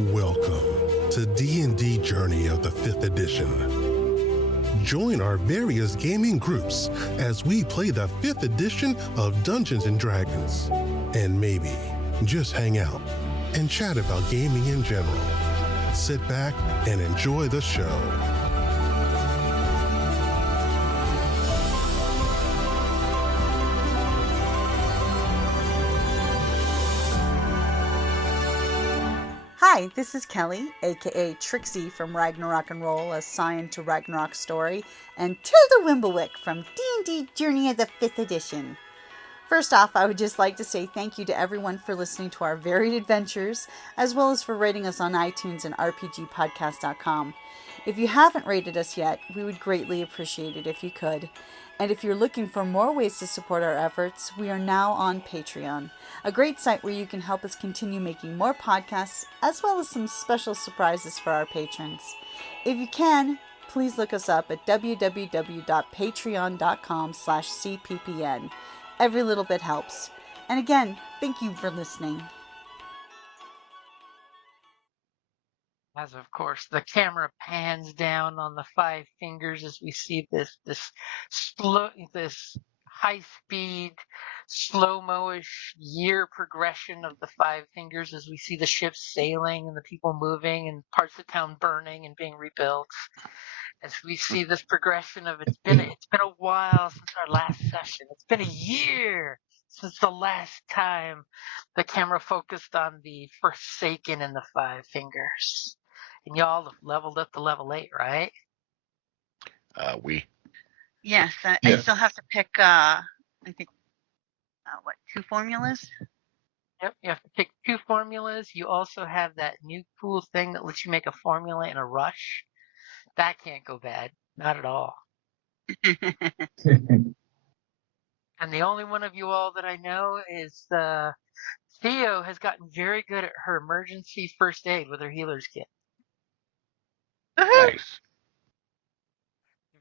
Welcome to D&D Journey of the 5th edition. Join our various gaming groups as we play the 5th edition of Dungeons & Dragons. And maybe just hang out and chat about gaming in general. Sit back and enjoy the show. Hi, this is Kelly, aka Trixie from Ragnarok and Roll, assigned to Ragnarok Story, and Tilda Wimblewick from D&D Journey of the 5th edition. First off, I would just like to say thank you to everyone for listening to our varied adventures, as well as for rating us on iTunes and rpgpodcast.com. If you haven't rated us yet, we would greatly appreciate it if you could. And if you're looking for more ways to support our efforts, we are now on Patreon, a great site where you can help us continue making more podcasts, as well as some special surprises for our patrons. If you can, please look us up at www.patreon.com/cppn. Every little bit helps. And again, thank you for listening. As of course the camera pans down on the 5 fingers as we see this high speed, slow-mo-ish year progression of the 5 fingers as we see the ships sailing and the people moving and parts of town burning and being rebuilt. As we see this progression of it's been a while since our last session. It's been a year since the last time the camera focused on the Forsaken and the 5 fingers. And y'all have leveled up to level 8, right? Yes, I still have to pick, I think, 2 formulas? Yep, you have to pick 2 formulas. You also have that new cool thing that lets you make a formula in a rush. That can't go bad. Not at all. And the only one of you all that I know is Theo has gotten very good at her emergency first aid with her healer's kit. Nice.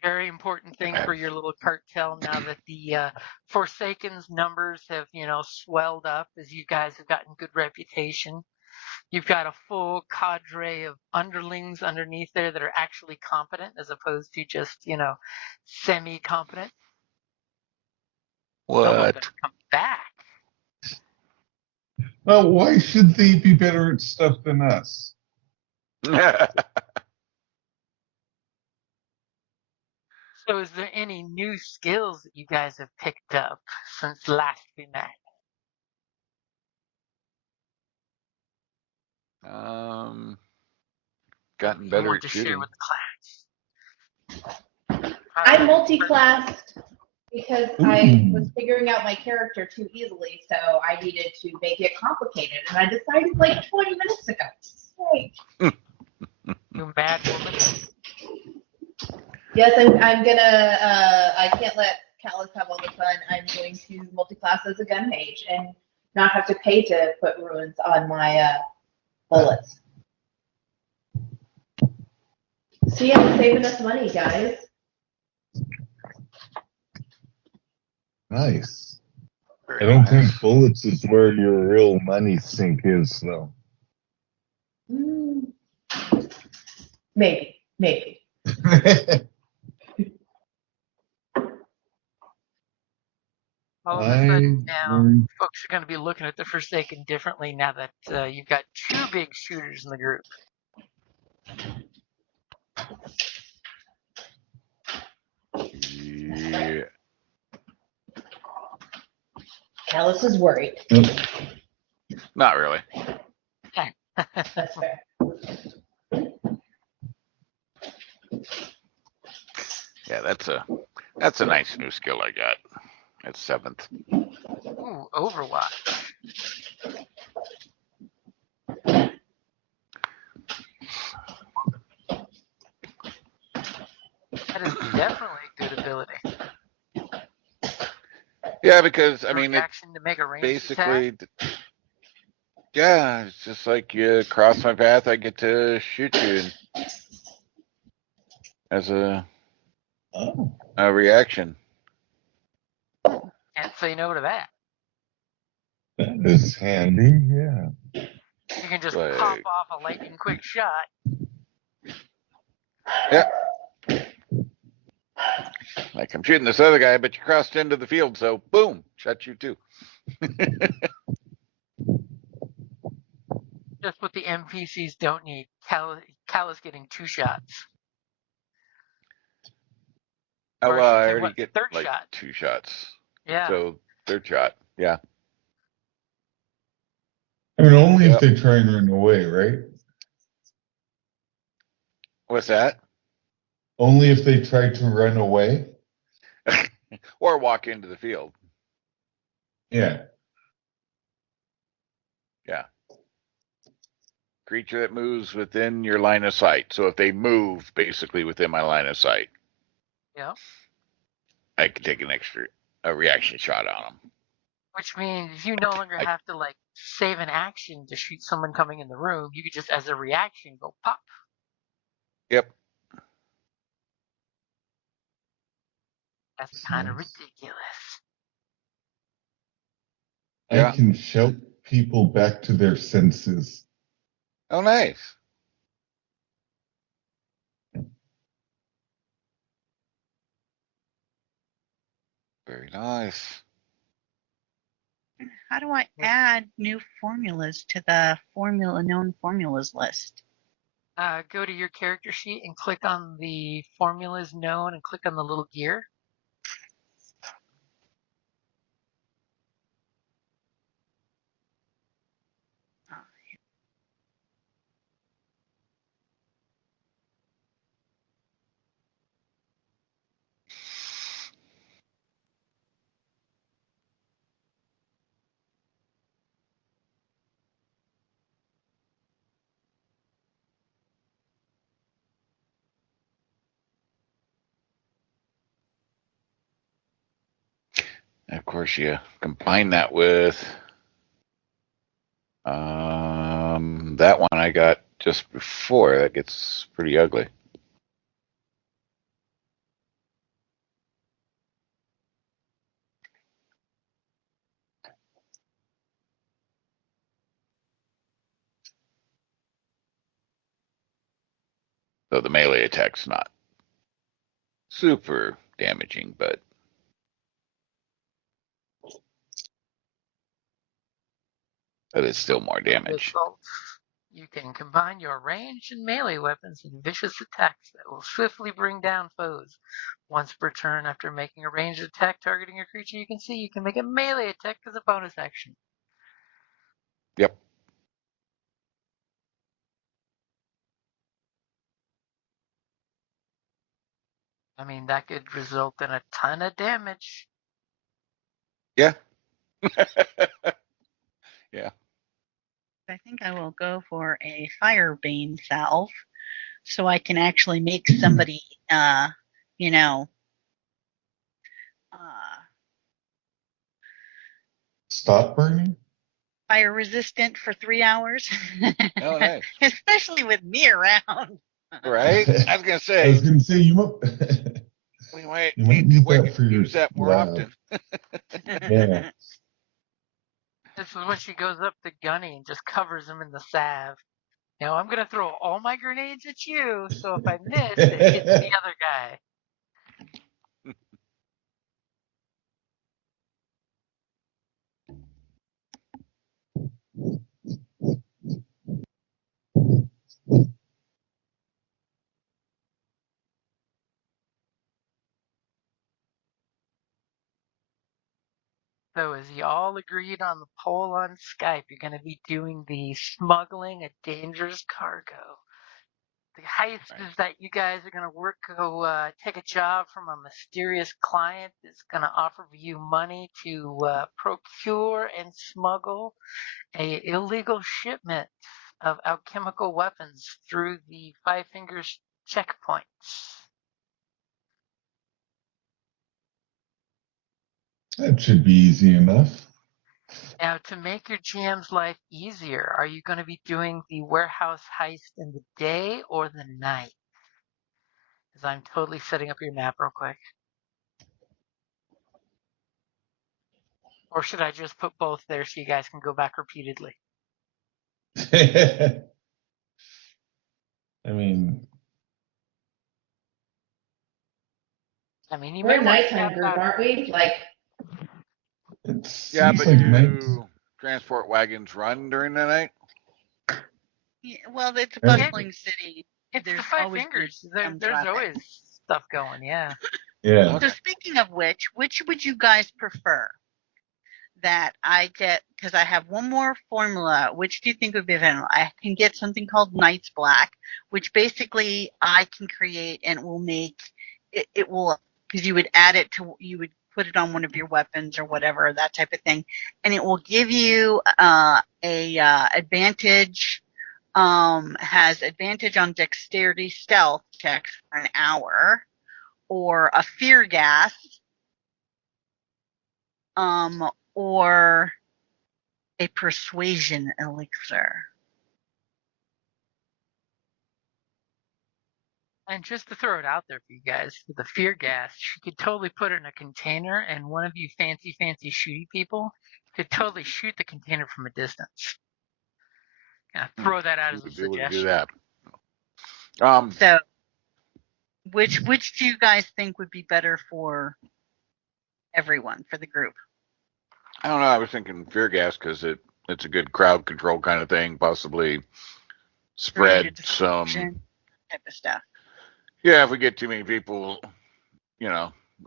Very important thing for your little cartel now that the Forsaken's numbers have, swelled up as you guys have gotten good reputation. You've got a full cadre of underlings underneath there that are actually competent as opposed to just, semi-competent. What? Some of them come back. Well, why should they be better at stuff than us? So is there any new skills that you guys have picked up since last we met? Gotten better Want at to shooting. share with the class? I multi-classed because I was figuring out my character too easily, so I needed to make it complicated, and I decided like 20 minutes ago. Yay. You mad woman. Yes, I'm gonna, I can't let Callus have all the fun. I'm going to multi-class as a gun mage and not have to pay to put ruins on my bullets. So yeah, saving us money, guys. Nice. Very I don't nice. think bullets is where your real money sink is, though. Maybe. All of a sudden now, folks are going to be looking at the Forsaken differently now that you've got 2 big shooters in the group. Yeah. Callus is worried. Not really. That's fair. Yeah, that's a nice new skill I got. That's 7th. Ooh, Overwatch. That is definitely a good ability. Yeah, because I mean, it Reaction to make a ranged basically, attack. yeah, it's just like you cross my path, I get to shoot you as a reaction. Can't say no to that. That is handy, yeah. You can just Like, pop off a lightning quick shot. yeah. Like, I'm shooting this other guy, but you crossed into the field, so boom, shot you too. Just what the NPCs don't need. Cal is getting 2 shots. Oh, Or well, I should I say, already what, get third like shot. 2 shots. Yeah. So, third shot. Yeah. I mean, only if Yep. they try and run away, right? What's that? Only if they try to run away? Or walk into the field. Yeah. Yeah. Creature that moves within your line of sight. So if they move basically within my line of sight, Yeah. I can take a reaction shot on them. Which means you no longer have to like save an action to shoot someone coming in the room. You could just, as a reaction, go pop. Yep. That's That's kind of nice. ridiculous. Yeah. I can shout people back to their senses. Oh, nice. Very nice. How do I add new formulas to the known formulas list? Go to your character sheet and click on the formulas known and click on the little gear. And of course, you combine that with that one I got just before. That gets pretty ugly. So the melee attack's not super damaging, but it's still more damage. You can combine your ranged and melee weapons in vicious attacks that will swiftly bring down foes. Once per turn, after making a ranged attack targeting a creature you can see, you can make a melee attack as a bonus action. Yep. I mean, that could result in a ton of damage. Yeah. Yeah. I think I will go for a Firebane salve so I can actually make somebody, you know, Stop burning? fire resistant for 3 hours. Oh, nice. Especially with me around. Right? I was gonna I say was going to say, you might, we might you might need to need that for your use that more lab. often. Yeah. This is when she goes up to Gunny and just covers him in the salve. Now I'm gonna throw all my grenades at you, so if I miss, it hits the other guy. So as you all agreed on the poll on Skype, you're going to be doing the smuggling a dangerous cargo. The heist is that you guys are going to go take a job from a mysterious client that's going to offer you money to procure and smuggle a illegal shipment of alchemical weapons through the Five Fingers checkpoints. That should be easy enough. Now, to make your GM's life easier, are you going to be doing the warehouse heist in the day or the night? Because I'm totally setting up your map real quick. Or should I just put both there so you guys can go back repeatedly? I mean, You We're may a want to nighttime scout group, out. aren't we? Like, it Yeah, seems but like night. do transport wagons run during the night? Yeah, well, it's a Yeah. bustling city. It's There's the Five always gonna Fingers. be There, some there's traffic. always stuff going. Yeah. Yeah. Okay. So speaking of which would you guys prefer? That I get, because I have one more formula. Which do you think would be better? I can get something called Night's Black, which basically I can create and will make it. It will, because you would add it to, you would put it on one of your weapons or whatever, that type of thing, and it will give you a advantage. Has advantage on dexterity stealth checks for an hour, or a fear gas, or a persuasion elixir. And just to throw it out there for you guys, for the fear gas, you could totally put it in a container, and one of you fancy shooty people could totally shoot the container from a distance. Throw that out You as a would be able to do suggestion. that. So, which do you guys think would be better for everyone, for the group? I don't know. I was thinking fear gas because it's a good crowd control kind of thing. Possibly spread Creative some. destruction type of stuff. Yeah, if we get too many people,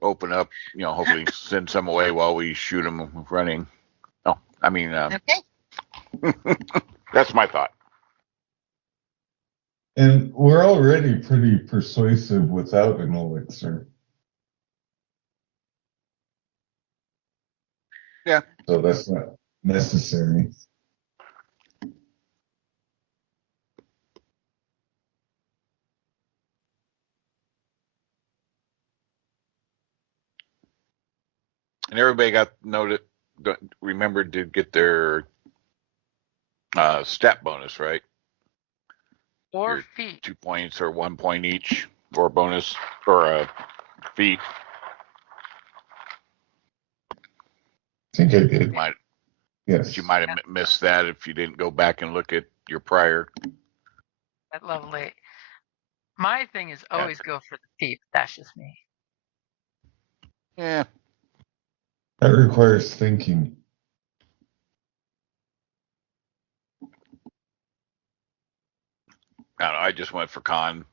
open up. Hopefully send some away while we shoot them running. Oh, I mean, Okay. that's my thought. And we're already pretty persuasive without an elixir. Yeah. So that's not necessary. And everybody remembered to get their stat bonus, right? Or Your feet. 2 points or 1 point each, or bonus, or a feat. I think I did. Yes. You might have missed that if you didn't go back and look at your prior. At level 8. My thing is always go for the feet. That's just me. Yeah. That requires thinking. I don't know, I just went for con.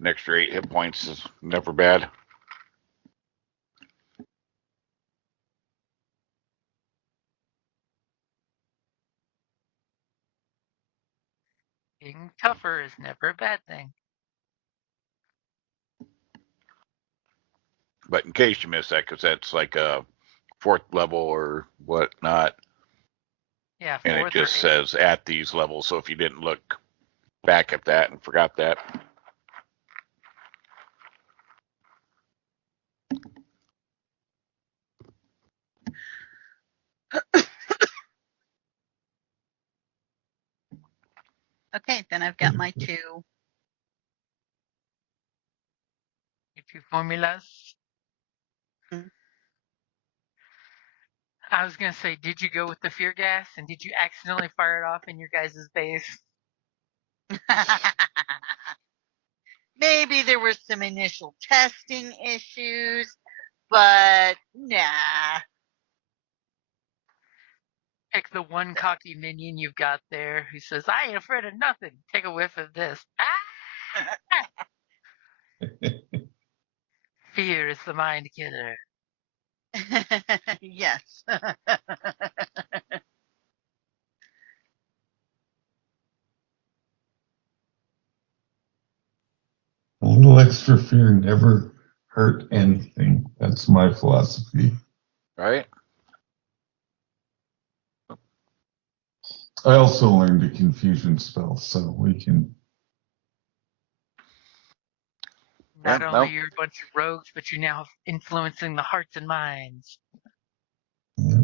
An extra 8 hit points is never bad. Being tougher is never a bad thing. But in case you miss that, because that's like a 4th level or whatnot, Yeah, and it 4th just or 8th. says at these levels. So if you didn't look back at that and forgot that, Okay, then I've got my two. Your 2 formulas. Mhm. I was gonna say, did you go with the fear gas, and did you accidentally fire it off in your guys' base? Maybe there were some initial testing issues, but nah. Pick the one cocky minion you've got there who says, I ain't afraid of nothing. Take a whiff of this. Fear is the mind killer. Yes. A little extra fear never hurt anything. That's my philosophy. right? I also learned a confusion spell, so we can. Not Yeah, only no. you're a bunch of rogues, but you're now influencing the hearts and minds. Yeah.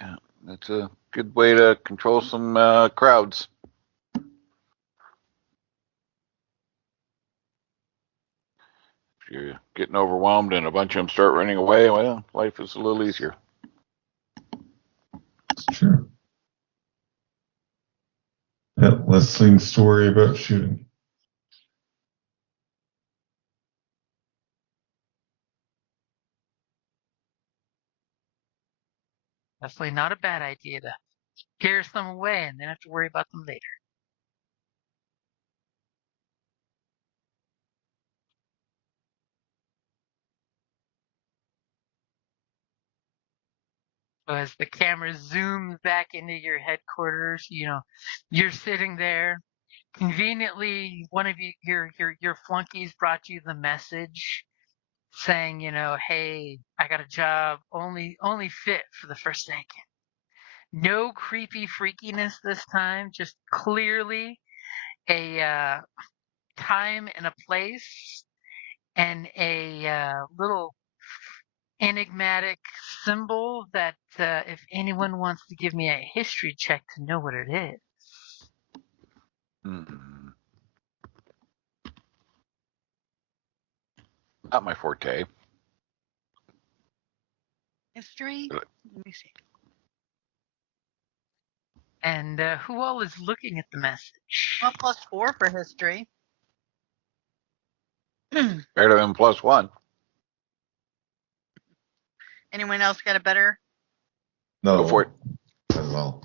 Yeah, that's a good way to control some crowds. If you're getting overwhelmed and a bunch of them start running away, well, life is a little easier. It's true. listening story about shooting. Definitely not a bad idea to scare some away and then have to worry about them later. So as the camera zooms back into your headquarters, you're sitting there. Conveniently, one of your flunkies brought you the message saying, hey, I got a job only fit for the first second. No creepy freakiness this time, just clearly a time and a place and a little enigmatic symbol that if anyone wants to give me a history check to know what it is. Not my forte. History? Let me see. And who all is looking at the message? Well, +4 for history. Better than +1. Anyone else got a better? No. Go for it. As well.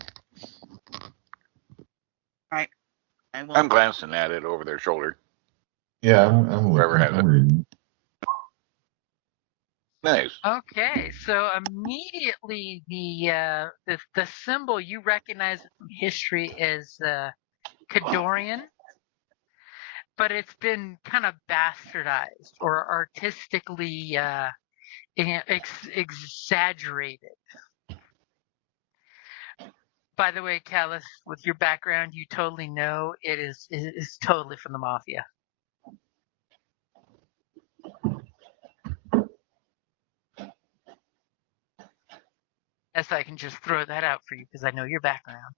Right. I will. I'm glancing at it over their shoulder. Yeah, I'm Whoever looking. has I'm it. reading. Nice. Okay, so immediately the symbol you recognize from history is Cadorian, but it's been kind of bastardized or artistically exaggerated. By the way, Callus, with your background, you totally know it is totally from the Mafia. Yes, I can just throw that out for you because I know your background.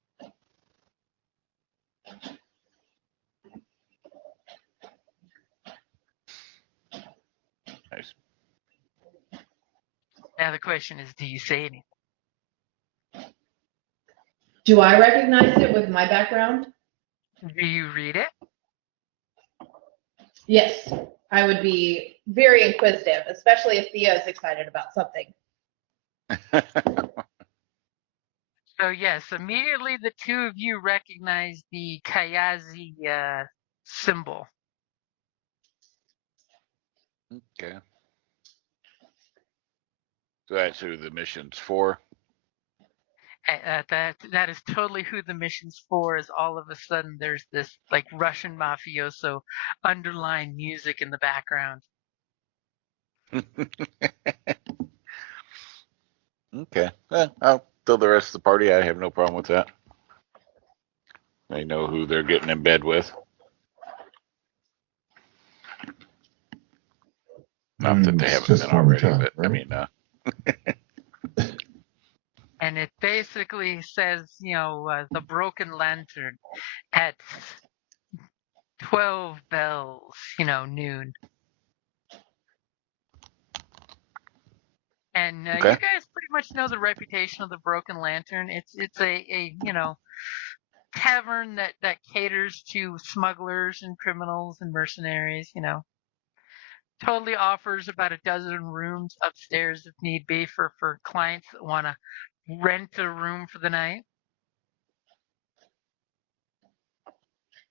Nice. Now the question is, do you say anything? Do I recognize it with my background? Do you read it? Yes, I would be very inquisitive, especially if Theo is excited about something. So yes, immediately the two of you recognize the Kayazi symbol. Okay. So that's who the mission's for. That is totally who the mission's for. Is all of a sudden there's this like Russian mafioso underlying music in the background. Okay. I'll tell the rest of the party I have no problem with that. They know who they're getting in bed with. Not that they It's haven't just been one already, time, but I right? mean, And it basically says, the broken lantern at 12 bells, noon. And Okay. you guys pretty much know the reputation of the Broken Lantern. It's a tavern that caters to smugglers and criminals and mercenaries. Totally offers about a dozen rooms upstairs if need be for clients that want to rent a room for the night.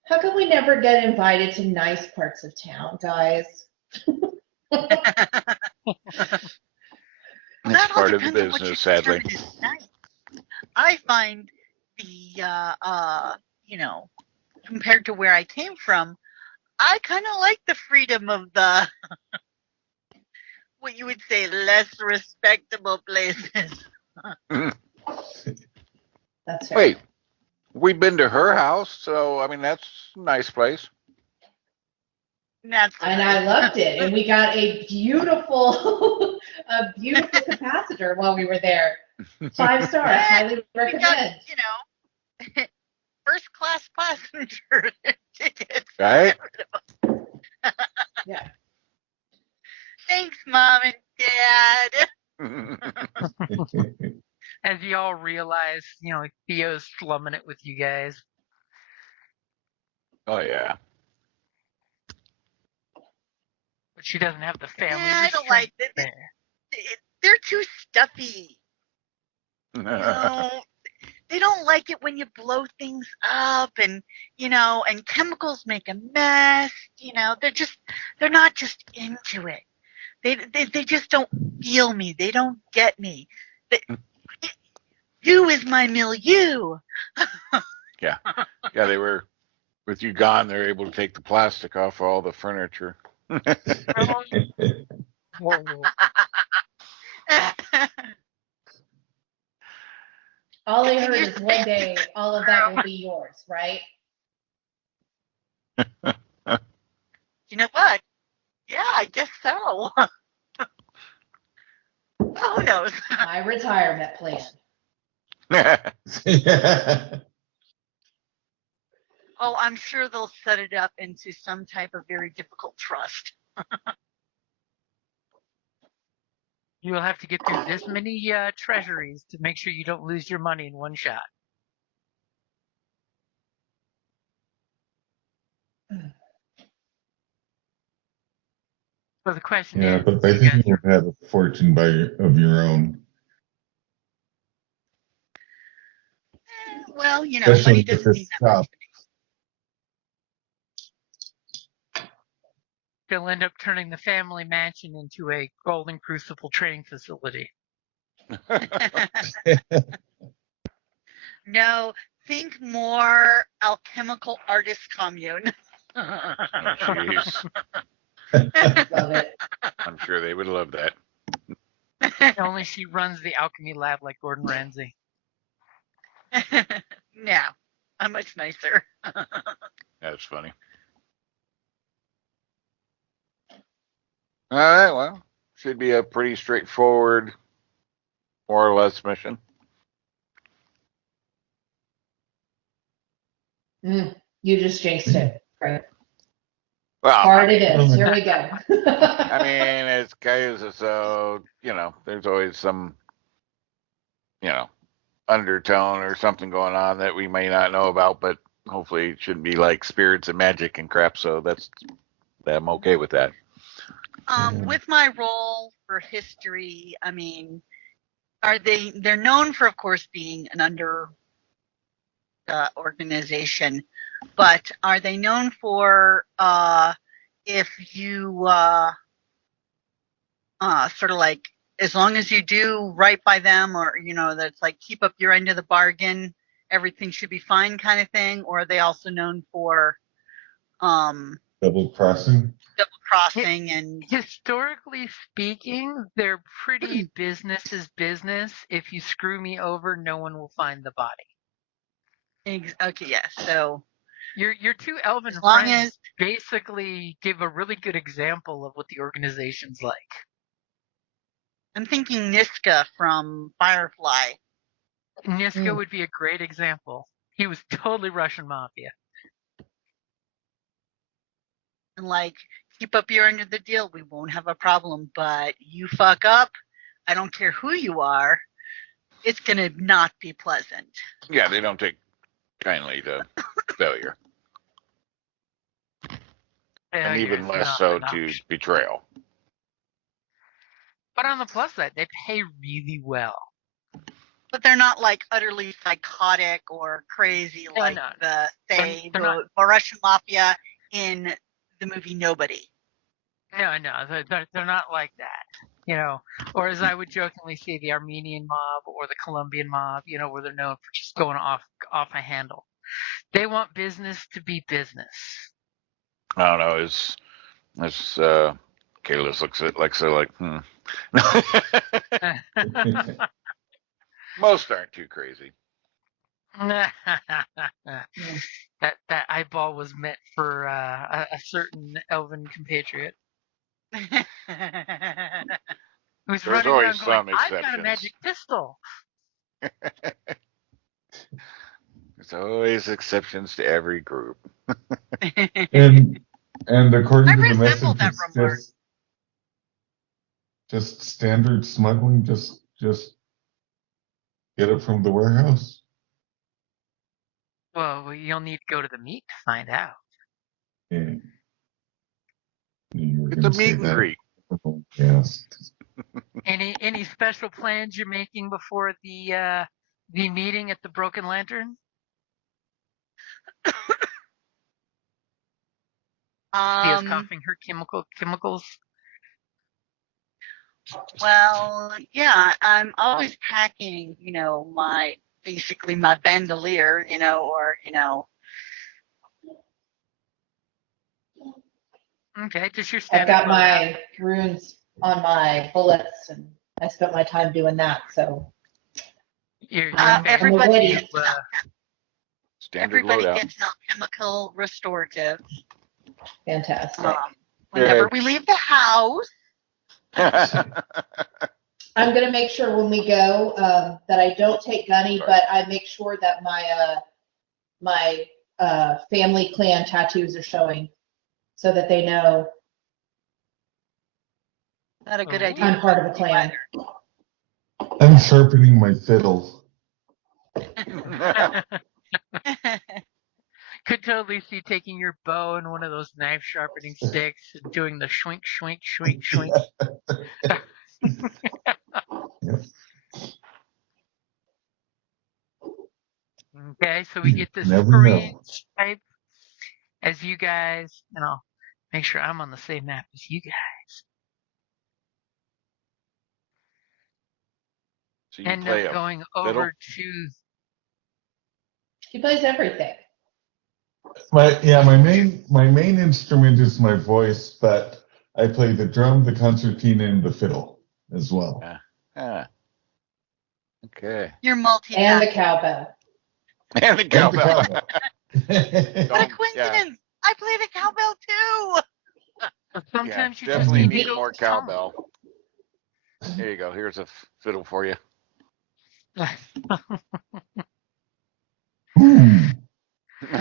How come we never get invited to nice parts of town, guys? It's part of the business, sadly. Nice. I find compared to where I came from, I kind of like the freedom of the, what you would say, less respectable places. That's fair. Wait, we've been to her house, so I mean that's a nice place. And I loved it. And we got a beautiful capacitor while we were there. 5 stars. Highly recommend. We got, first class passenger tickets. Right? Yeah. Thanks, Mom and Dad. As you all realize, Theo's slumming it with you guys. Oh yeah. But she doesn't have the family Yeah, I don't restraint like it. there. They're too stuffy. You know, they don't like it when you blow things up and, and chemicals make a mess. They're not just into it. They just don't feel me. They don't get me. You is my milieu. Yeah. Yeah, they were with you gone, they're able to take the plastic off all the furniture. Whoa. All I heard is one day all of that will be yours, right? You know what? Yeah, I guess so. Who knows? My retirement plan. Oh, I'm sure they'll set it up into some type of very difficult trust. You'll have to get through this many treasuries to make sure you don't lose your money in one shot. So the question Yeah, is, but I think you would have a fortune of your own. Well, money Especially with doesn't mean this that much shop. they'll end up turning the family mansion into a golden crucible training facility. to me. No, think more alchemical artist commune. Oh, jeez. Love it. I'm sure they would love that. Only she runs the alchemy lab like Gordon Ramsay. No, I'm much nicer. That's funny. All right, well, should be a pretty straightforward, more or less mission. You just jinxed it. Right. Well, Hard it is. Here we go. I mean, it's guys, so, there's always some, undertone or something going on that we may not know about, but hopefully it shouldn't be like spirits and magic and crap, so I'm okay with that. With my role for history, I mean, they're known for, of course, being an under organization, but are they known for if you sort of like, as long as you do right by them, or that's like keep up your end of the bargain, everything should be fine kind of thing? Or are they also known for Double crossing? and Historically speaking, they're pretty business is business. If you screw me over, no one will find the body. Okay, yeah. So your two elven as long friends as basically give a really good example of what the organization's like. I'm thinking Niska from Firefly. Niska would be a great example. He was totally Russian mafia. And like, keep up your end of the deal, we won't have a problem. But you fuck up, I don't care who you are, it's gonna not be pleasant. Yeah, they don't take kindly to failure. And even less so to betrayal. But on the plus side, they pay really well. But they're not like utterly psychotic or crazy like the Russian mafia in the movie Nobody. No, they're not like that. Or as I would jokingly say, the Armenian mob or the Colombian mob, where they're known for just going off a handle. They want business to be business. I don't know, as Kayla looks at like, Most aren't too crazy. That eyeball was meant for a certain elven compatriot. Who's There's running always around going, some I've got a exceptions. magic pistol. There's always exceptions to every group. And according I to the resemble message, that it's remark. just standard smuggling. Just get it from the warehouse. Well, you'll need to go to the meet to find out. Yeah. You were It's a going to say meet and that. greet. Yes. Any special plans you're making before the meeting at the Broken Lantern? Thea's coughing her chemicals. Well, yeah, I'm always packing, basically my bandolier, Okay, just your I've standard got loadout. my runes on my bullets, and I spent my time doing that. So Your everybody ready. gets Standard everybody loadout. gets alchemical restorative. Fantastic. Whenever we leave the house. I'm gonna make sure when we go that I don't take Gunny, but I make sure that my family clan tattoos are showing, so that they know Not a good Oh. idea. I'm part of a clan. I'm sharpening my fiddle. Could totally see taking your bow and one of those knife sharpening sticks and doing the shwink, shwink, shwink, shwink. Yep. Okay, so we get this Never screen know. stripe as you guys, make sure I'm on the same map as you guys. So you End play up a going fiddle? over to He plays everything. My main instrument is my voice, but I play the drum, the concertina, and the fiddle as well. Okay. You're multi. And the cowbell. And the And the cowbell. cowbell. What a coincidence! I play the cowbell too. sometimes you just definitely need need to more cowbell. Here you go. Here's a fiddle for you. Hmm. So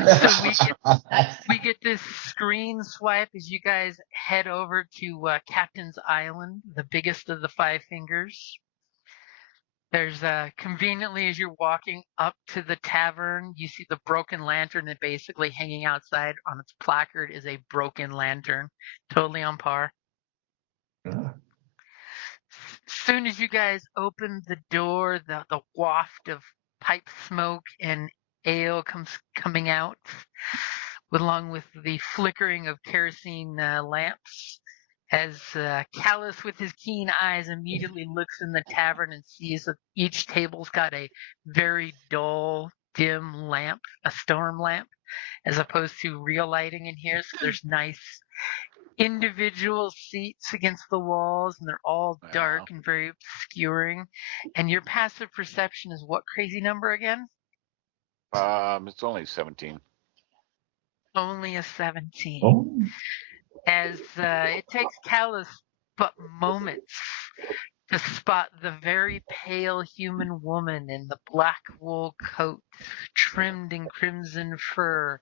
Nice. we get this screen swipe as you guys head over to Captain's Island, the biggest of the five fingers. There's conveniently as you're walking up to the tavern, you see the broken lantern, and basically hanging outside on its placard is a broken lantern, totally on par. Soon as you guys open the door, the waft of pipe smoke and ale comes coming out, along with the flickering of kerosene lamps. As Callus, with his keen eyes, immediately looks in the tavern and sees that each table's got a very dull, dim lamp, a storm lamp, as opposed to real lighting in here. So there's nice individual seats against the walls, and they're all dark and very obscuring. And your passive perception is what crazy number again? It's only 17. Only a 17. Oh. As it takes Callus but moments to spot the very pale human woman in the black wool coat, trimmed in crimson fur,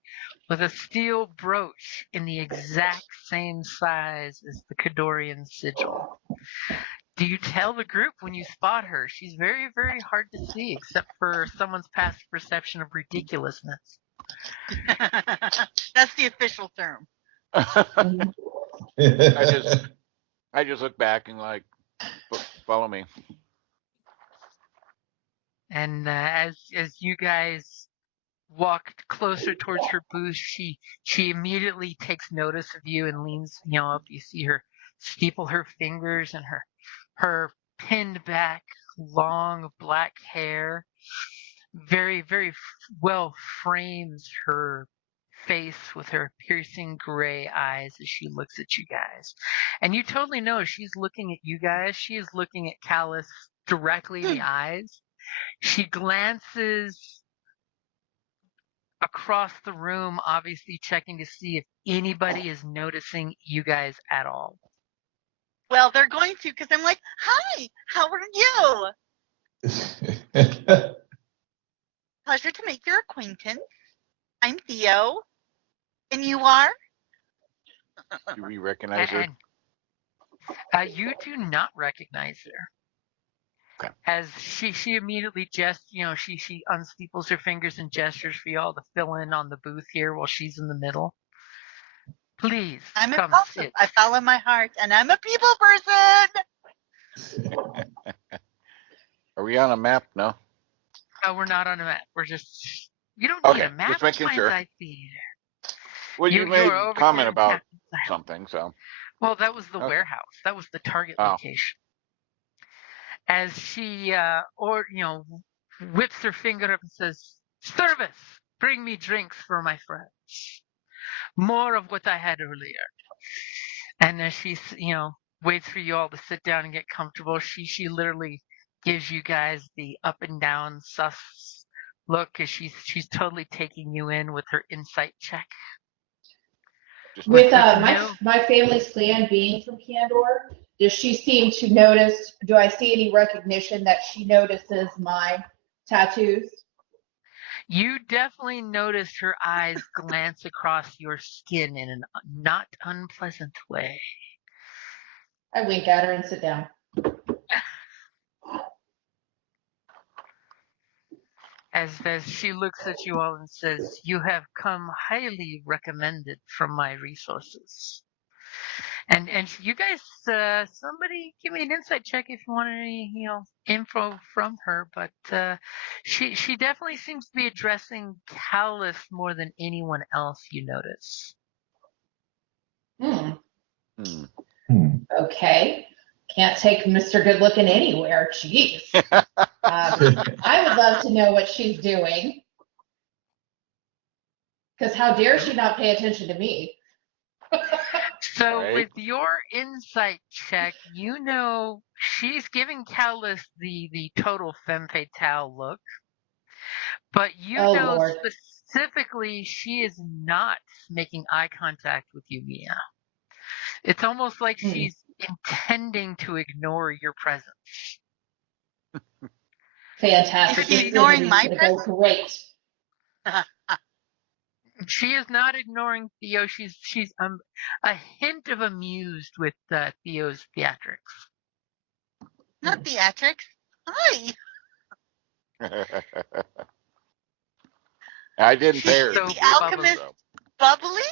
with a steel brooch in the exact same size as the Kadorian sigil. Do you tell the group when you spot her? She's very, very hard to see, except for someone's passive perception of ridiculousness. That's the official term. I just look back and like, follow me. And as you guys walk closer towards her booth, she immediately takes notice of you and leans up. You see her steeple her fingers, and her pinned back long black hair very, very well frames her face with her piercing gray eyes as she looks at you guys. And you totally know she's looking at you guys. She is looking at Callus directly in the eyes. She glances across the room, obviously checking to see if anybody is noticing you guys at all. Well, they're going to, because I'm like, hi, how are you? Pleasure to make your acquaintance. I'm Theo. And you are? Do we recognize her? And you do not recognize her. Okay. As she immediately she unsteeples her fingers and gestures for y'all to fill in on the booth here while she's in the middle. Please I'm come impulsive. sit. I follow my heart, and I'm a people person. Are we on a map? No. No, we're not on a map. We're just. You don't need Okay, a map. just making Fine sure. sight theater. Well, you You made are a over comment here in about Captain's Island. something, so. Well, that was the Okay. warehouse. That was the target Oh. location. As she, whips her finger up and says, "Service! Bring me drinks for my friends. More of what I had earlier." And as she, waits for you all to sit down and get comfortable, she literally gives you guys the up and down sus look as she's totally taking you in with her insight check. Just With No. my family's clan being from Candor, does she seem to notice? Do I see any recognition that she notices my tattoos? You definitely noticed her eyes glance across your skin in a not unpleasant way. I wink at her and sit down. As she looks at you all and says, "You have come highly recommended from my resources." And you guys, somebody give me an insight check if you want any, info from her. But she definitely seems to be addressing Callus more than anyone else you notice. Okay. Can't take Mr. Good Looking anywhere. Jeez. I would love to know what she's doing. Because how dare she not pay attention to me? So Right. with your insight check, she's giving Callus the total femme fatale look. But Lord. specifically she is not making eye contact with you, Mia. It's almost like she's intending to ignore your presence. Fantastic. Is she This ignoring interview's my gonna go great. She is not ignoring Theo. She's a hint of amused with Theo's theatrics. Not theatrics. Hi. I didn't pay her. So The alchemist bubbly?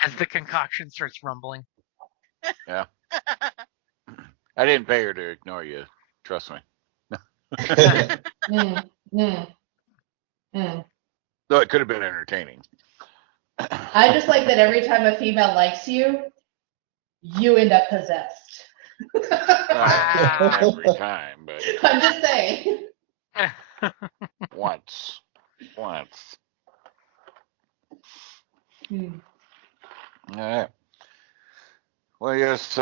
As the concoction starts rumbling. Yeah. I didn't pay her to ignore you. Trust me. Though it could have been entertaining. I just like that every time a female likes you, you end up possessed. Every time, but I'm just saying. once. All right. Well, yes,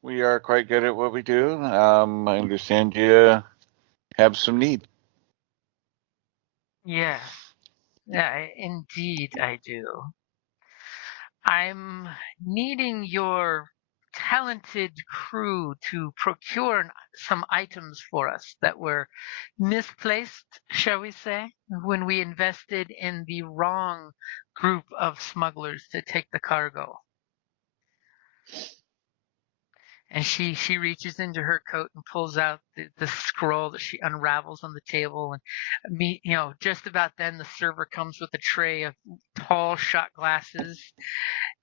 we are quite good at what we do. I understand you have some need. Yeah, indeed I do. I'm needing your talented crew to procure some items for us that were misplaced, shall we say, when we invested in the wrong group of smugglers to take the cargo. And she reaches into her coat and pulls out the scroll that she unravels on the table. And just about then the server comes with a tray of tall shot glasses.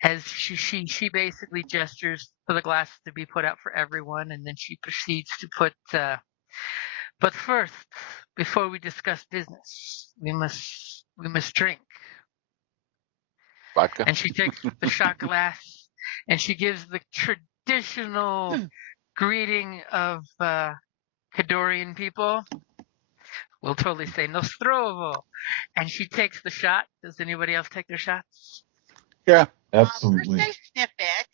As she basically gestures for the glasses to be put out for everyone, and then she proceeds to put. But first, before we discuss business, we must drink. Vodka. And she takes the shot glass and she gives the traditional greeting of Cadorian people. We'll totally say Nostrovo. And she takes the shot. Does anybody else take their shots? Yeah, absolutely. First I sniff it,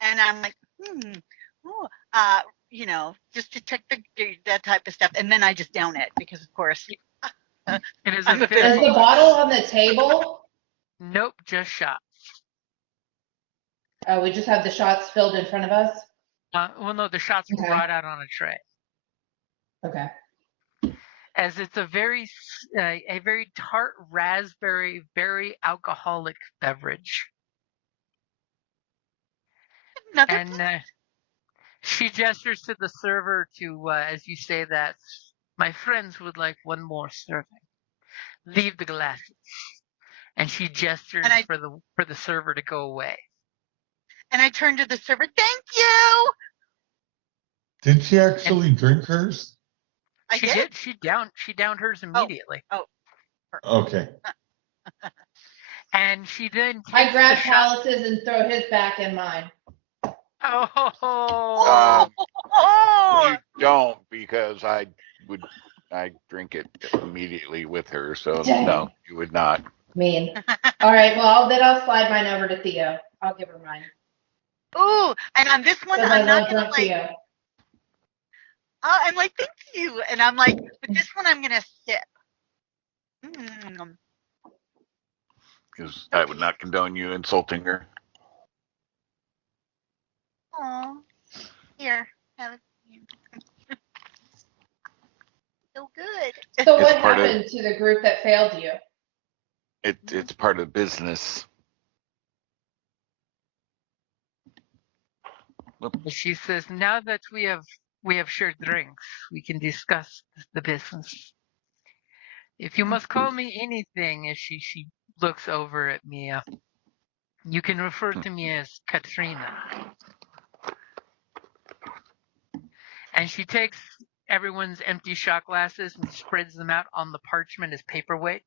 and I'm like, just to check that type of stuff, and then I just down it because, of course, it is. Is the bottle on the table? Nope, just shots. Oh, we just have the shots filled in front of us? Well, no, the shots were brought out on a tray. Okay. As it's a very tart raspberry, very alcoholic beverage. And she gestures to the server to, as you say that, my friends would like one more serving. Leave the glasses. And she gestures And for the server to go away. And I turned to the server, thank you. Did she actually drink hers? She did. She downed hers immediately. Okay. And she then takes I grab the shot. Palace's and throw his back in mine. Oh. You don't, because I drink it immediately with her. So Dang. no, you would not. Mean. All right, well, then I'll slide mine over to Theo. I'll give her mine. Ooh, and on this one, Because I I'm not love gonna drunk like. Theo. I'm like, thank you, and I'm like, but this one I'm gonna sip. Because I would not condone you insulting her. Oh, here, have it. So good. So It's what part of- happened to the group that failed you? It's part of business. She says, now that we have shared drinks, we can discuss the business. If you must call me anything, as she looks over at me, you can refer to me as Katrina. And she takes everyone's empty shot glasses and spreads them out on the parchment as paperweights.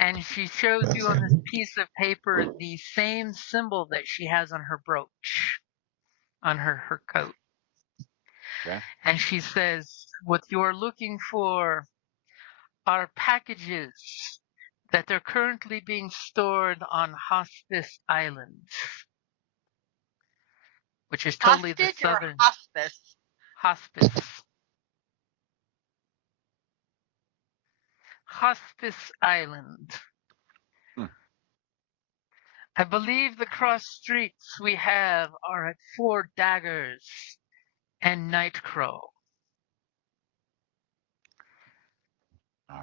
And she shows you on this piece of paper the same symbol that she has on her brooch, on her coat. Okay. And she says, what you're looking for are packages that are currently being stored on Hospice Island, which is totally the Hostage or southern hospice? Hospice. Hospice Island. I believe the cross streets we have are at Four Daggers and Nightcrow.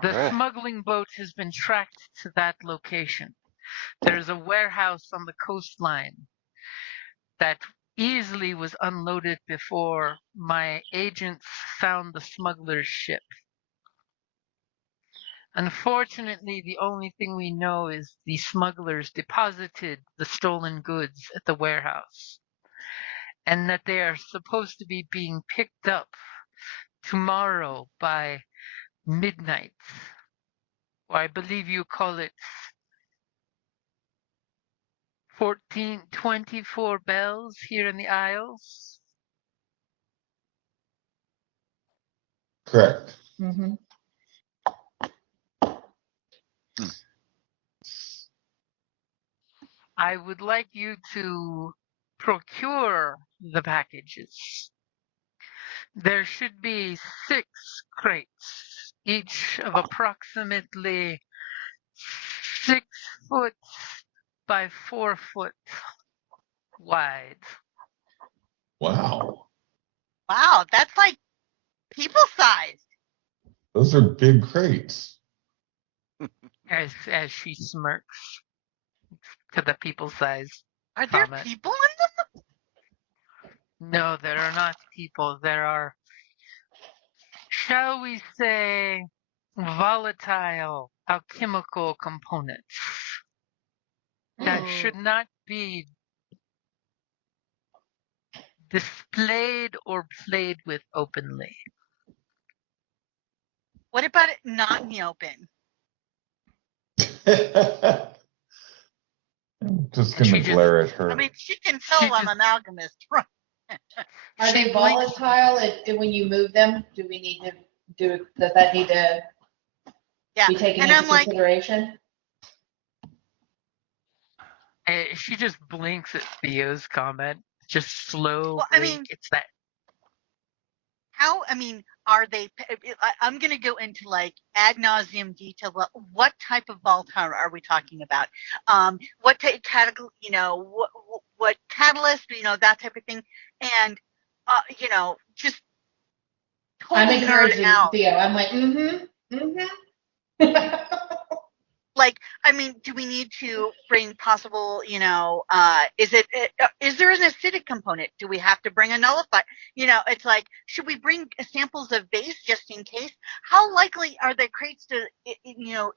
The Alright. smuggling boat has been tracked to that location. There's a warehouse on the coastline that easily was unloaded before my agents found the smuggler's ship. Unfortunately, the only thing we know is the smugglers deposited the stolen goods at the warehouse, and that they are supposed to be being picked up tomorrow by midnight. Or I believe you call it 24 bells here in the Isles. Correct. Mm-hmm. I would like you to procure the packages. There should be 6 crates, each of approximately 6 foot by 4 foot wide. Wow. Wow, that's like people sized. Those are big crates. As she smirks to the people size Are there comment. people in them? No, there are not people. There are, shall we say, volatile alchemical components that should not be displayed or played with openly. What about it not in the open? I'm just She gonna just- glare at her. I mean, she can tell She I'm just- an alchemist, right? Are She they blinks- volatile when you move them? Do we need to does that need to Yeah, be taken and into I'm like, consideration? She just blinks at Theo's comment. Just slow Well, I blink. mean- It's that. how? I mean, are they? I'm going to go into like ad nauseum detail. What type of volatile are we talking about? What type category? You know, what catalyst? You know, that type of thing. And you know, just I'm totally nerd encouraging out. Theo. I'm like, mm-hmm. Like, I mean, do we need to bring possible, is there an acidic component? Do we have to bring a nullifier? It's like, should we bring samples of base just in case? How likely are the crates to,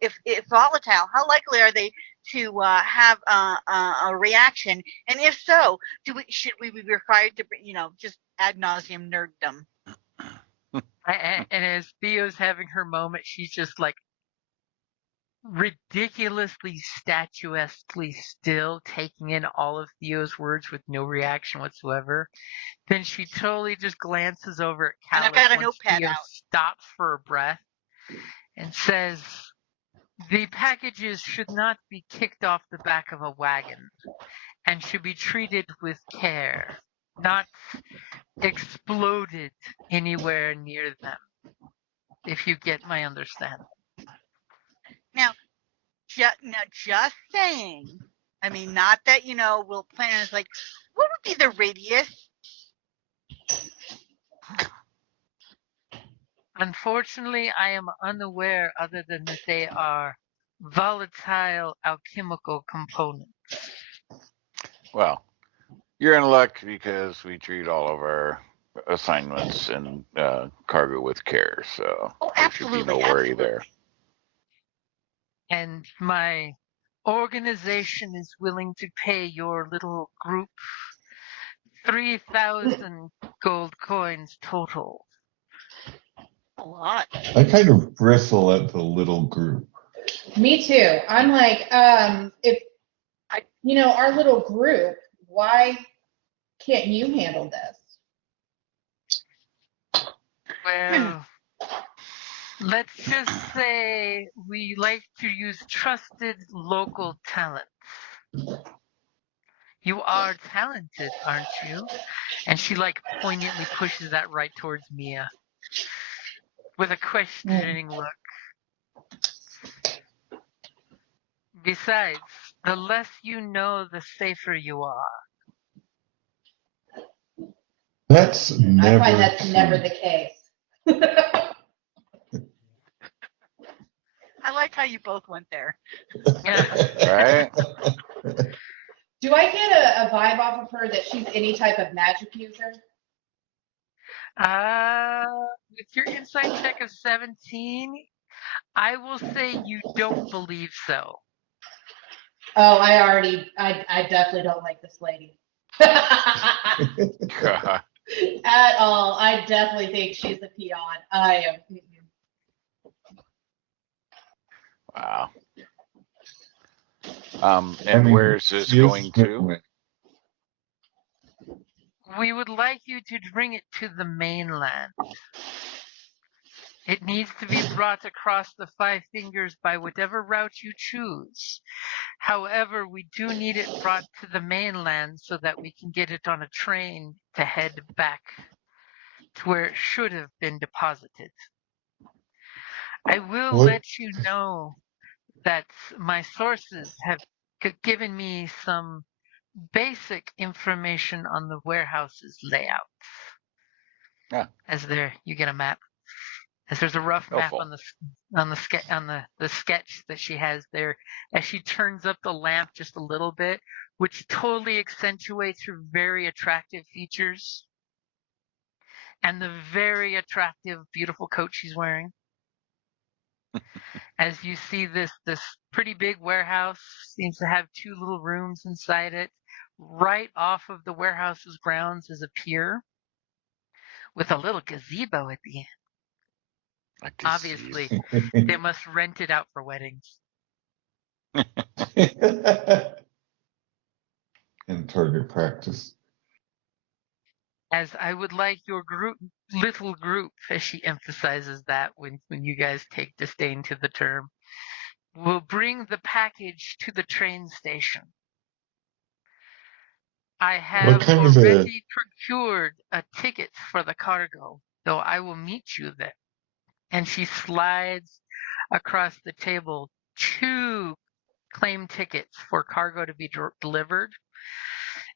if volatile, how likely are they to have a reaction? And if so, should we be required to, just ad nauseum nerddom? And as Theo's having her moment, she's just like ridiculously statuesquely still taking in all of Theo's words with no reaction whatsoever. Then she totally just glances over at And I've Callus got a once notepad Theo out. stops for a breath and says, "The packages should not be kicked off the back of a wagon and should be treated with care, not exploded anywhere near them, if you get my understanding." Now, just saying. I mean, not that, we'll plan. It's like, what would be the radius? Unfortunately, I am unaware other than that they are volatile alchemical components. Well, you're in luck because we treat all of our assignments and cargo with care, so there should be no worry there. And my organization is willing to pay your little group 3,000 gold coins total. A lot. I kind of bristle at the little group. Me too. I'm like, if our little group, why can't you handle this? Well, let's just say we like to use trusted local talent. You are talented, aren't you? And she poignantly pushes that right towards Mia with a questioning look. Besides, the less you know, the safer you are. That's never. I find that's never the case. I like how you both went there. Yeah. Right? Do I get a vibe off of her that she's any type of magic user? With your insight check of 17, I will say you don't believe so. Oh, I definitely don't like this lady. God. At all. I definitely think she's a peon. I am. Wow. And where is this going to? We would like you to bring it to the mainland. It needs to be brought across the Five Fingers by whatever route you choose. However, we do need it brought to the mainland so that we can get it on a train to head back to where it should have been deposited. I will let you know that my sources have given me some basic information on the warehouse's layout. Yeah. You get a map. As there's a rough map full. on the sketch that she has there, as she turns up the lamp just a little bit, which totally accentuates her very attractive features and the very attractive, beautiful coat she's wearing. As you see this pretty big warehouse seems to have two little rooms inside it. Right off of the warehouse's grounds is a pier with a little gazebo at the end. Obviously, they must rent it out for weddings. And target practice. As I would like your little group, as she emphasizes that when you guys take disdain to the term, will bring the package to the train station. I have already procured a ticket for the cargo, though I will meet you there. And she slides across the table 2 claim tickets for cargo to be delivered,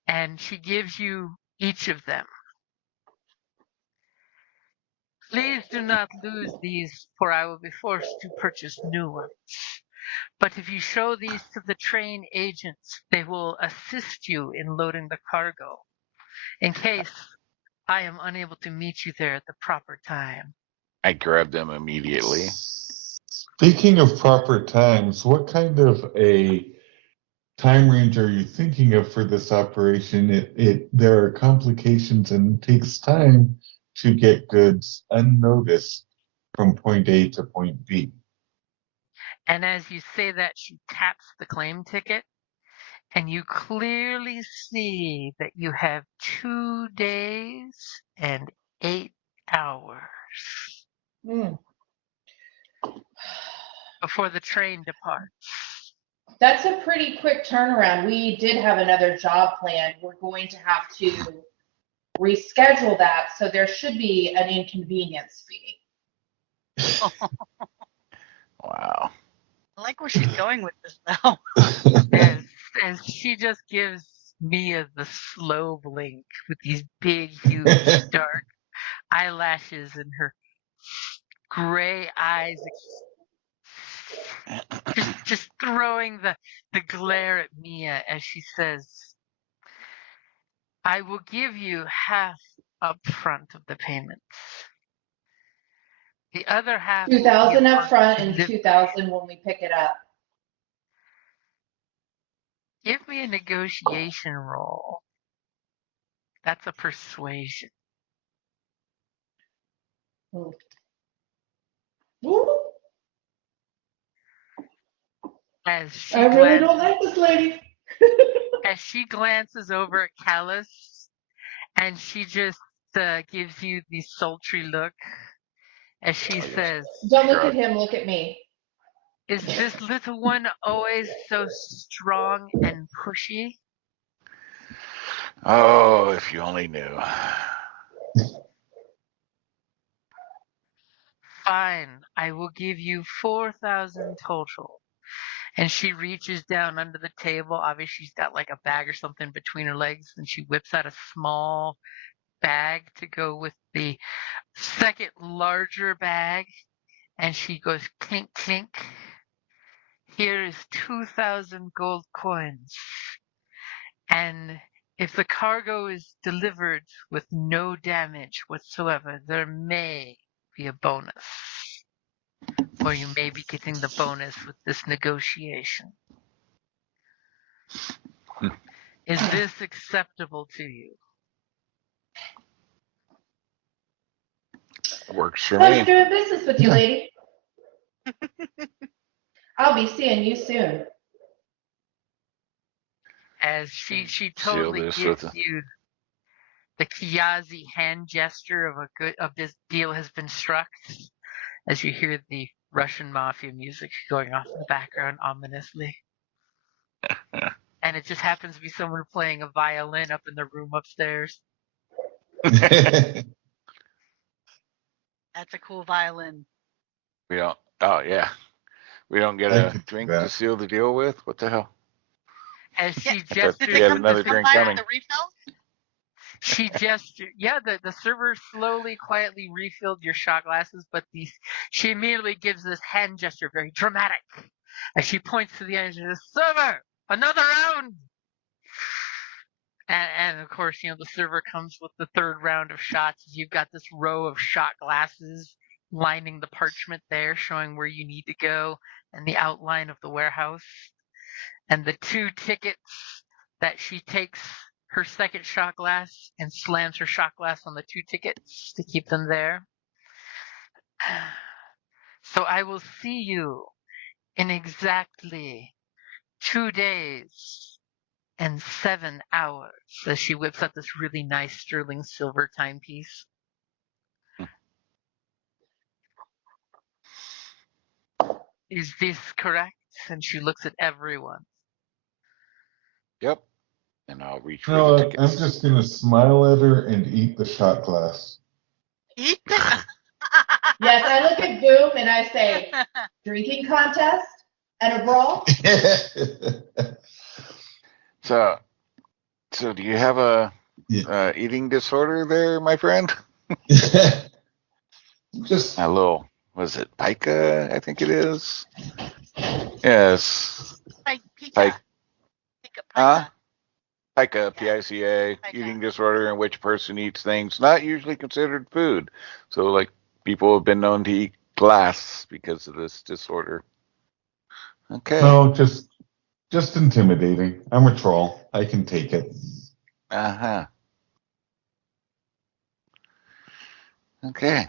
and she gives you each of them. Please do not lose these, for I will be forced to purchase new ones. But if you show these to the train agents, they will assist you in loading the cargo, in case I am unable to meet you there at the proper time. I grabbed them immediately. Speaking of proper times, what kind of a time range are you thinking of for this operation? There are complications and it takes time to get goods unnoticed from point A to point B. And as you say that, she taps the claim ticket, and you clearly see that you have 2 days and 8 hours Hmm. before the train departs. That's a pretty quick turnaround. We did have another job planned. We're going to have to reschedule that, so there should be an inconvenience fee. Wow. I like where she's going with this now. As she just gives Mia the slow blink with these big, huge, dark eyelashes and her gray eyes just throwing the glare at Mia as she says, I will give you half up front of the payments. The other half will be 2,000 up upon front and delivery. 2,000 when we pick it up. Give me a negotiation roll. That's a persuasion. Ooh. As she I really glances, don't like this lady. as she glances over at Callus, and she just gives you the sultry look as she says, Don't look at him, look at me. is this little one always so strong and pushy? Oh, if you only knew. Fine, I will give you 4,000 total. And she reaches down under the table. Obviously, she's got like a bag or something between her legs, and she whips out a small bag to go with the second larger bag. And she goes clink, clink. Here is 2,000 gold coins. And if the cargo is delivered with no damage whatsoever, there may be a bonus. Or you may be getting the bonus with this negotiation. Is this acceptable to you? Works for Pleasure me. doing business with you, lady. I'll be seeing you soon. As she Seal totally this gives with you the Kiyazi hand gesture of this deal has been struck, as you hear the Russian mafia music going off in the background ominously. And it just happens to be someone playing a violin up in the room upstairs. That's a cool violin. We don't. Oh yeah. We don't get I a could do drink that. to seal the deal with. What the hell? As she Yeah, gestures, Did We they have come, another come drink by coming. with the refills? she gestured. Yeah, the server slowly, quietly refilled your shot glasses, but she immediately gives this hand gesture, very dramatic, as she points to the end and says, "Server, another round!" And of course, the server comes with the third round of shots. You've got this row of shot glasses lining the parchment there, showing where you need to go and the outline of the warehouse. And the 2 tickets that she takes her second shot glass and slams her shot glass on the 2 tickets to keep them there. So I will see you in exactly 2 days and 7 hours, as she whips out this really nice sterling silver timepiece. Is this correct? And she looks at everyone. Yep. And I'll reach for You the know what? tickets. I'm just going to smile at her and eat the shot glass. Eat the. Yes, I look at Boom and I say, drinking contest and a brawl? So do you have a Yeah. eating disorder there, my friend? Just A little, was it pica? I think it is. Yes. Like pica. Like, Pica, huh? pica. Pica, P-I-C-A, Pica. eating disorder in which person eats things not usually considered food. So, like, people have been known to eat glass because of this disorder. Okay. No, just intimidating. I'm a troll. I can take it. Uh-huh. Okay.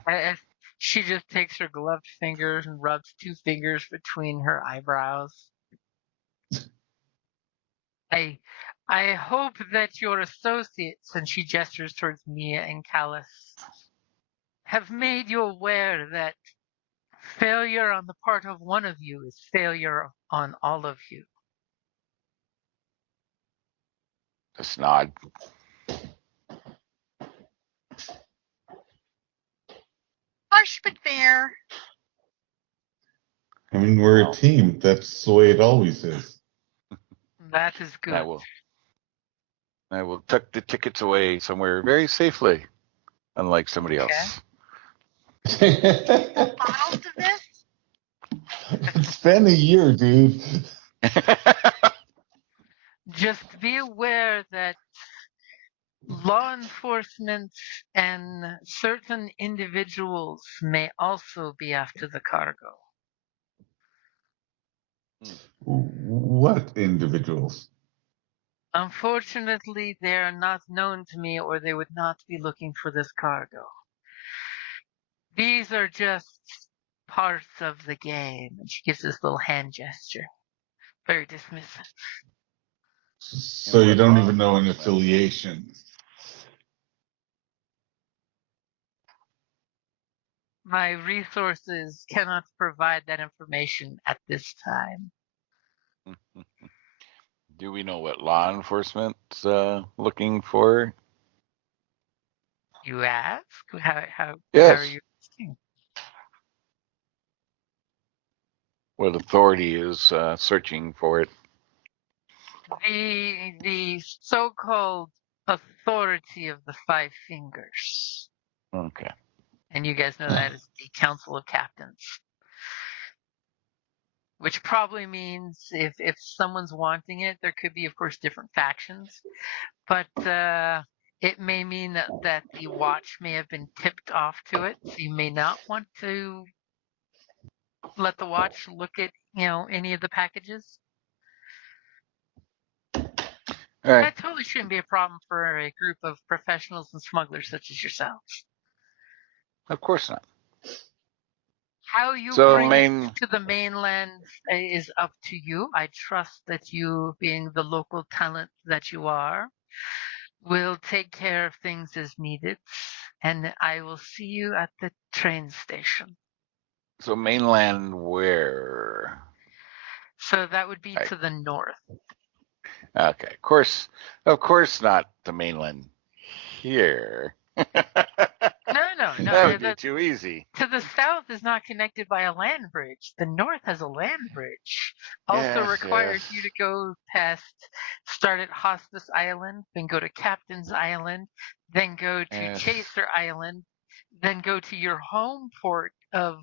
She just takes her gloved fingers and rubs 2 fingers between her eyebrows. I hope that your associates, and she gestures towards Mia and Callus, have made you aware that failure on the part of one of you is failure on all of you. Just nod. Harsh but fair. I mean, we're a team. That's the way it always is. That is good. I will tuck the tickets away somewhere very safely, unlike somebody else. Bottles of this? It's been a year, dude. Just be aware that law enforcement and certain individuals may also be after the cargo. What individuals? Unfortunately, they are not known to me, or they would not be looking for this cargo. These are just parts of the game. And she gives this little hand gesture. Very dismissive. So you don't even know an affiliation. My resources cannot provide that information at this time. Do we know what law enforcement's looking for? You ask? How Yes. are you asking? What authority is searching for it? The so-called authority of the Five Fingers. Okay. And you guys know that is the Council of Captains. Which probably means if someone's wanting it, there could be, of course, different factions. But it may mean that the watch may have been tipped off to it. So you may not want to let the watch look at, any of the packages. All right. That totally shouldn't be a problem for a group of professionals and smugglers such as yourselves. Of course not. How you So bring it to the mainland is up to you. I trust that you, being the local talent that you are, will take care of things as needed. And I will see you at the train station. So mainland where? So that would be to the north. Okay. Of course not the mainland here. No. That would be too easy. To the south is not connected by a land bridge. The north has a land bridge. Also requires you to go start at Hospice Island, then go to Captain's Island, then go to Chaser Island, then go to your home port of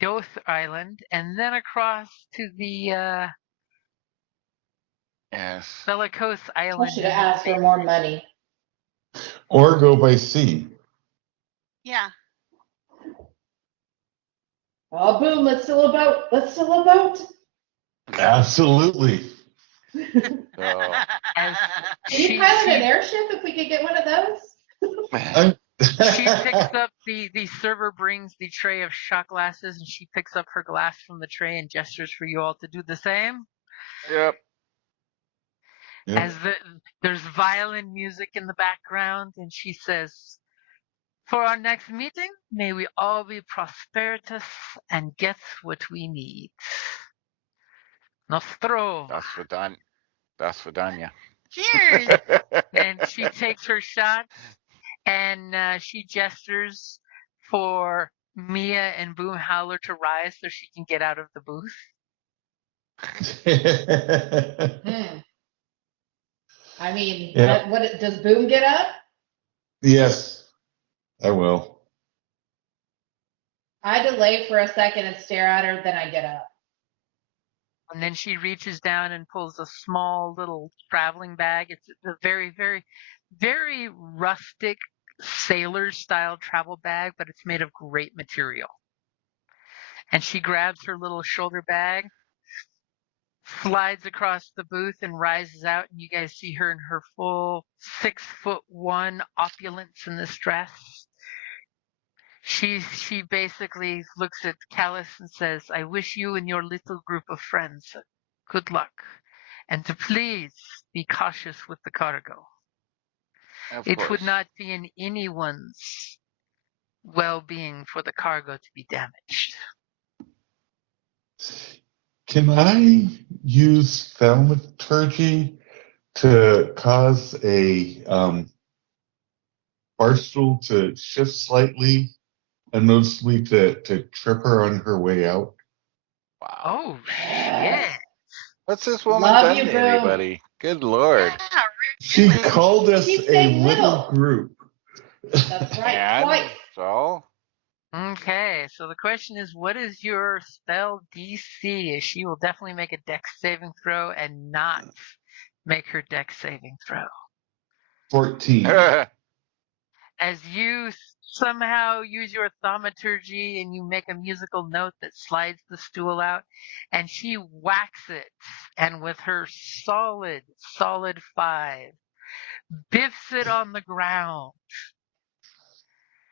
Doth Island, and then across to the Bellicose Island. I should have asked for more money. Or go by sea. Yeah. Oh, boom, let's sail a boat. Let's sail a boat. Absolutely. Can you pilot an airship if we could get one of those? She picks up the server brings the tray of shot glasses, and she picks up her glass from the tray and gestures for you all to do the same. Yep. As there's violin music in the background, and she says, "For our next meeting, may we all be prosperous and get what we need. Nostro." Das Vidania. Cheers. And she takes her shot, and she gestures for Mia and Boom Howler to rise so she can get out of the booth. I mean, does Boom get up? Yes, I will. I delay for a second and stare at her, then I get up. And then she reaches down and pulls a small little traveling bag. It's a very, very, very rustic sailor style travel bag, but it's made of great material. And she grabs her little shoulder bag, slides across the booth, and rises out. And you guys see her in her full 6'1" opulence in this dress. She basically looks at Callus and says, "I wish you and your little group of friends good luck, and to please be cautious with the cargo. Of It course. would not be in anyone's well-being for the cargo to be damaged." Can I use thaumaturgy to cause a barstool to shift slightly and noticeably to trip her on her way out? Wow. Oh, shit. What's this woman Love done you, to boo. anybody? Good lord. Yeah, She really. called us She a said little little. group. That's right. And Twice. so, Okay, so the question is, what is your spell DC? She will definitely make a dex saving throw and not make her dex saving throw. 14. As you somehow use your thaumaturgy and you make a musical note that slides the stool out, and she whacks it, and with her solid 5, biffs it on the ground.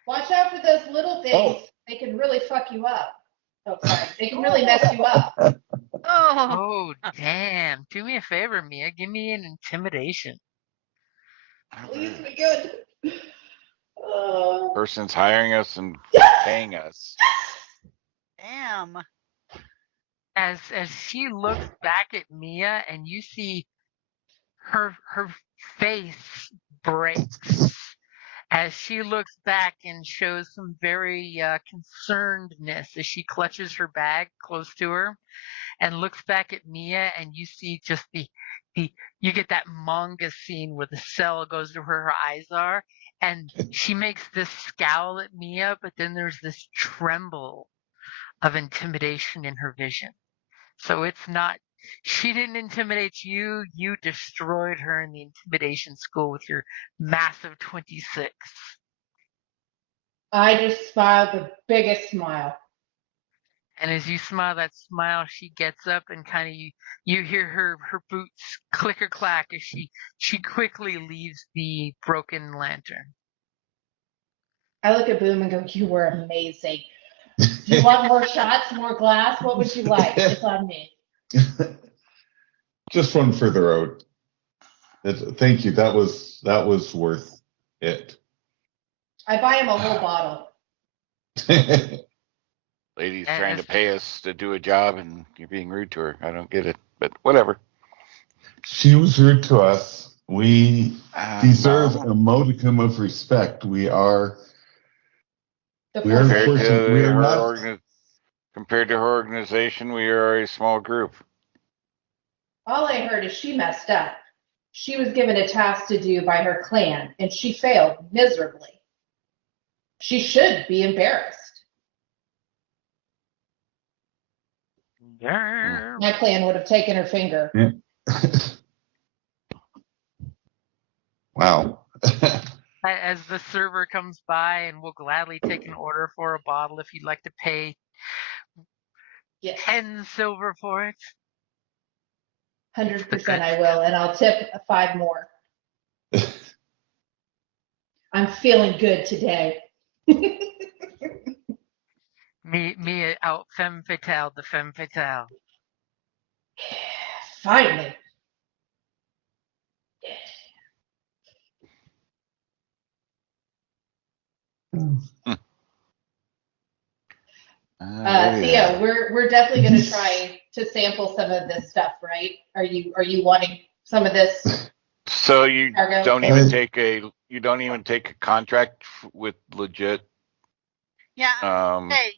Watch out for those little things. Oh. They can really fuck you up. Oh, sorry. They can really mess you up. Oh, Oh, damn. Do me a favor, Mia. Give me an intimidation. Please be good. Oh. person's hiring us and paying us. damn. As she looks back at Mia and you see her face breaks as she looks back and shows some very concernedness as she clutches her bag close to her and looks back at Mia, and you see just the you get that manga scene where the cell goes to where her eyes are, and she makes this scowl at Mia, but then there's this tremble of intimidation in her vision. So it's not, she didn't intimidate you, you destroyed her in the intimidation school with your massive 26. I just smiled the biggest smile. And as you smile that smile, she gets up and kind of you hear her boots clicker clack as she quickly leaves the broken lantern. I look at Boom and go, "You were amazing. Do you want more shots, more glass? What would you like? It's on me." Just one further out. Thank you. That was worth it. I buy him a whole bottle. Lady's trying to pay us to do a job and you're being rude to her. I don't get it, but whatever. She was rude to us. We deserve No. a modicum of respect. We are The We are first- Compared unfortunate. to We are her not. compared to her organization, we are a small group. All I heard is she messed up. She was given a task to do by her clan, and she failed miserably. She should be embarrassed. Yeah. My clan would have taken her finger. Wow. As the server comes by and will gladly take an order for a bottle if you'd like to pay Yes, 10 silver for it. 100% I will, and I'll tip 5 more. I'm feeling good today. Me out femme fatale, the femme fatale. Finally. Theo, we're definitely going to try to sample some of this stuff, right? Are you wanting some of this? So you Cargo? don't even take a contract with legit Yeah. Hey.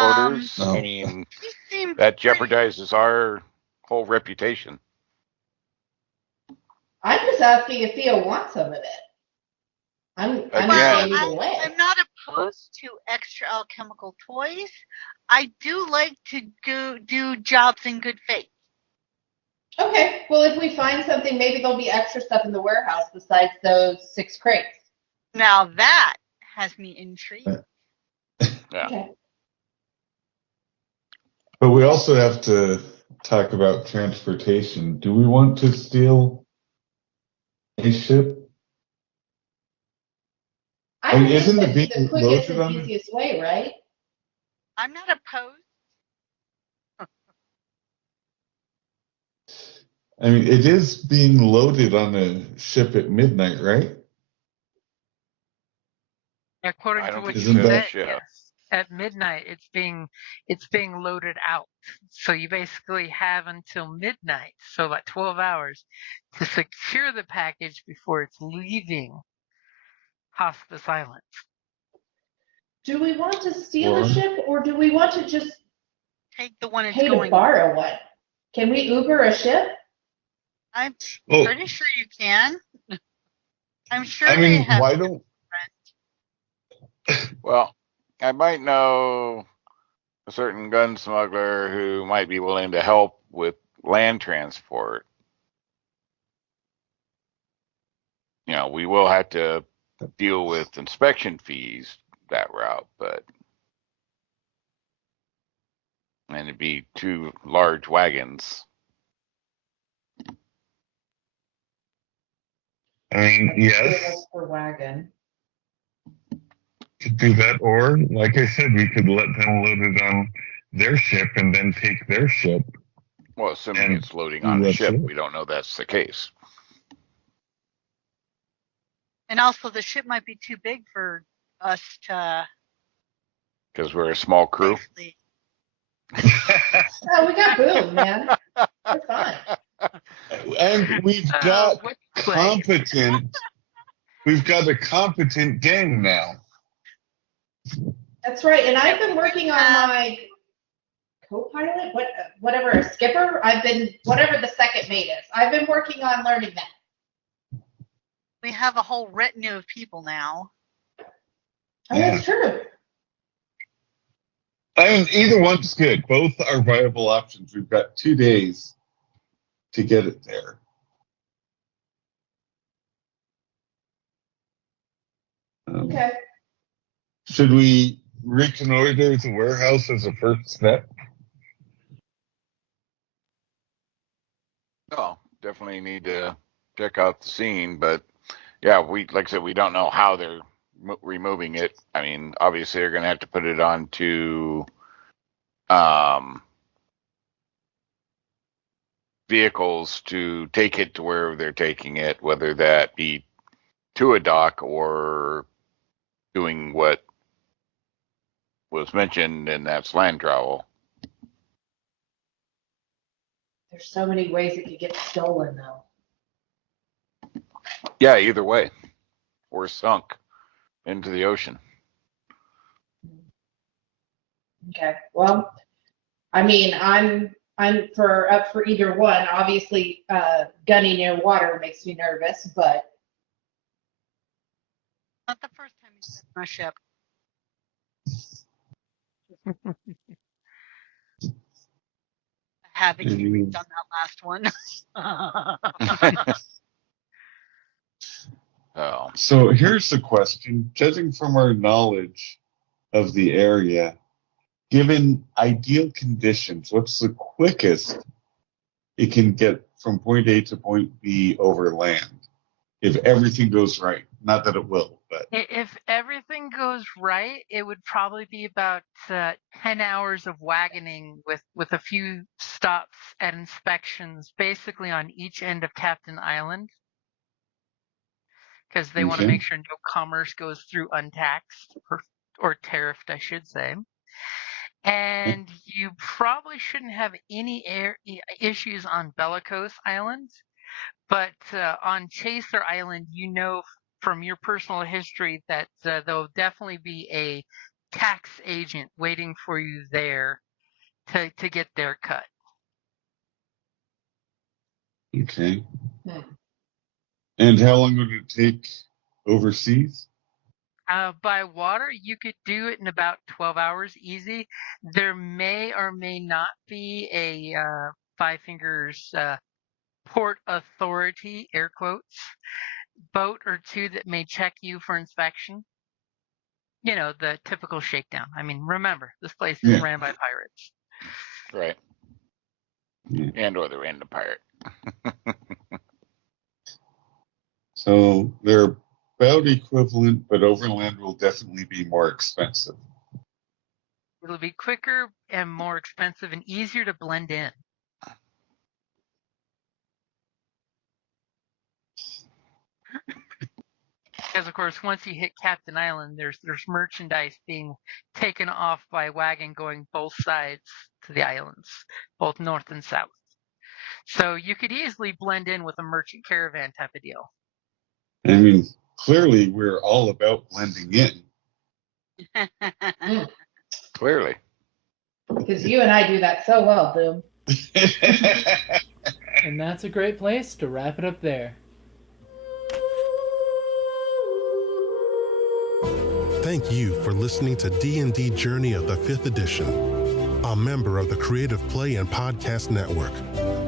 orders. No. I mean, She seemed that pretty- jeopardizes our whole reputation. I'm just asking if Theo wants some of it. I'm Again. saying either way. I'm not opposed to extra alchemical toys. I do like to do jobs in good faith. Okay, well, if we find something, maybe there'll be extra stuff in the warehouse besides those 6 crates. Now that has me intrigued. Yeah. Okay. But we also have to talk about transportation. Do we want to steal a ship? I mean, think isn't that'd it be the being quickest loaded and on it? easiest way, right? I'm not opposed. I mean, it is being loaded on a ship at midnight, right? According I to don't what think you it Isn't says that said, ship. yes. At midnight, it's being loaded out. So you basically have until midnight, so like 12 hours, to secure the package before it's leaving Hospice Island. Do we want to steal a or ship or do we want to just Take the one it's pay to going. borrow one? Can we Uber a ship? I'm well, pretty sure you can. I'm sure I they mean, have why don't Well, I might know a certain gun smuggler who might be willing to help with land transport. You know, we will have to deal with inspection fees that route, but and it'd be 2 large wagons. I mean, yes, Per wagon. could do that, or like I said, we could let them load it on their ship and then take their ship. Well, assuming And it's loading do on a what's ship, it. we don't know that's the case. And also, the ship might be too big for us to Because we're a small crew. safely. Oh, we got boom, man. We're fine. And we've got Play. we've got a competent gang now. That's right. And I've been working on my co-pilot, whatever, a skipper. Whatever the second mate is. I've been working on learning that. We have a whole retinue of people now. Oh, that's true. I mean, either one's good. Both are viable options. We've got 2 days to get it there. Okay. Should we reconnoiter the warehouse as a first step? Oh, definitely need to check out the scene, but yeah, like I said, we don't know how they're removing it. I mean, obviously they're going to have to put it onto vehicles to take it to wherever they're taking it, whether that be to a dock or doing what was mentioned, and that's land travel. There's so many ways it could get stolen, though. Yeah, either way, or sunk into the ocean. Okay. Well, I mean, I'm up for either one. Obviously, gunning near water makes me nervous, but Not the first time you've been on a ship. Having you done that last one. Oh, So here's the question. Judging from our knowledge of the area, given ideal conditions, what's the quickest it can get from point A to point B over land? If everything goes right. Not that it will, but If everything goes right, it would probably be about 10 hours of wagoning with a few stops at inspections, basically on each end of Captain Island, because they want to okay. make sure no commerce goes through untaxed or tariffed, I should say. And you probably shouldn't have any issues on Bellicose Island. But on Chaser Island, you know from your personal history that there'll definitely be a tax agent waiting for you there to get their cut. Okay. And how long would it take overseas? By water, you could do it in about 12 hours easy. There may or may not be a Five Fingers port authority, air quotes, boat or two that may check you for inspection. You know, the typical shakedown. I mean, remember, this place is ran by pirates. Right. And or the random pirate. So they're about equivalent, but overland will definitely be more expensive. It'll be quicker and more expensive and easier to blend in. Because of course, once you hit Captain Island, there's merchandise being taken off by wagon going both sides to the islands, both north and south. So you could easily blend in with a merchant caravan type of deal. I mean, clearly we're all about blending in. Clearly. Because you and I do that so well, Boom. And that's a great place to wrap it up there. Thank you for listening to D&D Journey of the 5th Edition, a member of the Creative Play and Podcast Network.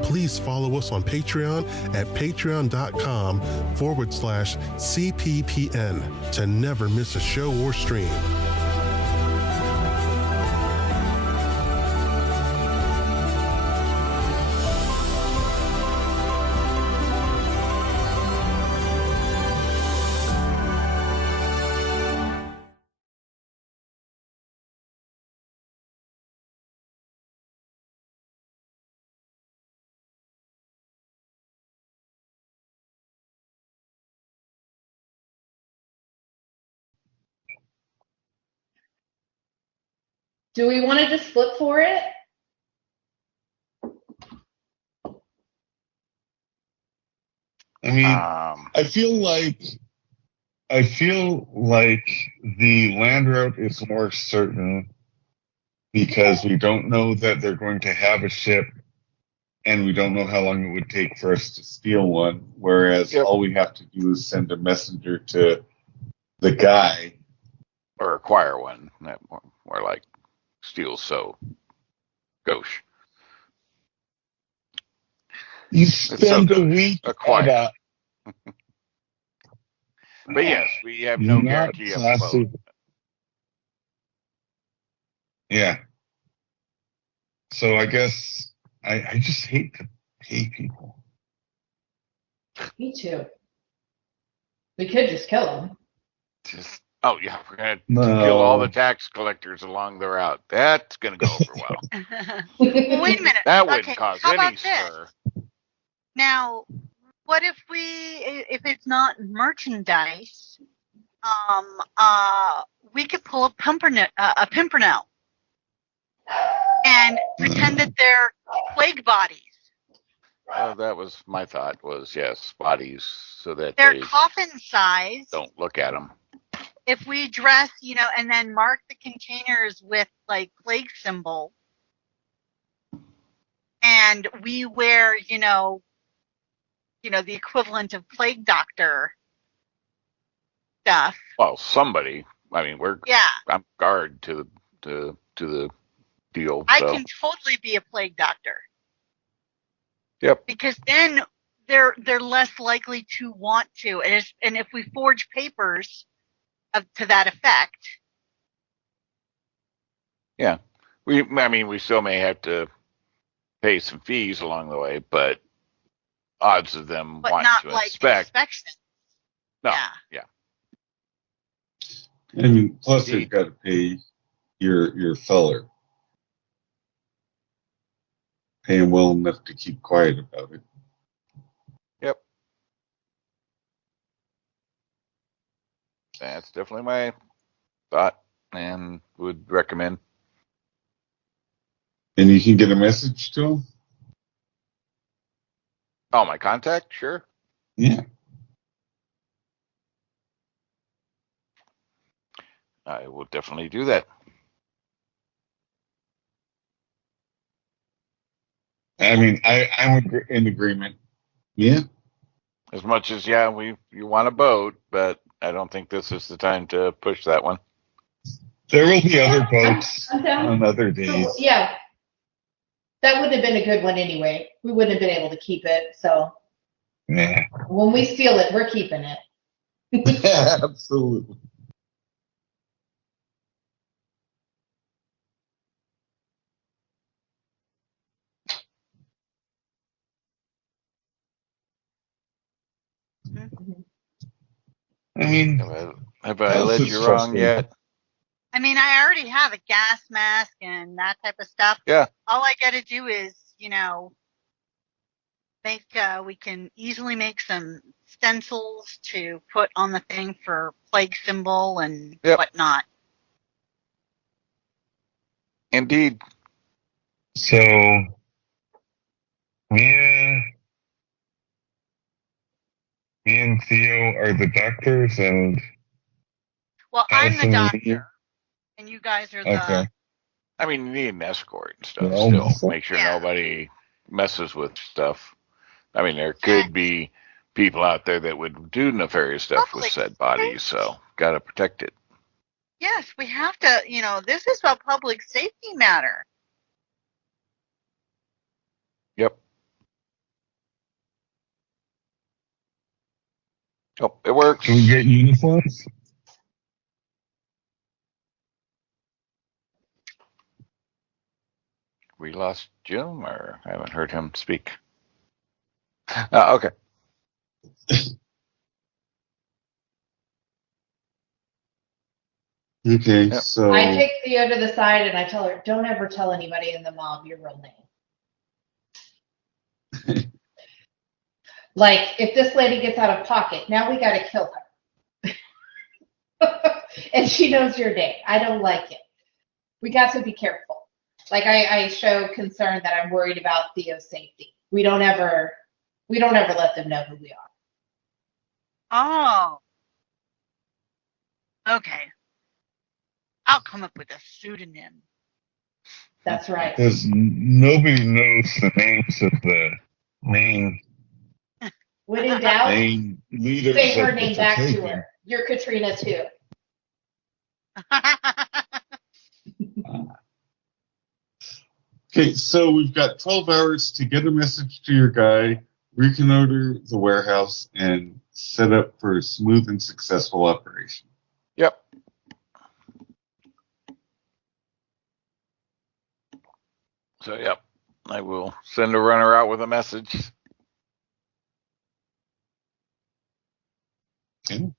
Please follow us on Patreon at patreon.com/CPPN to never miss a show or stream. Do we want to just flip for it? I mean, I feel like the land route is more certain because we don't know that they're going to have a ship and we don't know how long it would take for us to steal one. Whereas all we have to do is send a messenger to the guy. Or acquire one. More like steal so. Gauche. You spend a week acquire. But yes, we have no guarantee of a boat. Yeah. So I guess I just hate to pay people. Me too. We could just kill them. Oh yeah, we're gonna kill all the tax collectors along the route. That's gonna go over well. Well, wait a minute. That wouldn't cause how any about stir. This? Now, what if it's not merchandise? We could pull a pimpernel and pretend that they're plague bodies. That was my thought. Was yes, bodies, so that they're they coffin size. Don't look at them. If we dress, and then mark the containers with like plague symbol, and we wear, the equivalent of plague doctor stuff. Well, somebody. I mean, I'm guard to the deal. I can totally be a plague doctor. Yep. Because then they're less likely to want to, and if we forge papers to that effect. Yeah, we still may have to pay some fees along the way, but odds of them wanting to inspect. Inspection. No, yeah. I mean, plus you've got to pay your feller. Pay him well enough to keep quiet about it. Yep. That's definitely my thought and would recommend. And you can get a message to him? Oh, my contact? Sure. Yeah. I will definitely do that. I mean, I'm in agreement. Yeah. As much as, you want a boat, but I don't think this is the time to push that one. There will be other boats on other days. Yeah. That would have been a good one anyway. we wouldn't have been able to keep it. So Yeah. when we steal it, we're keeping it. Yeah, absolutely. I mean, Have I plus led it's you wrong frustrating. yet? I mean, I already have a gas mask and that type of stuff. Yeah. All I got to do is, we can easily make some stencils to put on the thing for plague symbol and Yep. whatnot. Indeed. So, me and Theo are the doctors, and Well, I'm the Allison and you. doctor, and you guys are the. Okay. I mean, you need an escort and stuff Yeah, still. almost. Make sure Yeah. nobody messes with stuff. I mean, there could be people out there that would do nefarious stuff with Public said bodies, so got to protect it. Yes, we have to. This is a public safety matter. Yep. Oh, it works. Can we get uniforms? We lost Jim, or I haven't heard him speak. Okay. Okay, Yep. so I take Theo to the side and I tell her, don't ever tell anybody in the mob your real name. Like, if this lady gets out of pocket, now we got to kill her. And she knows your name. I don't like it. We got to be careful. Like, I show concern that I'm worried about Theo's safety. We don't ever let them know who we are. Oh. Okay. I'll come up with a pseudonym. That's right. because nobody knows the names of the main When in doubt, leaders say her of the name back to Forsaken. her. You're Katrina too. Okay, so we've got 12 hours to get a message to your guy, reconnoiter the warehouse, and set up for a smooth and successful operation. Yep. So, yep. I will send a runner out with a message. Okay.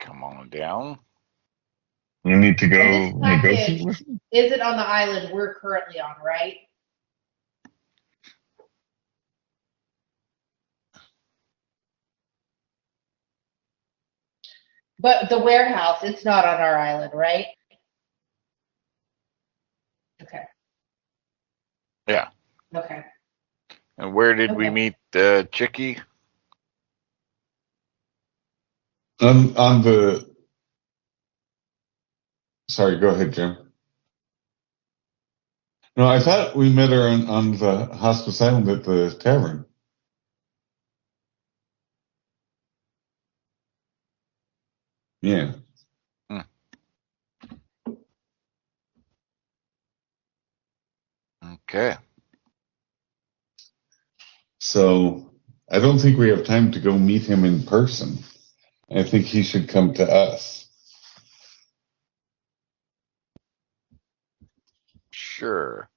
Come on down. You need to go And this negotiate package with him? isn't on the island we're currently on, right? But the warehouse, it's not on our island, right? Okay. Yeah. Okay. And where did we Okay. meet Chicky? On the. Sorry, go ahead, Jim. No, I thought we met her on the hospice island at the tavern. Yeah. Okay. So I don't think we have time to go meet him in person. I think he should come to us. Sure.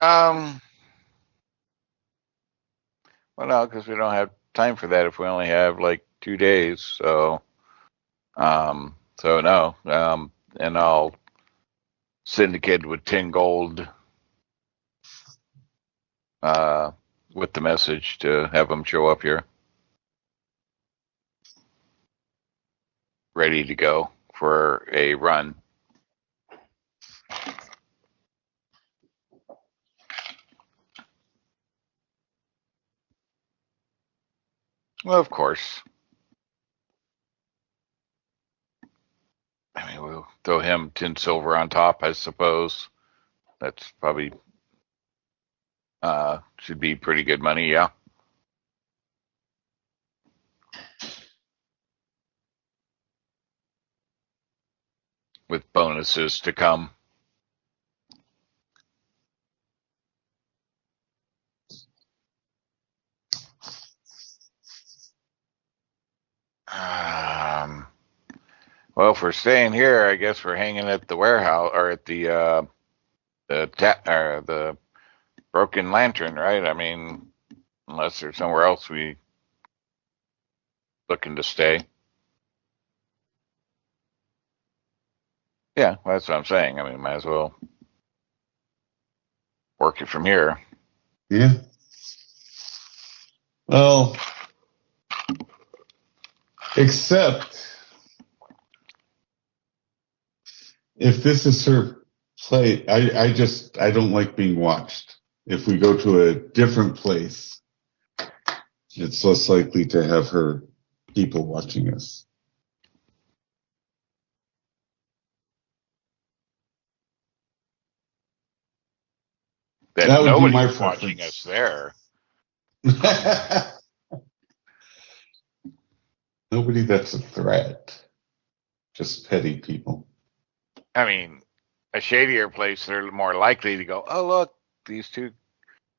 Well, no, because we don't have time for that if we only have like 2 days. So no. And I'll send a kid with 10 gold with the message to have them show up here, ready to go for a run. Well, of course. I mean, we'll throw him 10 silver on top, I suppose. That's probably Should be pretty good money, yeah. With bonuses to come. Well, if we're staying here, I guess we're hanging at the warehouse or at the the Broken Lantern, right? I mean, unless there's somewhere else we looking to stay. Yeah, well, that's what I'm saying. I mean, might as well work it from here. Yeah. Well, except if this is her play, I don't like being watched. If we go to a different place, it's less likely to have her people watching us. Then That would be nobody my was watching us there. Nobody that's a threat. Just petty people. I mean, a shadier place, they're more likely to go, oh, look, these two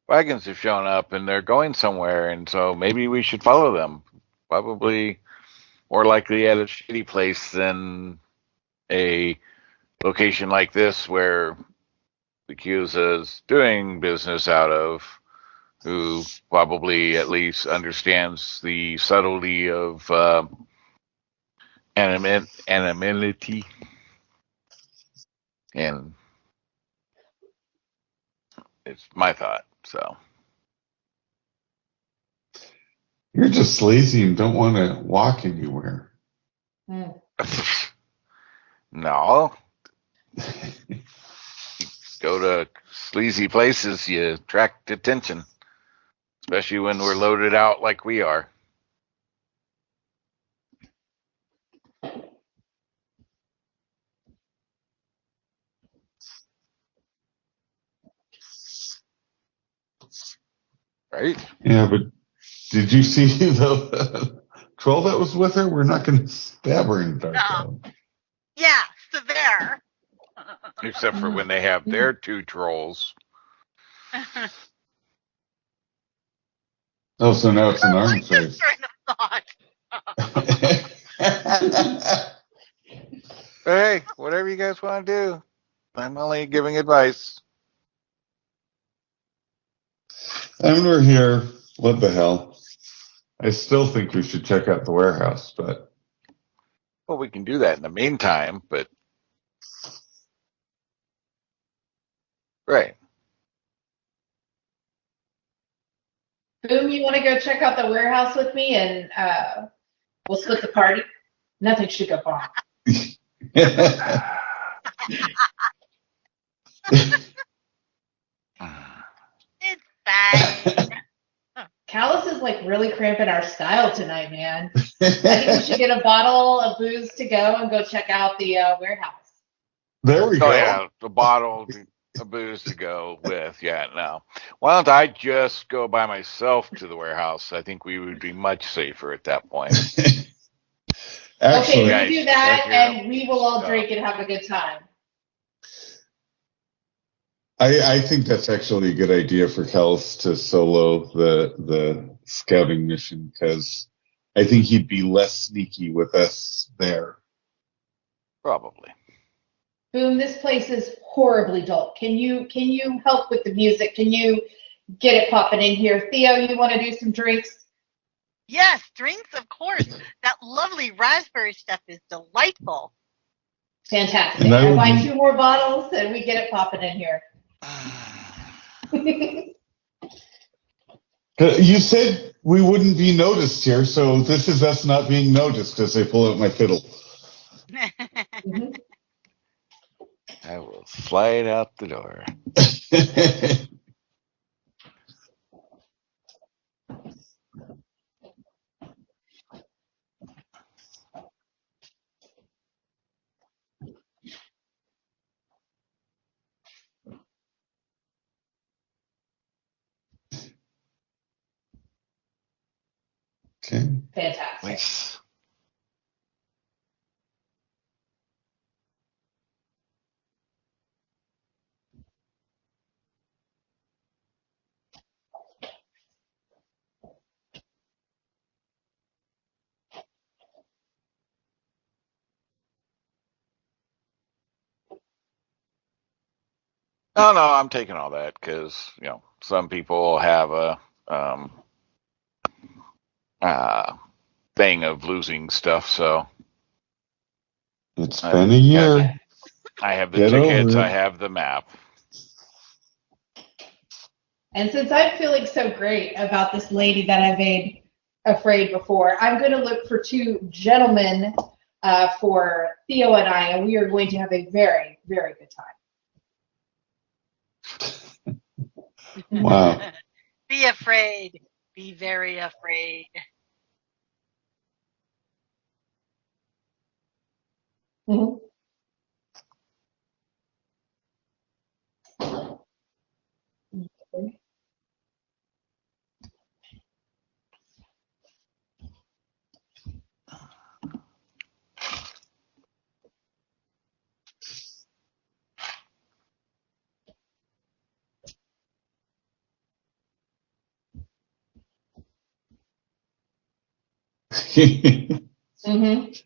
wagons have shown up and they're going somewhere, and so maybe we should follow them. Probably more likely at a shady place than a location like this where the Yakuza's doing business out of, who probably at least understands the subtlety of anonymity. And it's my thought, so. You're just lazy and don't want to walk anywhere. No. Go to sleazy places, you attract attention. Especially when we're loaded out like we are. Right? Yeah, but did you see the troll that was with her? We're not going to stab her in the dark out. Yeah, severe. Except for when they have their two trolls. Oh, so now it's an arm Like this race. train of thought. Hey, whatever you guys want to do. I'm only giving advice. I mean, we're here. What the hell? I still think we should check out the warehouse, but. Well, we can do that in the meantime, but. Right. Boom, you want to go check out the warehouse with me and we'll split the party? Nothing should go wrong. It's fine. Callus is like really cramping our style tonight, man. I think we should get a bottle of booze to go and go check out the warehouse. There we go. Oh, yeah, the bottle of booze to go with. Yeah, no. Why don't I just go by myself to the warehouse? I think we would be much safer at that point. Actually, okay, you do that and we will all drink and have a good time. I think that's actually a good idea for Kels to solo the scouting mission because I think he'd be less sneaky with us there. Probably. Boom, this place is horribly dull. Can you help with the music? Can you get it popping in here? Theo, you want to do some drinks? Yes, drinks, of course. That lovely raspberry stuff is delightful. Fantastic. I buy 2 more bottles and we get it popping in here. You said we wouldn't be noticed here, so this is us not being noticed as I pull out my fiddle. I will slide out the door. Okay. Fantastic. Nice. No, I'm taking all that because some people have a uh, thing of losing stuff. So It's been a year. I have the Get tickets. over I it. have the map. And since I'm feeling so great about this lady that I made afraid before, I'm going to look for two gentlemen for Theo and I, and we are going to have a very, very good time. Wow. Be afraid. Be very afraid. Mhm. Mhm.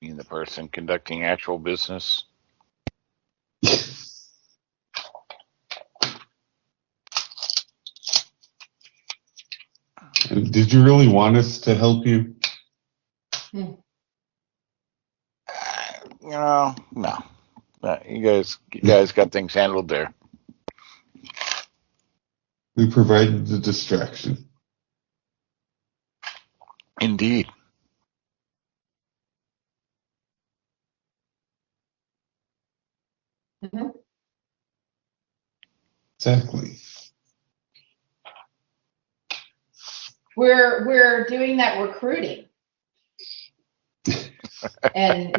Being the person conducting actual business. Did you really want us to help you? No. You guys got things handled there. We provided the distraction. Indeed. Mhm. Exactly. We're doing that recruiting and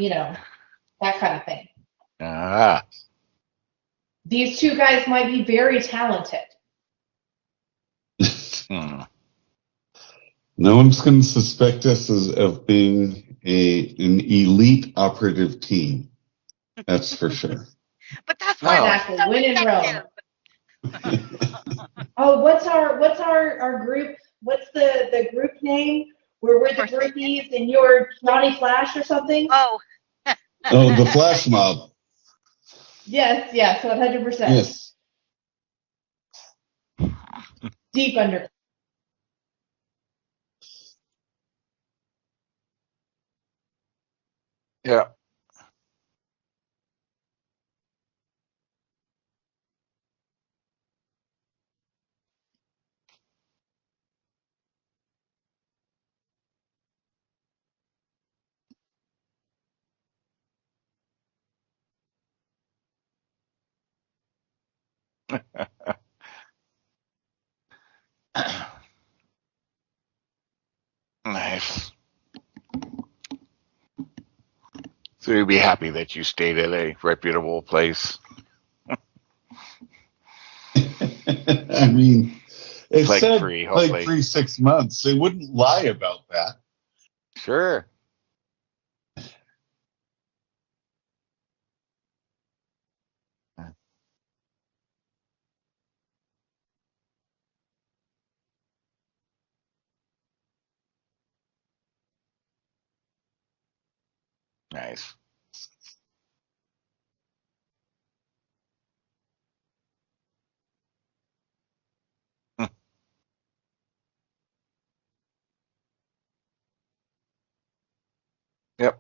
that kind of thing. Ah. These two guys might be very talented. Hmm. No one's going to suspect us of being an elite operative team. That's for sure. But that's why we're Exactly. so When in Rome. effective. Oh, what's our group? What's the group name? Where we're the Forsake. groupies and you're Johnny Flash or something? Oh, Oh, the flash mob. Yes, 100%. Yes. Deep under. Yeah. Nice. So you'd be happy that you stayed at a reputable place. I mean, it Plague said free, like hopefully. 6 months. They wouldn't lie about that. Sure. Nice. Yep.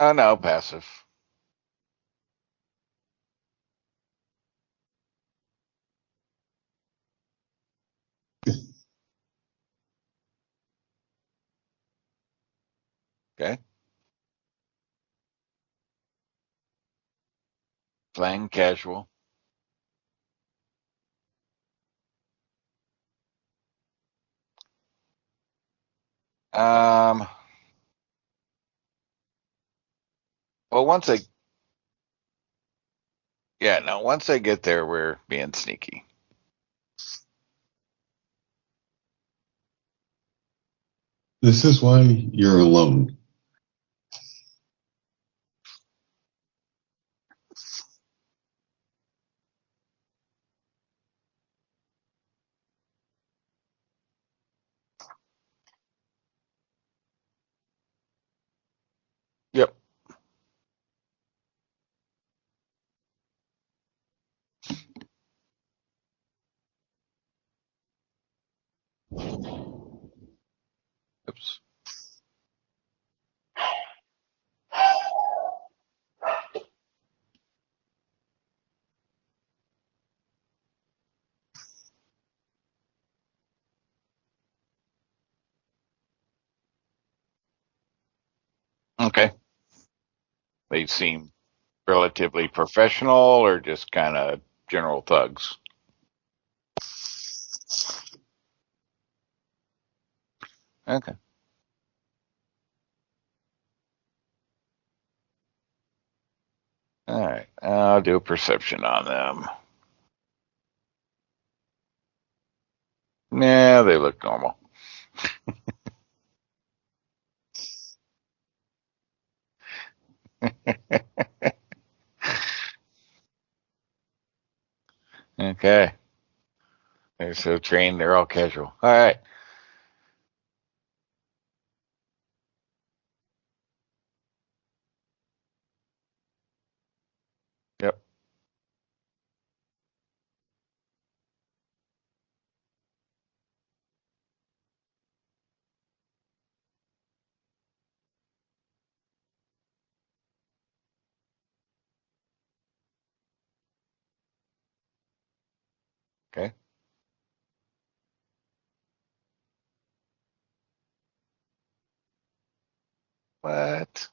Oh no, passive. Okay. Playing casual. Well, once I get there, we're being sneaky. This is why you're alone. Yep. Oops. Okay. They seem relatively professional or just kind of general thugs? Okay. All right. I'll do a perception on them. Nah, they look normal. Okay. They're so trained, they're all casual. All right. Yep. Okay. What?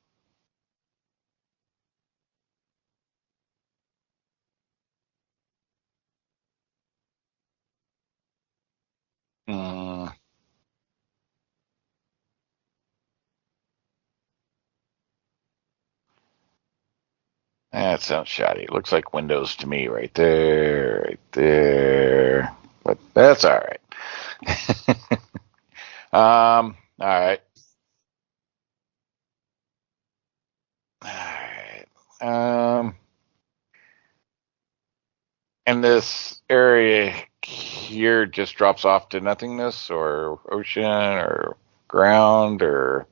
Hmm. That sounds shoddy. It looks like windows to me right there, right there. But that's all right. All right. All right. And this area here just drops off to nothingness or ocean or ground or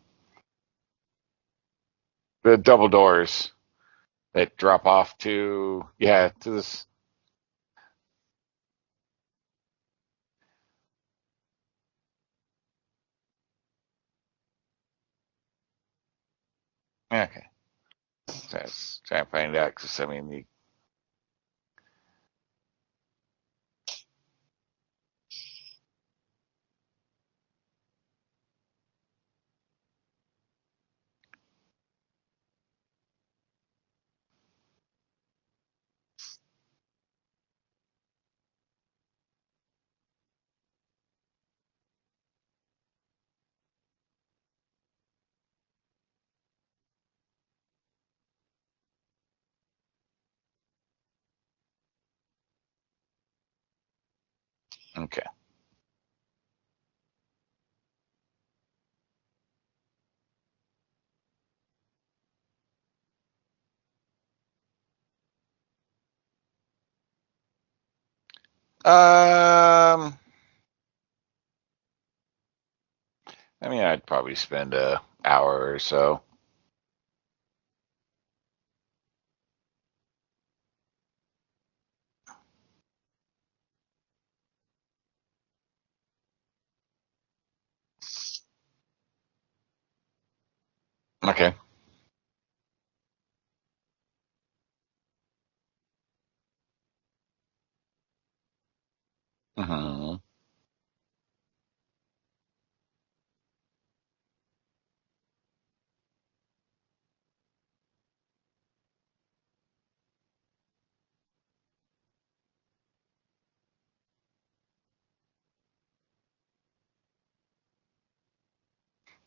the double doors that drop off to, yeah, to this. Okay. So let's try and find out because I mean, okay. I mean, I'd probably spend a hour or so. Okay. Hmm.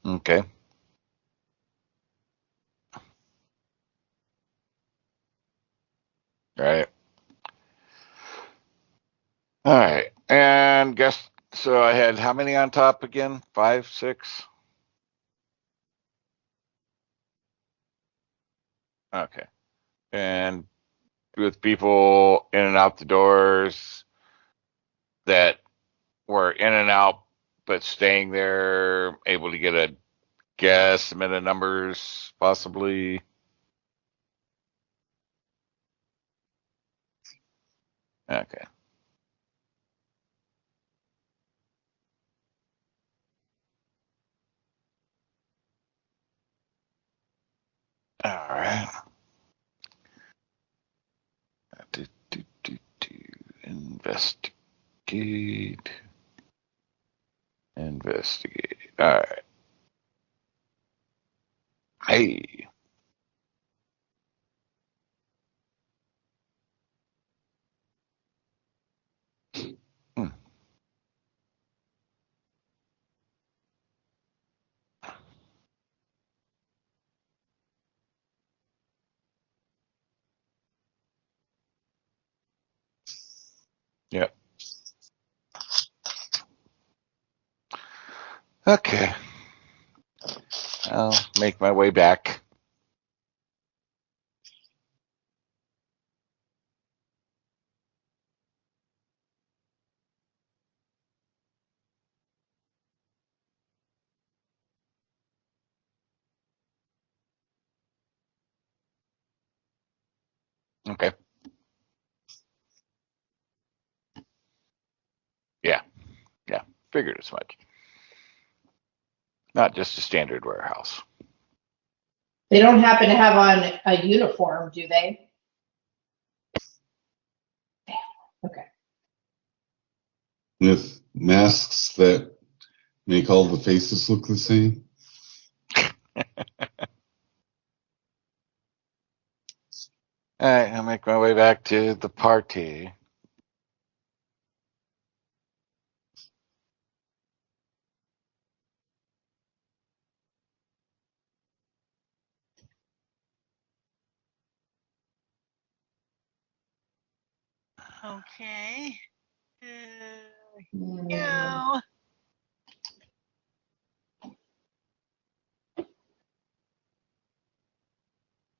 Okay. Right. All right. And guess so I had how many on top again? 5, 6? Okay. And with people in and out the doors that were in and out but staying there, able to get a guesstimate of numbers, possibly. Okay. All right. Investigate. Investigate. All right. Hey. Hmm. Yep. Okay. I'll make my way back. Okay. Yeah. Yeah. Figured as much. Not just a standard warehouse. They don't happen to have on a uniform, do they? Okay. With masks that make all the faces look the same. All right. I'll make my way back to the party. Okay. Hmm. You.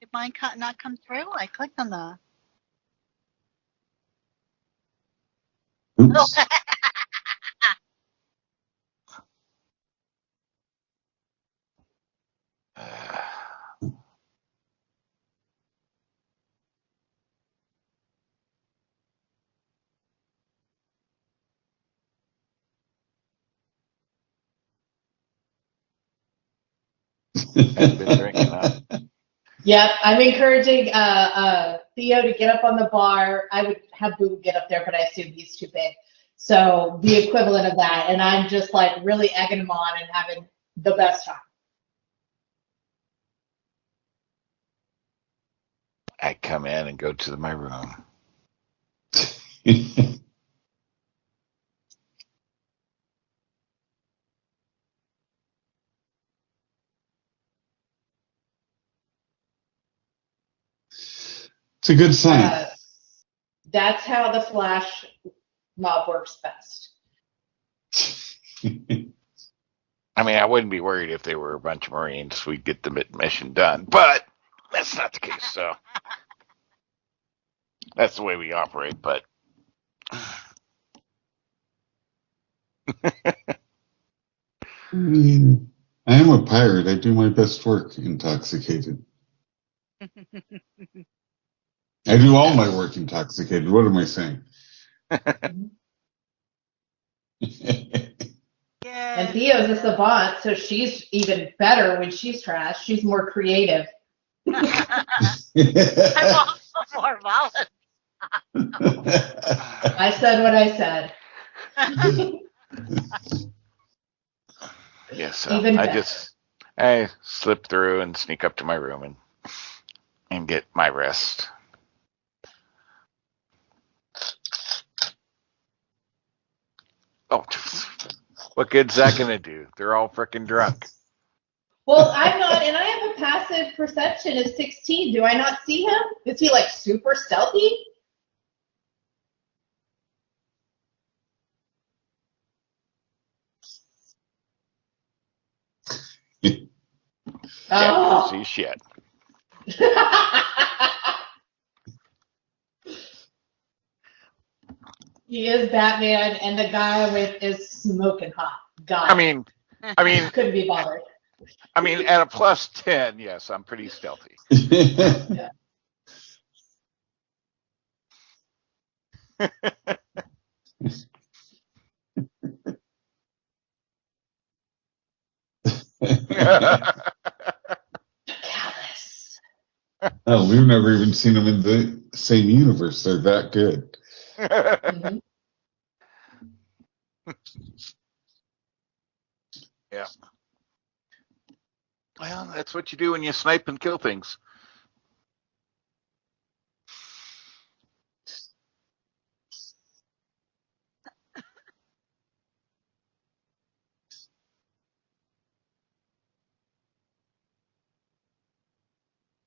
Did mine not come through? I clicked on the. Oops. Hadn't been drinking, huh? Yep, I'm encouraging Theo to get up on the bar. I would have Boo get up there, but I assume he's too big. So the equivalent of that. And I'm just like really egging him on and having the best time. I come in and go to my room. It's a good sign. That's how the Flash mob works best. I mean, I wouldn't be worried if they were a bunch of Marines. We'd get the mission done, but that's not the case. So that's the way we operate. But I mean, I am a pirate. I do my best work intoxicated. I do all my work intoxicated. What am I saying? And Yes. Theo's a savant, so she's even better when she's trash. She's more creative. I'm also more volatile. I said what I said. yeah, so Even I better. I slip through and sneak up to my room and get my rest. Oh, what good's that gonna do? They're all freaking drunk. Well, I'm not, and I have a passive perception of 16. Do I not see him? Is he like super stealthy? Can't see shit. He is Batman, and the guy with is smoking hot. Got I it. mean, Couldn't be bothered. at a +10, yes, I'm pretty stealthy. Yeah. Callous. Oh, we've never even seen them in the same universe. They're that good. Mm-hmm. Yeah. Well, that's what you do when you snipe and kill things.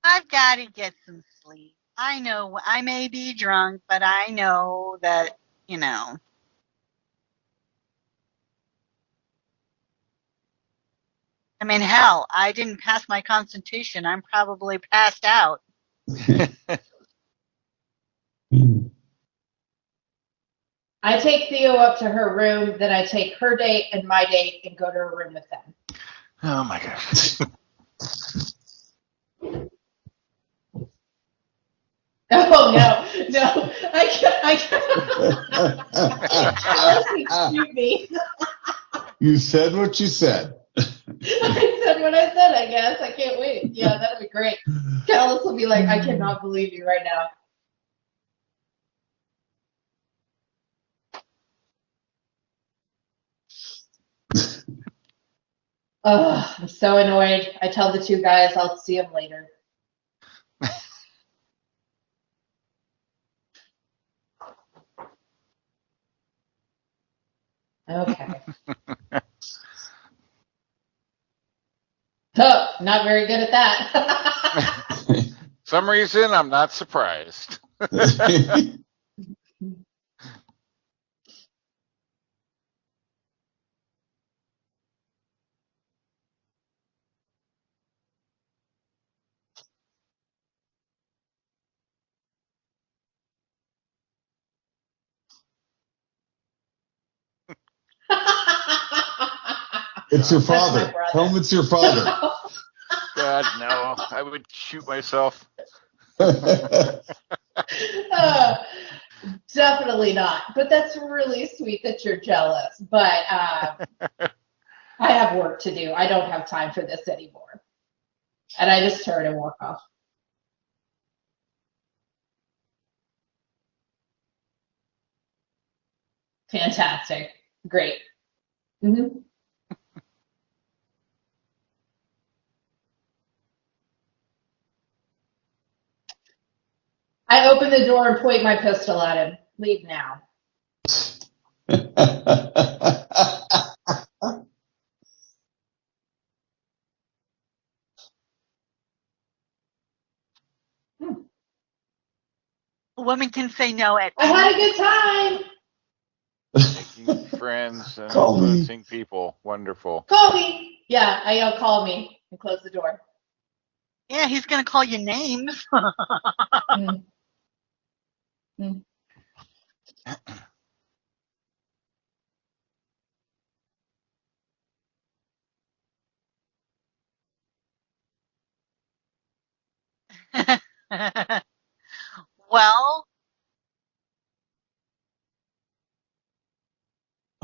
I've got to get some sleep. I know I may be drunk, but I know that, you know. I mean, hell, I didn't pass my constitution. I'm probably passed out. I take Theo up to her room, then I take her date and my date and go to her room with them. Oh my gosh. Oh no, I can't. Alice would shoot me. You said what you said. I said what I said, I guess. I can't wait. Yeah, that'd be great. Callus will be like, I cannot believe you right now. Oh, I'm so annoyed. I tell the two guys I'll see them later. Okay. Oh, not very good at that. Some reason I'm not surprised. It's your That's my father. brother. Tell him it's your father. God, no. I would shoot myself. Definitely not. But that's really sweet that you're jealous. But I have work to do. I don't have time for this anymore. And I just turn and walk off. Fantastic. Great. Mm-hmm. I open the door and point my pistol at him. Leave now. A woman can say no at I had a good time. Making friends and Call me. influencing people. Wonderful. Call me. Yeah, I yell, call me, and close the door. Yeah, he's going to call you names. Mm. Mm. Well,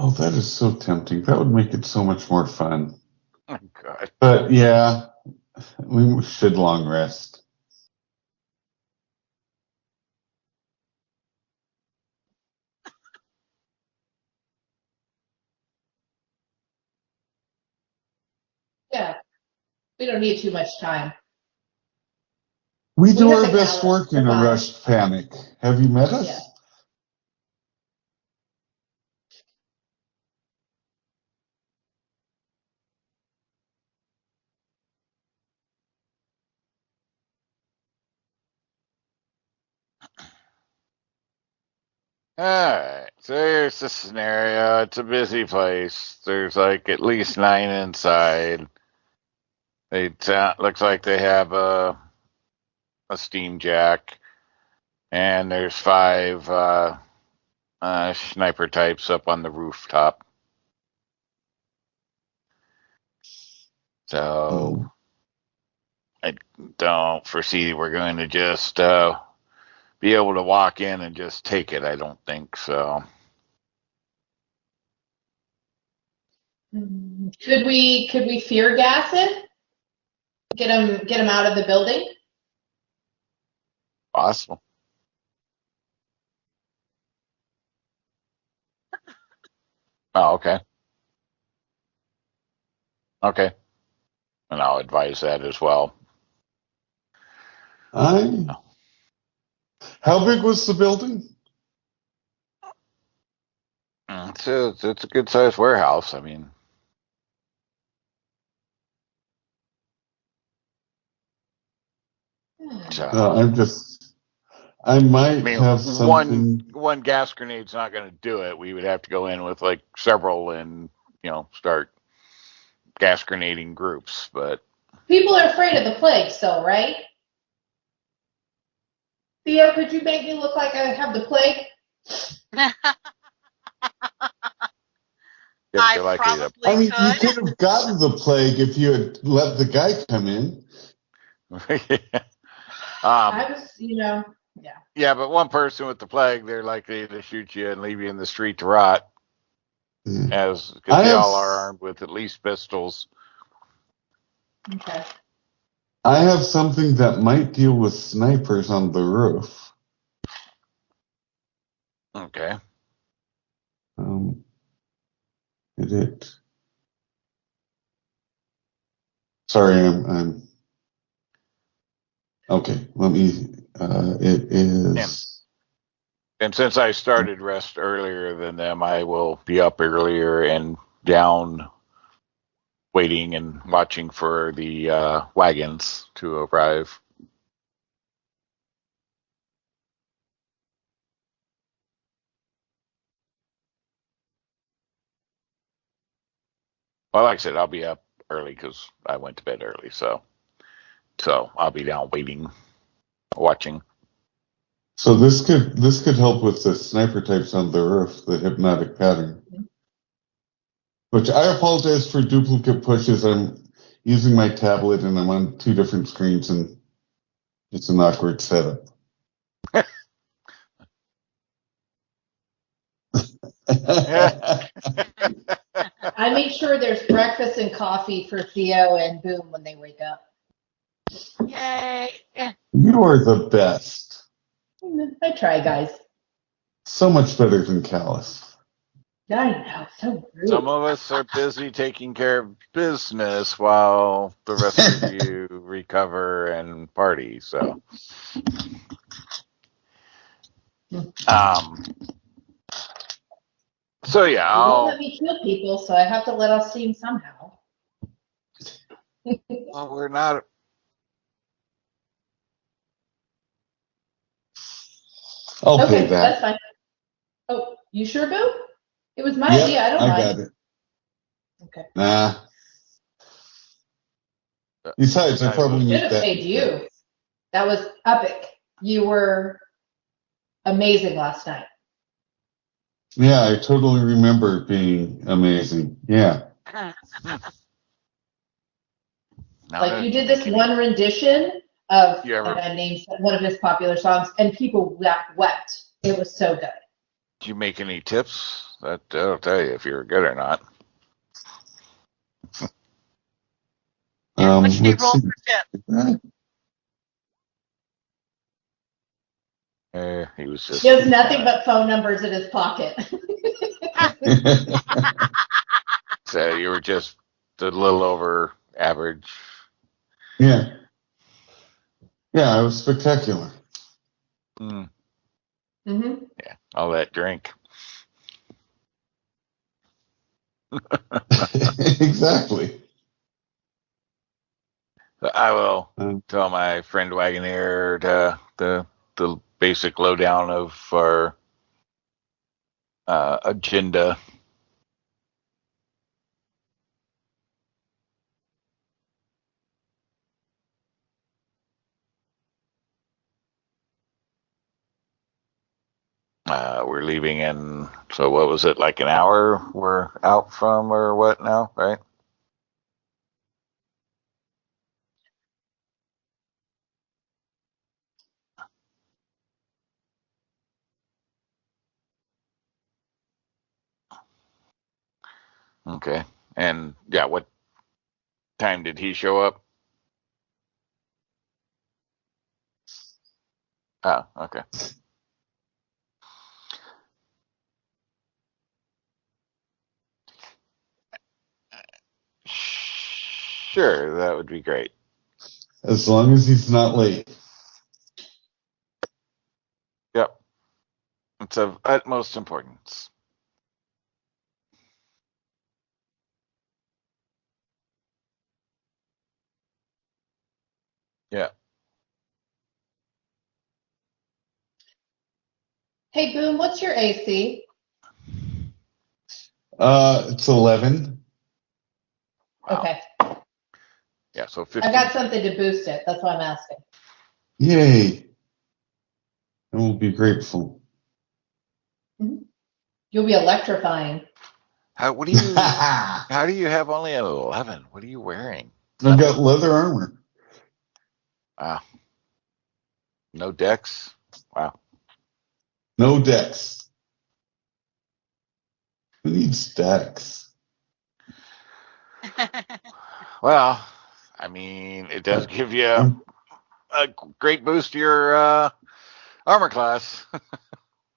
Oh, that is so tempting. That would make it so much more fun. Oh, God. But yeah, we should long rest. Yeah, we don't need too much time. We do have our the best Callus, work the in a bomb. rushed panic. Have you met us? Yeah. Alright, so here's the scenario. It's a busy place. There's like at least 9 inside. Looks like they have a steam jack, and there's 5 sniper types up on the rooftop. So I don't foresee we're going to just be able to walk in and just take it. I don't think so. Could we fear gas it? Get them out of the building? Possible. Oh, okay. Okay. And I'll advise that as well. How big was the building? It's a good sized warehouse. I mean, I might have something. one gas grenade's not going to do it. We would have to go in with like several and start gas grenading groups. But people are afraid of the plague still, right? Theo, could you make me look like I have the plague? I mean, you could have gotten the plague if you had let the guy come in. I was, yeah. Yeah, but one person with the plague, they're likely to shoot you and leave you in the street to rot. Because they all are armed with at least pistols. Okay. I have something that might deal with snipers on the roof. Okay. Sorry, I'm. Okay, let me. It is. And since I started rest earlier than them, I will be up earlier and down, waiting and watching for the wagons to arrive. Well, like I said, I'll be up early because I went to bed early, so I'll be down waiting, watching. So this could help with the sniper types on the roof, the hypnotic pattern. Which I apologize for duplicate pushes. I'm using my tablet and I'm on 2 different screens and it's an awkward setup. I make sure there's breakfast and coffee for Theo and Boom when they wake up. Yay! You are the best. I try, guys. So much better than Callus. I know, so rude. Some of us are busy taking care of business while the rest of you recover and party. So, so yeah, You won't let me kill people, so I have to let off steam somehow. Well, we're not. Okay, that's fine. Oh, you sure, Boo? It was my idea. I don't mind. I got it. Okay. Nah. Besides, I probably should have paid you. That was epic. You were amazing last night. Yeah, I totally remember being amazing. Yeah. Like you did this one rendition of a name, one of his popular songs, and people wept. It was so good. Did you make any tips? That'll tell you if you're good or not. How much do you roll for tip? He was just. He has nothing but phone numbers in his pocket. So you were just a little over average. Yeah. Yeah, it was spectacular. Mm-hmm. Yeah, all that drink. Exactly. I will tell my friend Wagoneer the basic lowdown of our agenda. We're leaving in, so what was it, like an hour we're out from or what now, right? Okay. And yeah, what time did he show up? Oh, okay. Sure, that would be great. As long as he's not late. Yep. It's of utmost importance. Yeah. Hey, Boom, what's your AC? It's 11. Wow. Okay. Yeah, so I 15. got something to boost it. That's why I'm asking. Yay. I will be grateful. You'll be electrifying. How do you have only an 11? What are you wearing? I've got leather armor. Wow. No decks? Wow. No decks. Who needs decks? Well, I mean, it does give you a great boost to your armor class.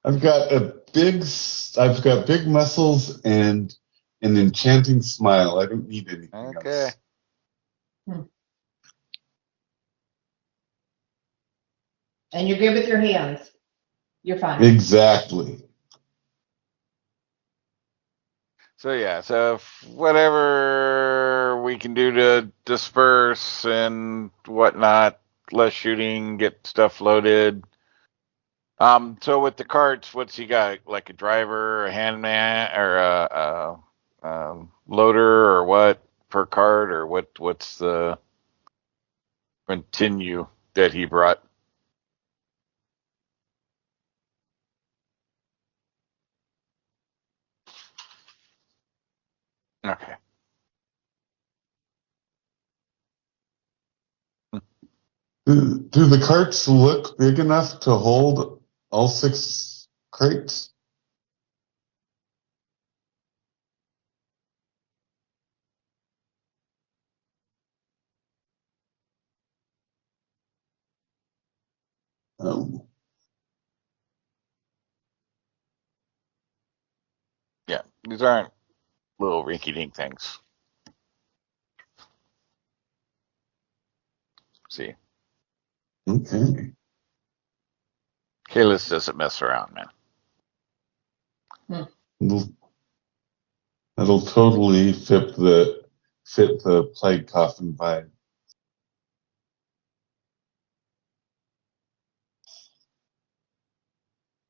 I've got big muscles and an enchanting smile. I don't need anything Okay. else. And you're good with your hands. You're fine. Exactly. So yeah, so whatever we can do to disperse and whatnot, less shooting, get stuff loaded. So with the carts, what's he got? Like a driver, a handman, or a loader, or what per cart, or what's the continue that he brought? Okay. Do the carts look big enough to hold all 6 crates? Oh. Yeah, these aren't little rinky-dink things. See, Okay. Kalis doesn't mess around, man. That'll totally fit the plague coffin vibe.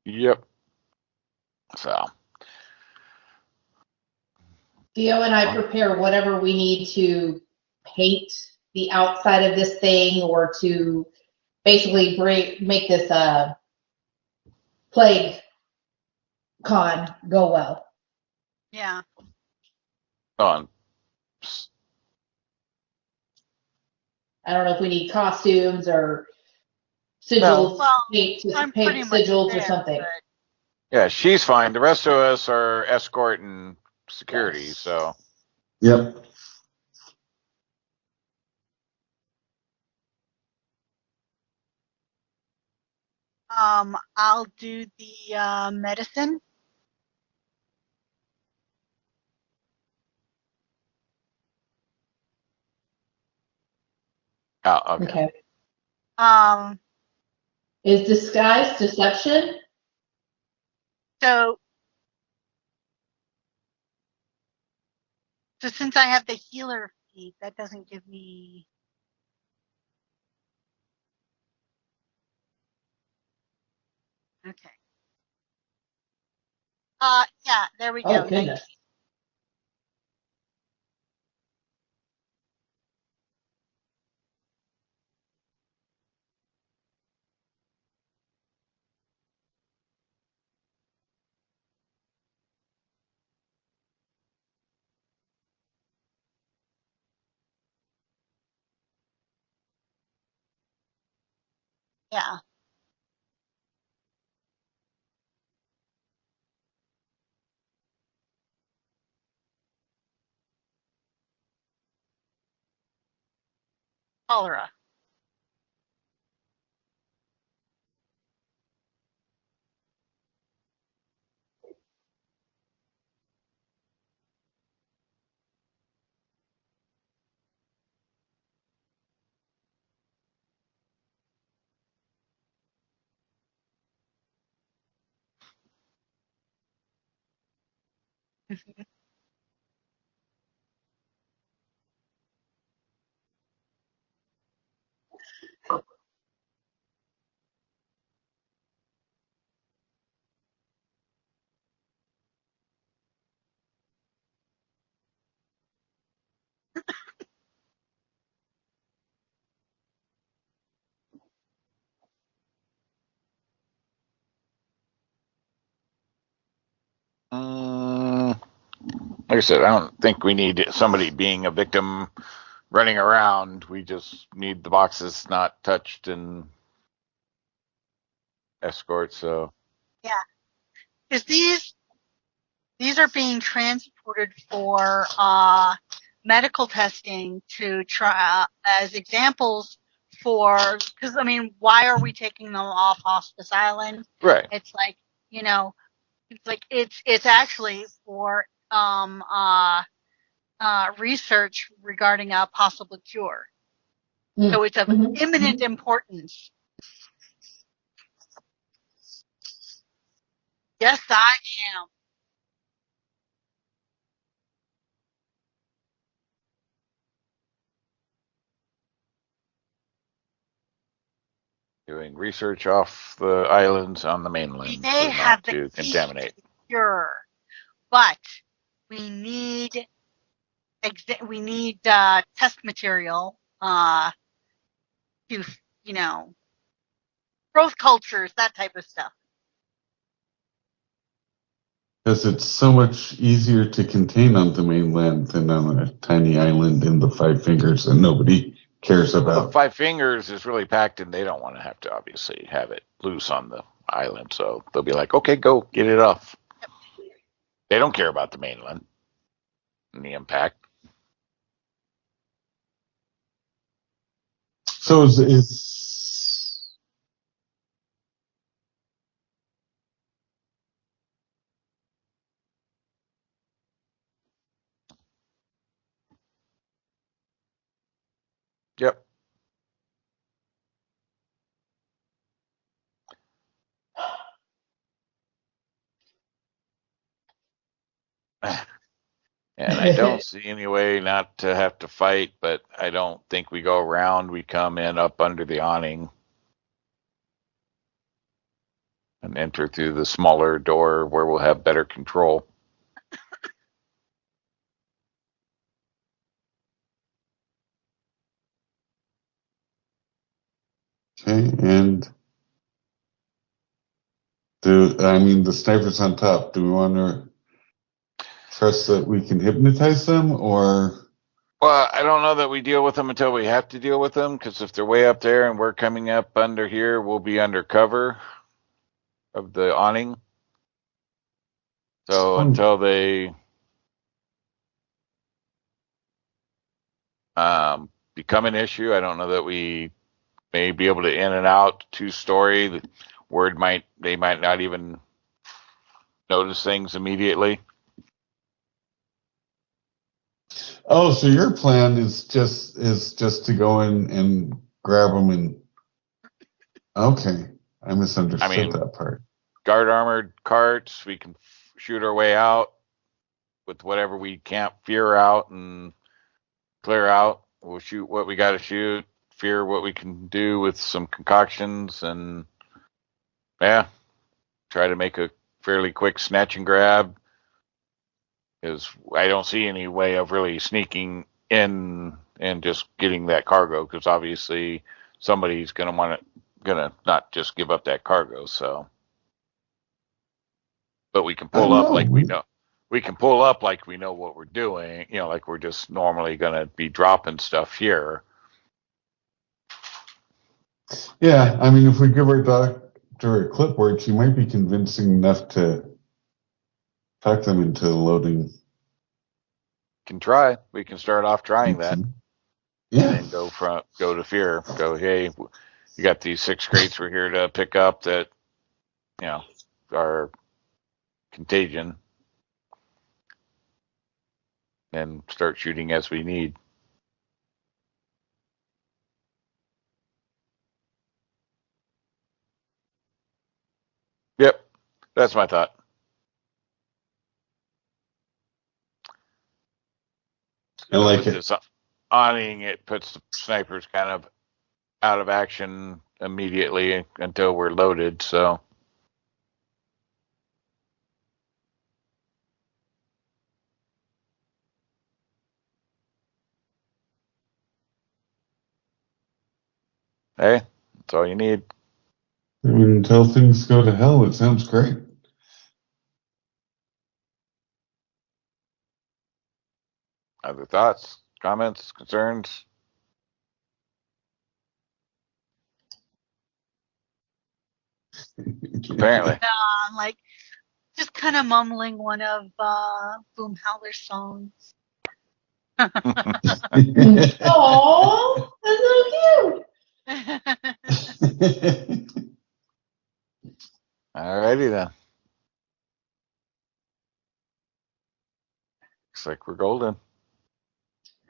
Yep. So. Theo and I prepare whatever we need to paint the outside of this thing or to basically make this plague con go well. Yeah. On. I don't know if we need costumes or sigils, Well, paint I'm pretty much sigils or there, something. but Yeah, she's fine. The rest of us are escort and security, Yes. so. Yep. I'll do the medicine. Oh, okay. Okay. Um, Is disguise deception? so since I have the healer feat, that doesn't give me. Okay. Yeah, there we go. Oh, goodness. Yeah. Cholera. Like I said, I don't think we need somebody being a victim running around. We just need the boxes not touched and escort. So Yeah. Because these are being transported for medical testing to try as examples for, because I mean, why are we taking them off Hospice Island? right. It's like, you know, it's actually for research regarding a possible cure. So it's of imminent importance. Yes, I am. Doing research off the islands on the mainland, We may so have not the to key contaminate. to the cure, but we need test material to, you know, growth cultures, that type of stuff. Because it's so much easier to contain on the mainland than on a tiny island in the Five Fingers that nobody cares Well, the about. Five Fingers is really packed, and they don't want to have to obviously have it loose on the island. So they'll be like, "Okay, go get it off." They don't care about the mainland and the impact. So is Yep. And I don't see any way not to have to fight, but I don't think we go around. We come in up under the awning and enter through the smaller door where we'll have better control. okay, and the sniper's on top. Do we want to trust that we can hypnotize them, or? Well, I don't know that we deal with them until we have to deal with them, because if they're way up there and we're coming up under here, we'll be under cover of the awning. So until they become an issue, I don't know that we may be able to in and out 2-story. The they might not even notice things immediately. Oh, so your plan is just to go in and grab them and okay, I misunderstood that part. Guard armored carts, we can shoot our way out with whatever we can't fear out and clear out. We'll shoot what we got to shoot, fear what we can do with some concoctions, and yeah, try to make a fairly quick snatch and grab. Because I don't see any way of really sneaking in and just getting that cargo. Because obviously somebody's gonna not just give up that cargo. So, but we can pull up like we know. We can pull up like we know what we're doing. You know, like we're just normally gonna be dropping stuff here. Yeah, I mean, if we give our doctor a clipboard, she might be convincing enough to talk them into loading. Can try. We can start off trying that. Yeah. And then go to fear. Go, hey, you got these 6 crates we're here to pick up that, you know, are contagion. And start shooting as we need. Yep, that's my thought. I like With it. this awning, it puts the snipers kind of out of action immediately until we're loaded, so. Hey, that's all you need. I mean, until things go to hell, it sounds great. Other thoughts, comments, concerns? Apparently. No, I'm like just kind of mumbling one of Boom Howler's songs. Oh, that's so cute. Alrighty then. Looks like we're golden.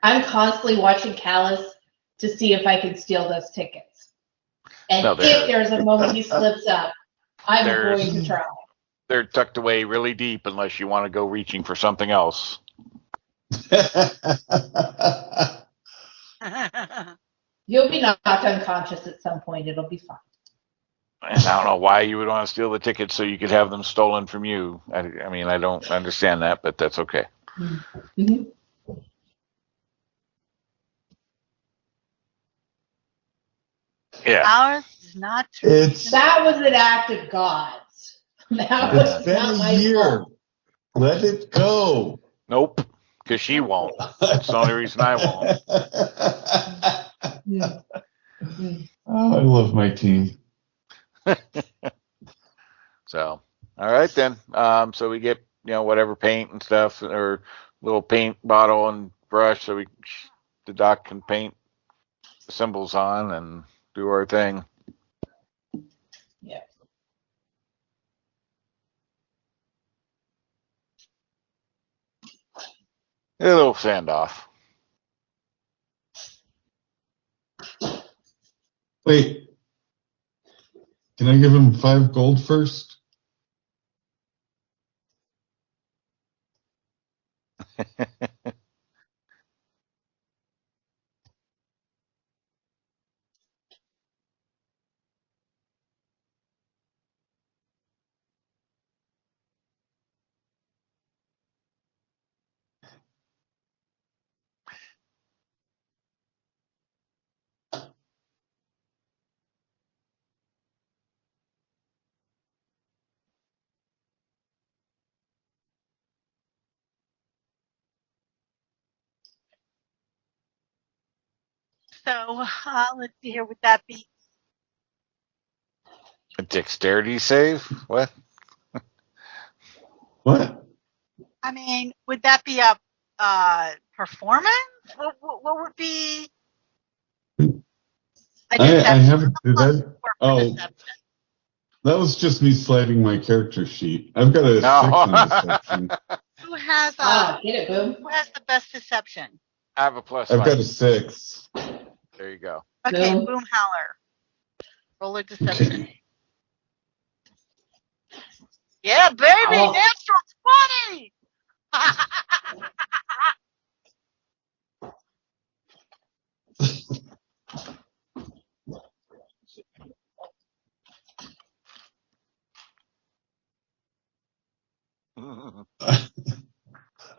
I'm constantly watching Callus to see if I can steal those tickets. And No, if there's a moment he slips up, I'm going to try. They're tucked away really deep unless you want to go reaching for something else. You'll be knocked unconscious at some point. It'll be fine. And I don't know why you would want to steal the tickets so you could have them stolen from you. I mean, I don't understand that, but that's okay. Mm-hmm. Yeah. Ours is not true. That was an act of God's. That was It's been not a my year. fault. Let it go. Nope, because she won't. That's the only reason I won't. Oh, I love my team. So, all right then. So we get, whatever paint and stuff, or little paint bottle and brush, so the doc can paint the symbols on and do our thing. Yeah. A little sand off. Wait, can I give him 5 gold first? So let's see here. Would that be? A dexterity save? What? What? I mean, would that be a performance? What would be? I haven't. Did I? Oh, Deception. that was just me sliding my character sheet. I've got a 6 in deception. Who has Get it, Boom. Who has the best deception? I have a plus I've 5. got a 6. There you go. Okay, Boom. Boom Howler. Roll a deception. Okay. Yeah, baby, Oh. natural 20.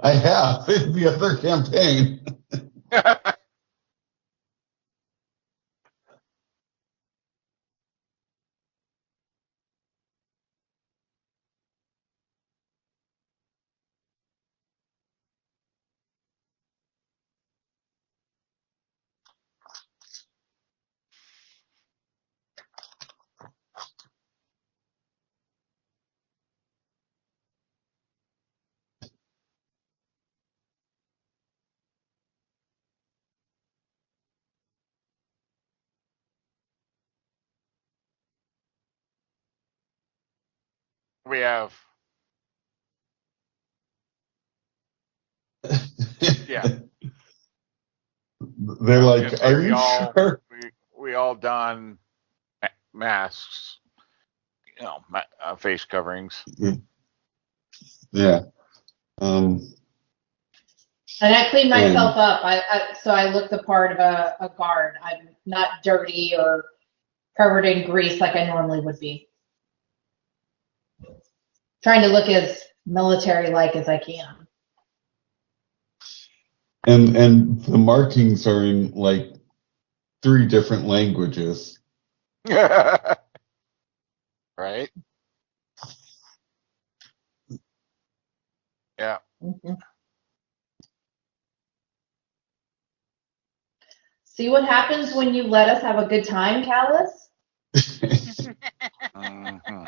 I have in the other campaign. We have. Yeah. They're I was like, gonna say are you sure? we all don masks, face coverings. Yeah. And I clean myself up. So I look the part of a guard. I'm not dirty or covered in grease like I normally would be. Trying to look as military-like as I can. And the markings are in like 3 different languages. Right? Yeah. Mhm. See what happens when you let us have a good time, Callus? Mm-hmm.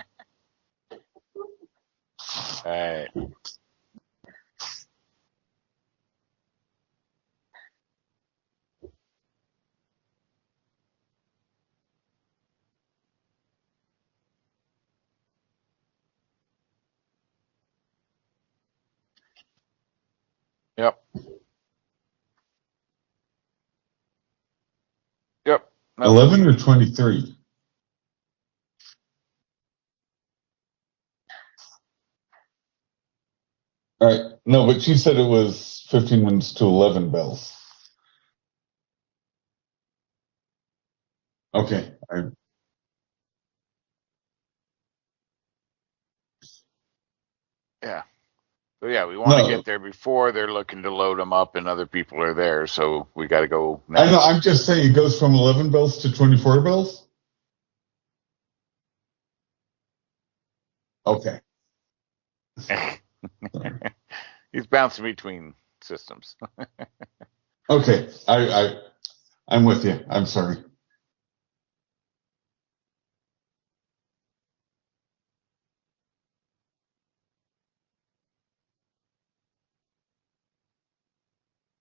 Right. Yep. Yep. Nope. 11 or 23? All right. No, but she said it was 15 minutes to 11 bells. Okay. Yeah. So yeah, we want to No, get there before they're looking to load them up and other people are there. So we got to go I now. know. I'm just saying it goes from 11 bells to 24 bells. Okay. He's bouncing between systems. Okay. I'm with you. I'm sorry.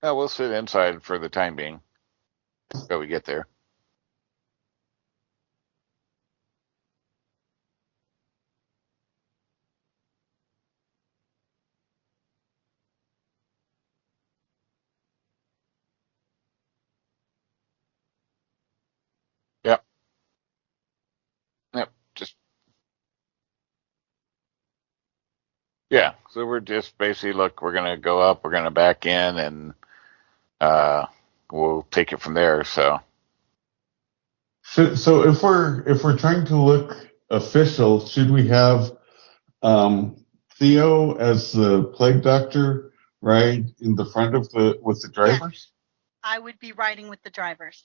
No, we'll sit inside for the time being until we get there. Yep. Yep. Just yeah. So we're just basically look. We're gonna go up. We're gonna back in, and we'll take it from there. So So if we're trying to look official, should we have Theo as the plague doctor right in the front of the with the Yes, drivers? I would be riding with the drivers.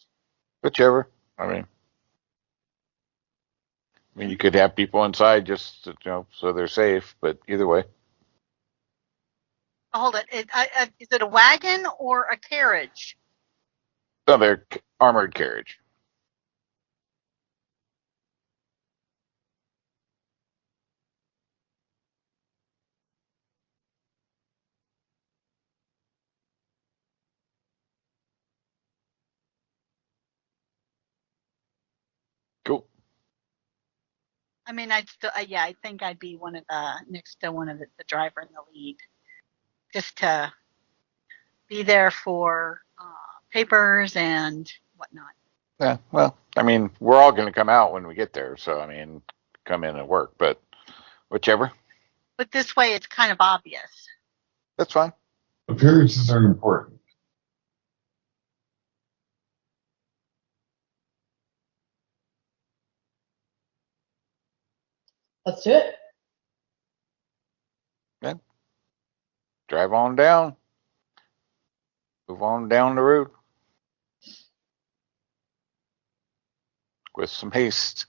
whichever. I mean, you could have people inside just so they're safe. But either way, Hold it. Is it a wagon or a carriage? so they're armored carriage. Cool. I mean, I'd still, yeah, I think I'd be one of the next to one of the driver in the lead, just to be there for papers and whatnot. Yeah. Well, I mean, we're all going to come out when we get there. So I mean, come in and work. But whichever. But this way, it's kind of obvious. That's fine. Appearances are important. Let's do it. Yeah. drive on down. Move on down the road with some haste.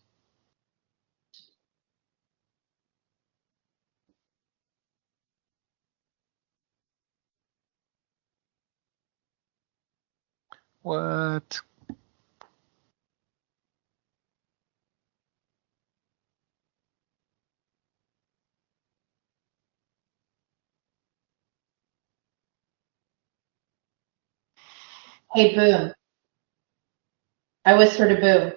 What? Hey, Boom. I whispered to Boom.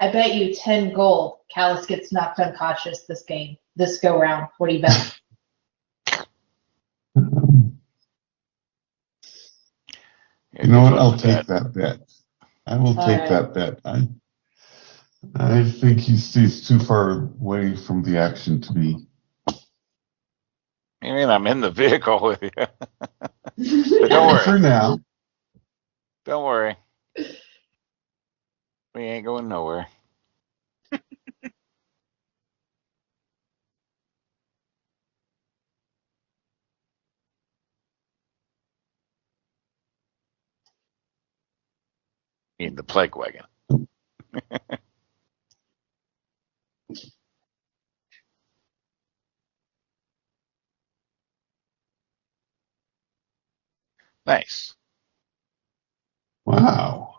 I bet you 10 gold Callus gets knocked unconscious this go round. What do you bet? You know what? I'll take that bet. I will All take right. that bet. I think he's too far away from the action to be. You mean I'm in the vehicle with you? But don't worry. For now. Don't worry. We ain't going nowhere. In the plague wagon. Nice. Wow.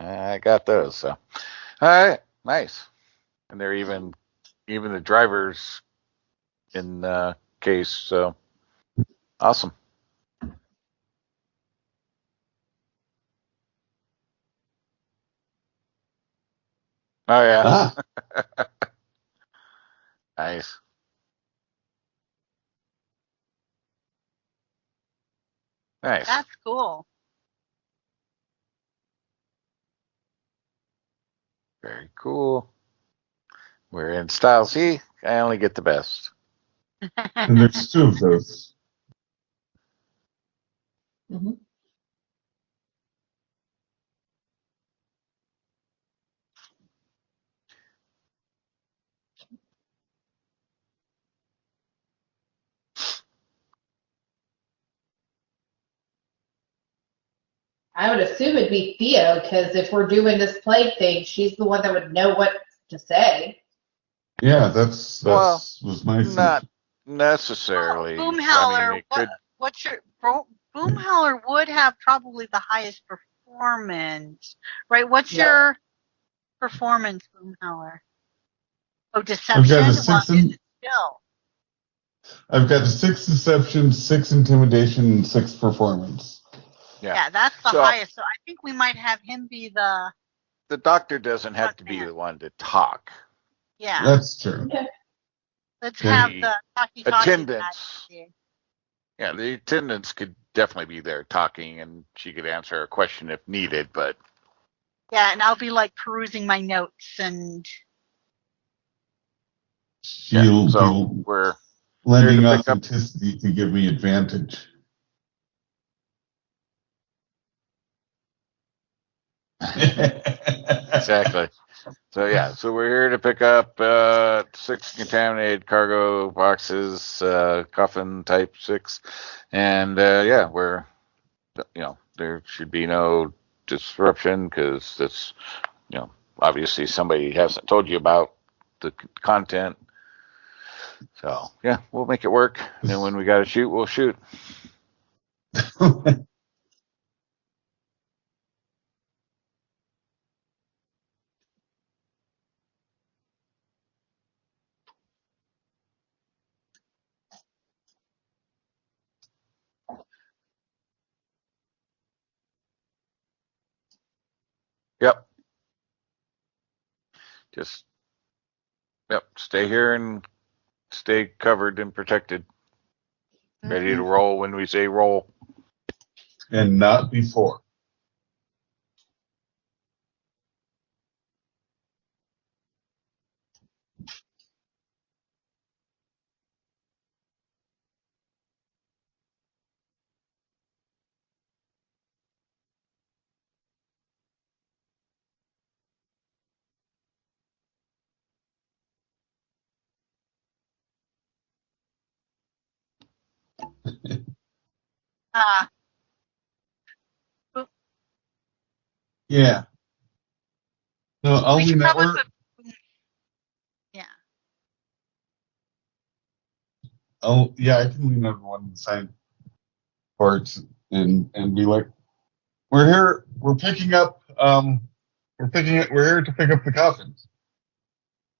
I got those. So, all right, nice. And they're even the drivers in case. So, awesome. Oh yeah. Ah. Nice. Nice. That's cool. Very cool. We're in style C. I only get the best. And there's two of those. Mhm. I would assume it'd be Theo, because if we're doing this plague thing, she's the one that would know what to say. Yeah, that's Well, was my not thinking. necessarily. Well, I mean, it could. what's your Boomhowler would have probably the highest performance, right? What's Yeah. your performance, Boomhowler? Oh, I've deception. got a Well, six is it still? I've got a 6 deception, 6 intimidation, and 6 performance. Yeah, that's the So- highest. So I think we might have him be the. The doctor doesn't have to be man. the one to talk. Yeah, That's true. Okay. let's Okay. have the talkie Attendants. Yeah, the attendants could definitely be there talking, and she could answer a question if needed. But Yeah, and I'll be like perusing my notes and. She'll so be we're lending here to pick up. authenticity to give me advantage. Exactly. So yeah, so we're here to pick up 6 contaminated cargo boxes, coffin type 6, and yeah, we're there should be no disruption because that's obviously somebody hasn't told you about the content. So yeah, we'll make it work. And then when we got to shoot, we'll shoot. Yep. Just stay here and stay covered and protected. Ready to roll when we say roll. And not before. Uh, Yeah. No, I'll we should lean that. probably put. Yeah. I can lean over one side parts and be like, we're here. We're picking up. We're here to pick up the coffins.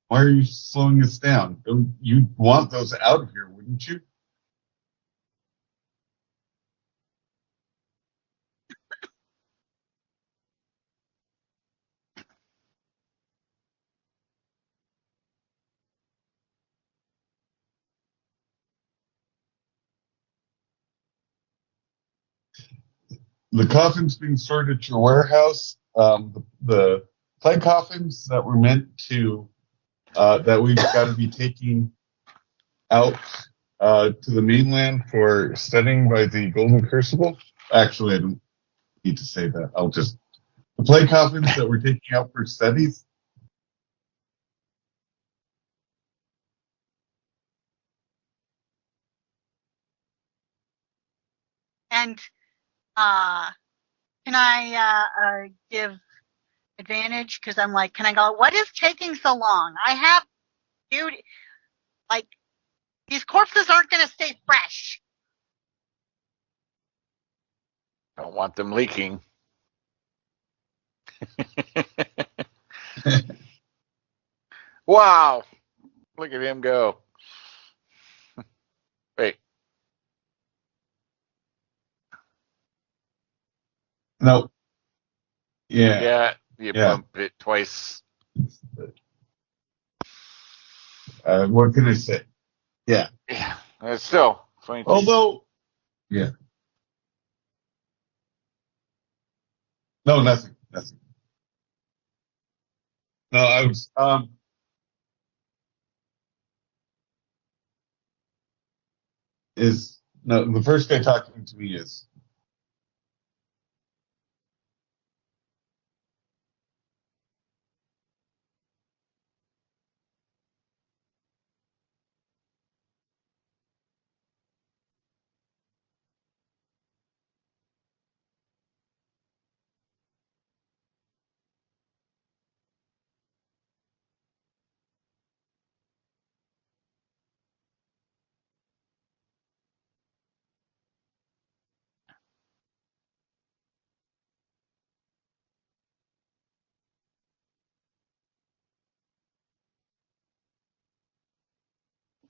Why are you slowing us down? Don't you want those out of here, wouldn't you? The coffins being stored at your warehouse. The plague coffins that were meant to that we've got to be taking out to the mainland for studying by the Golden Crucible. Actually, I don't need to say that. The plague coffins that we're taking out for studies. And can I give advantage? Because I'm like, can I go, what is taking so long? I have duty. Like, these corpses aren't going to stay fresh. Don't want them leaking. Wow. Look at him go. Wait. No. Yeah, you bump it twice. What can I say? Yeah. Yeah, it's still 22. Although, yeah. No, nothing. No, I was the first guy talking to me is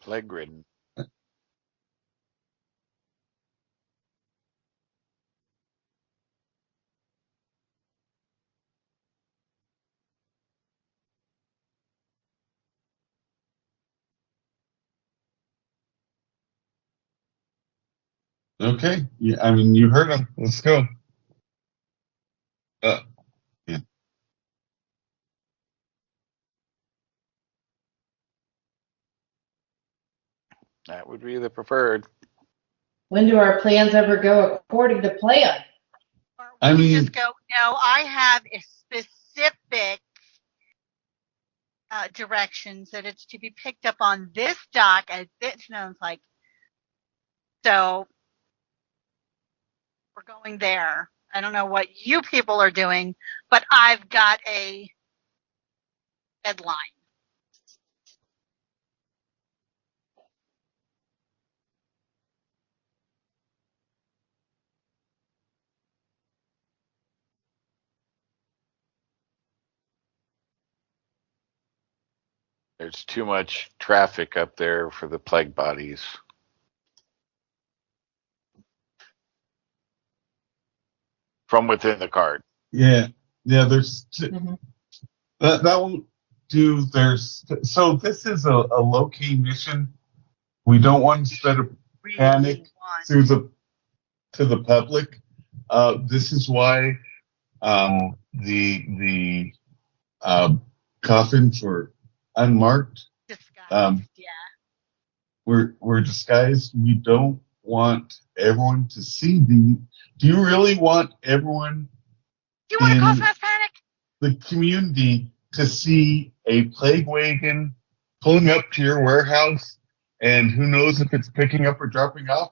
Plague ridden. okay. Yeah, I mean, you heard him. Let's go. Yeah. That would be the preferred. When do our plans ever go according to plan? I We mean, just go, no, I have a specific directions that it's to be picked up on this dock at this, it's like, so we're going there. I don't know what you people are doing, but I've got a deadline. There's too much traffic up there for the plague bodies. From within the card. yeah. There's that won't do. So this is a low key mission. We don't want to spread a panic to the public. This is why the coffins were unmarked. Disguised, yeah. We're disguised. We don't want everyone to see the. Do you really want everyone Do you want to in cause mass panic? the community to see a plague wagon pulling up to your warehouse, and who knows if it's picking up or dropping off?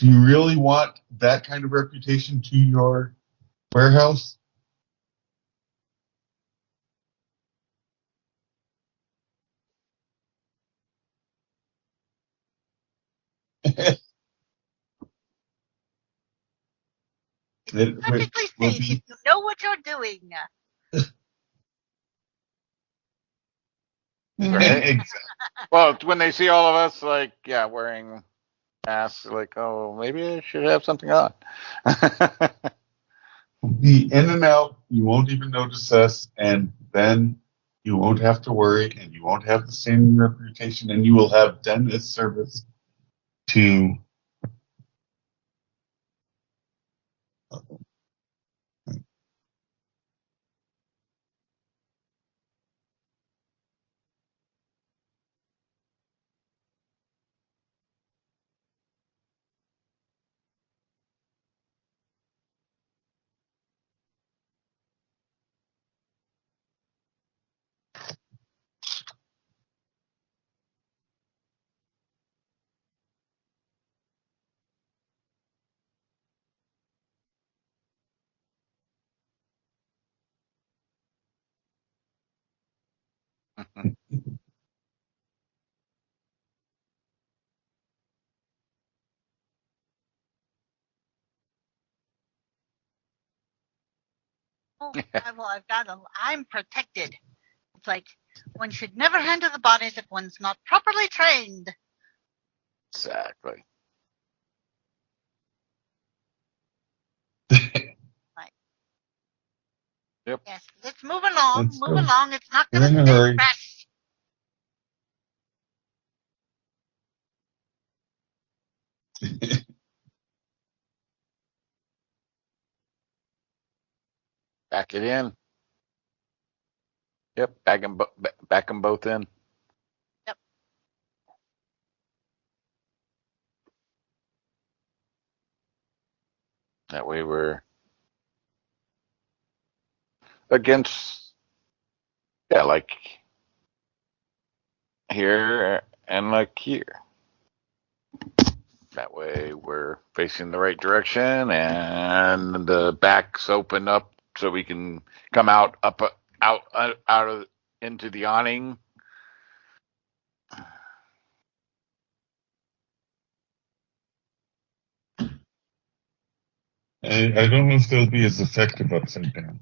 Do you really want that kind of reputation to your warehouse? It Perfectly will safe if be you know what you're doing. Right. exactly. Well, when they see all of us, like, yeah, wearing masks, like, oh, maybe I should have something on. Be in and out. You won't even notice us, and then you won't have to worry, and you won't have the same reputation, and you will have done this service to. Oh, I'm protected. It's like one should never handle the bodies if one's not properly trained. Exactly. Yep. Yes, let's move along. Let's Move go. along. It's not We're going in to a stay hurry. fresh. Back it in. Yep. Back them both in. Yep. That way we're against, yeah, like here and like here. That way we're facing the right direction and the backs open up so we can come out of into the awning. I don't know if they'll be as effective upside down.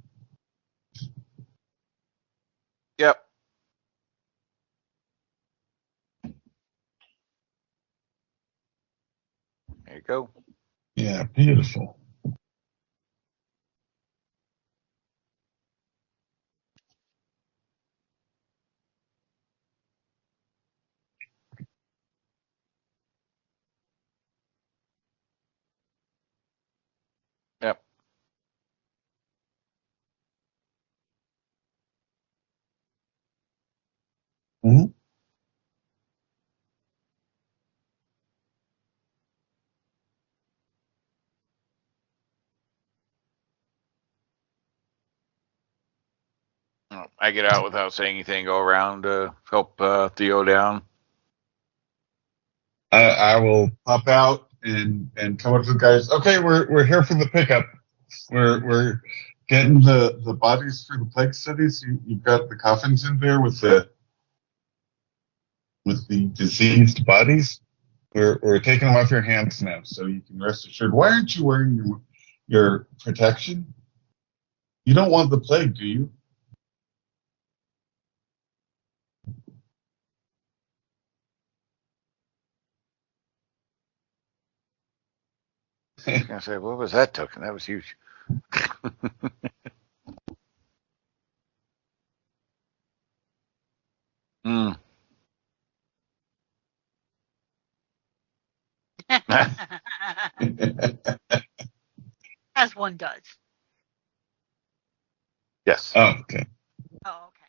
Yep. There you go. Yeah, beautiful. Yep. Mm-hmm. I get out without saying anything. Go around to help Theo down. I will pop out and come up to the guys. Okay, we're here for the pickup. We're getting the bodies for the plague studies. You've got the coffins in there with the diseased bodies. We're taking them off your hands now, so you can rest assured. Why aren't you wearing your protection? You don't want the plague, do you? I was gonna say, what was that token? That was huge. Mm. As one does. Yes. Oh, okay. Oh, okay.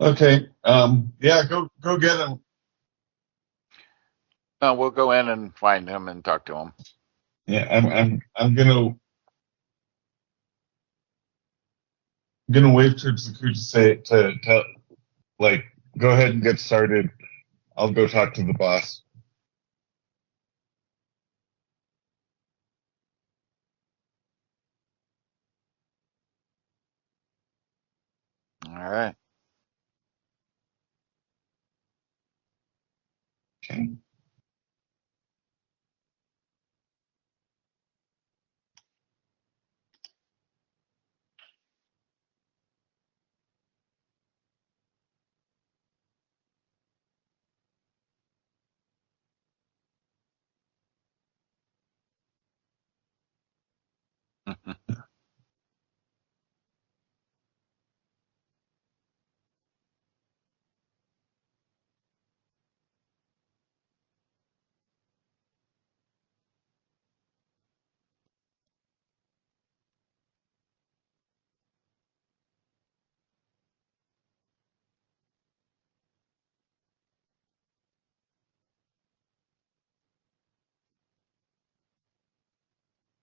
Okay. Yeah, go get him. We'll go in and find him and talk to him. Yeah, I'm gonna wave towards the crew to say to tell like go ahead and get started. I'll go talk to the boss. All right. Okay.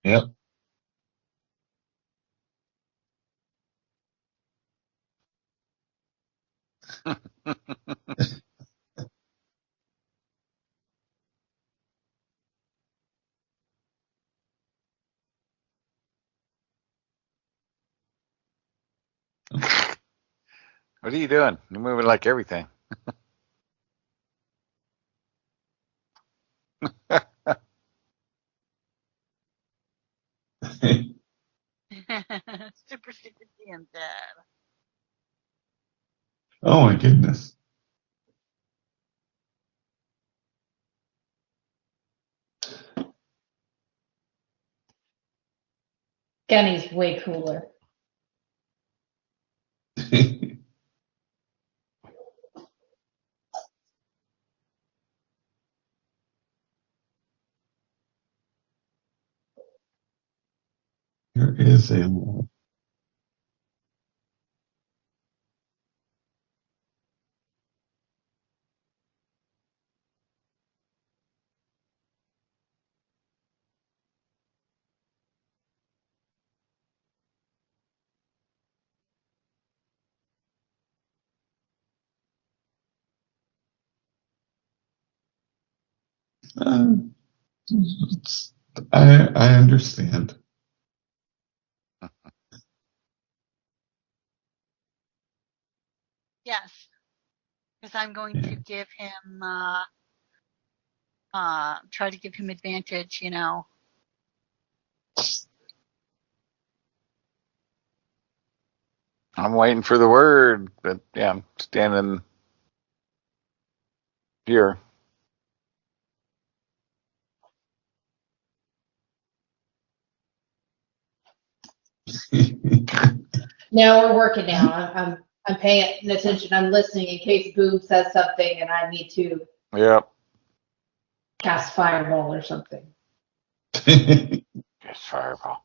Yep. What are you doing? You're moving like everything. Super secret DM tab. Oh my goodness. Gunny's way cooler. There is a uh, I understand. Yes, because I'm going Yeah. to give him, try to give him advantage, you know. I'm waiting for the word, but yeah, I'm standing here. No, we're working now. I'm paying attention. I'm listening in case Boom says something and I need to Yep. cast fireball or something. Yes, fireball.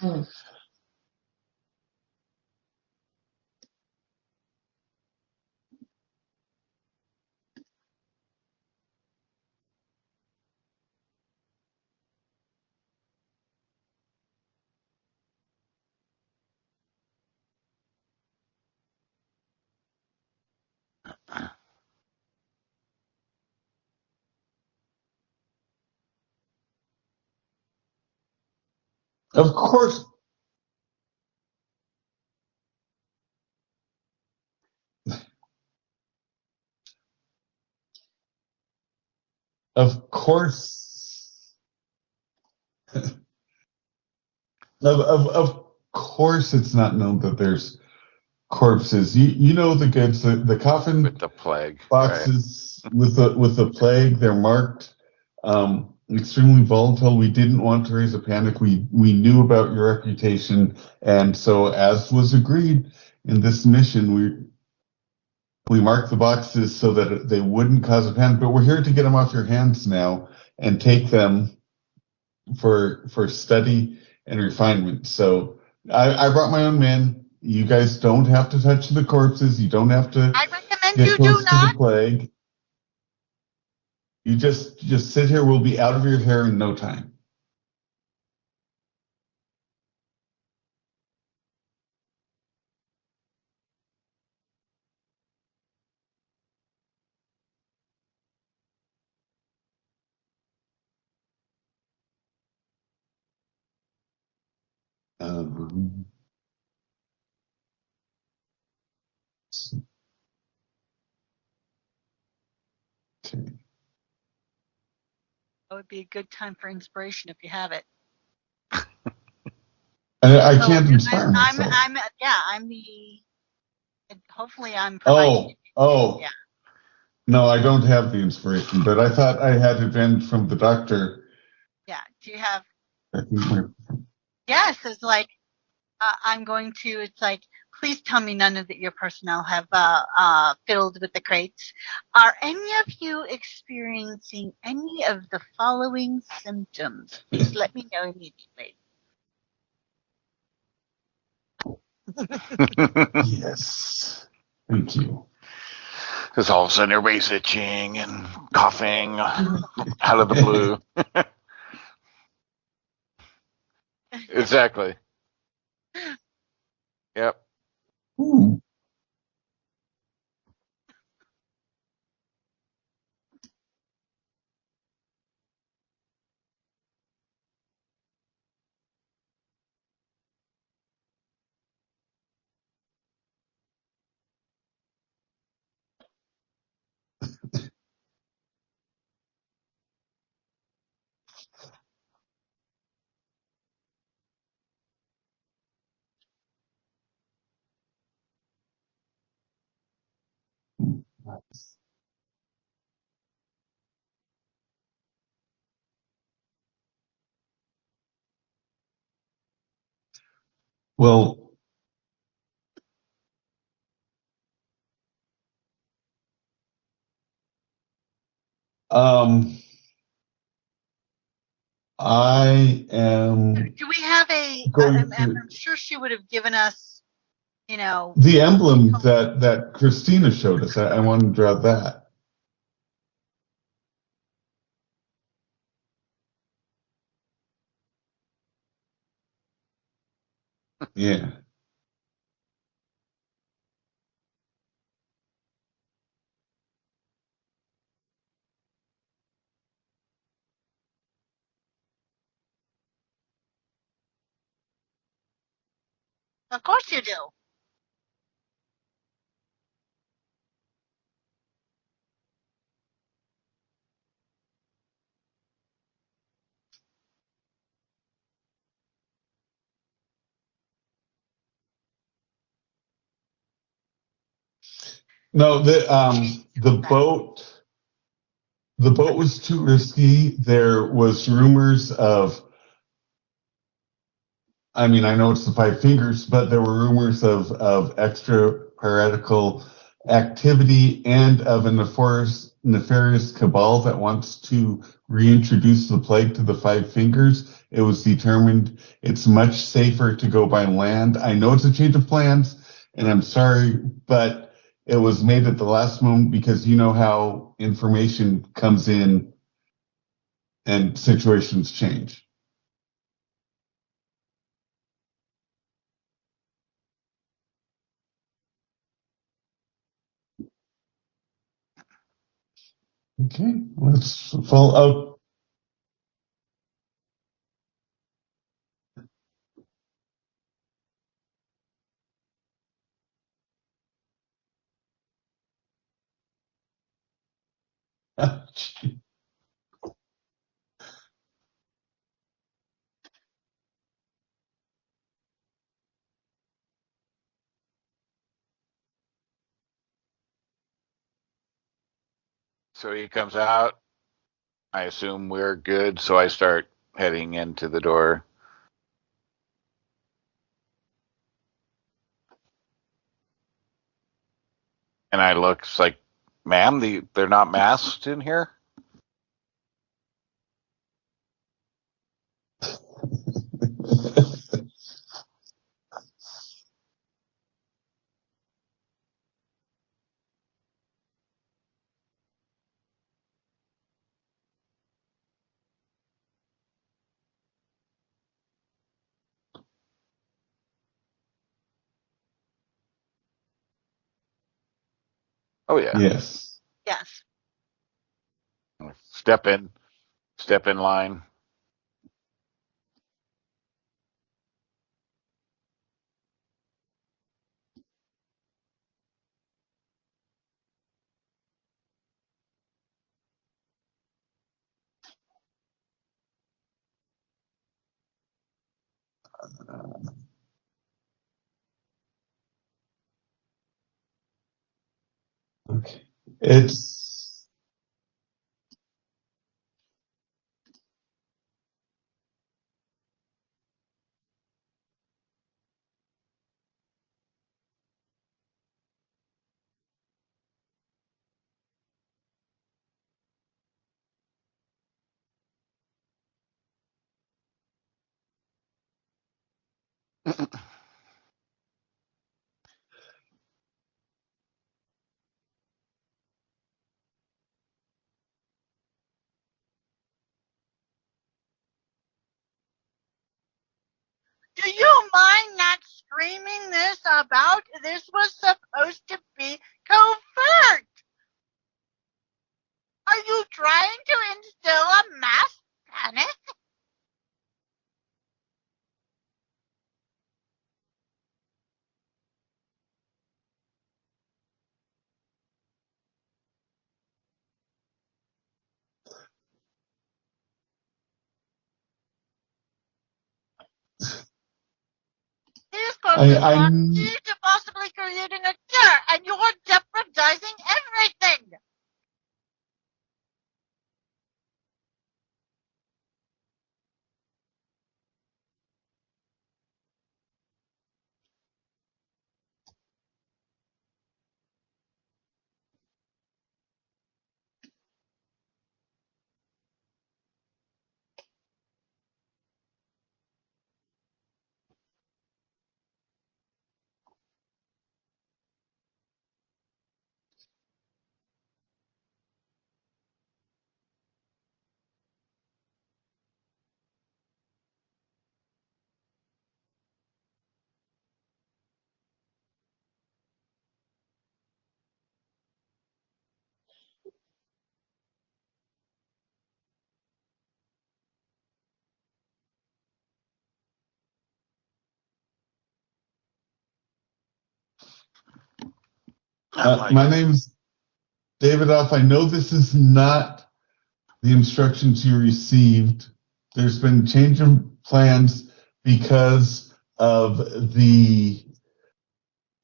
Hmm. Of course. Of course. Of course it's not known that there's corpses. You know the goods, the coffin With the plague, boxes with the plague, they're marked extremely volatile. We didn't want to raise a panic. We knew about your reputation, and so as was agreed in this mission, we marked the boxes so that they wouldn't cause a panic. But we're here to get them off your hands now. and take them for study and refinement. So I brought my own men. You guys don't have to touch the corpses. You don't have to I recommend get you do close to the not. plague. You just sit here. We'll be out of your hair in no time. Um, okay. That would be a good time for inspiration if you have it. I Oh, can't inspire myself. I'm the. Hopefully, I'm providing. Oh. Yeah. No, I don't have the inspiration, but I thought I had advantage from the doctor. Yeah. Do you have? I think my- Yes. It's like I'm going to. It's like, please tell me none of your personnel have filled with the crates. Are any of you experiencing any of the following symptoms? Please let me know immediately. Yes. Thank you. Because all of a sudden everybody's itching and coughing out of the blue. Exactly. Yep. Ooh. Well, I am Do we have a? going I'm to sure she would have given us, the emblem that Christina showed us. I want to draw that. Yeah. Of course you do. No, the boat was too risky. There was rumors of, I mean, I know it's the Five Fingers, but there were rumors of extra piratical activity and of a nefarious cabal that wants to reintroduce the plague to the Five Fingers. It was determined it's much safer to go by land. I know it's a change of plans, and I'm sorry, but it was made at the last moment because you know how information comes in and situations change. Okay, let's follow up. So he comes out. I assume we're good. So I start heading into the door. And I look, it's like, ma'am, they're not masked in here? Oh yeah. Yes. Yes. Step in line. Okay. It's Do you mind not screaming this about? This was supposed to be covert. Are you trying to instill a mass panic? He's I'm contributing to possibly creating a cure, and you're jeopardizing everything. my name's David Off. I know this is not the instructions you received. There's been change of plans because of the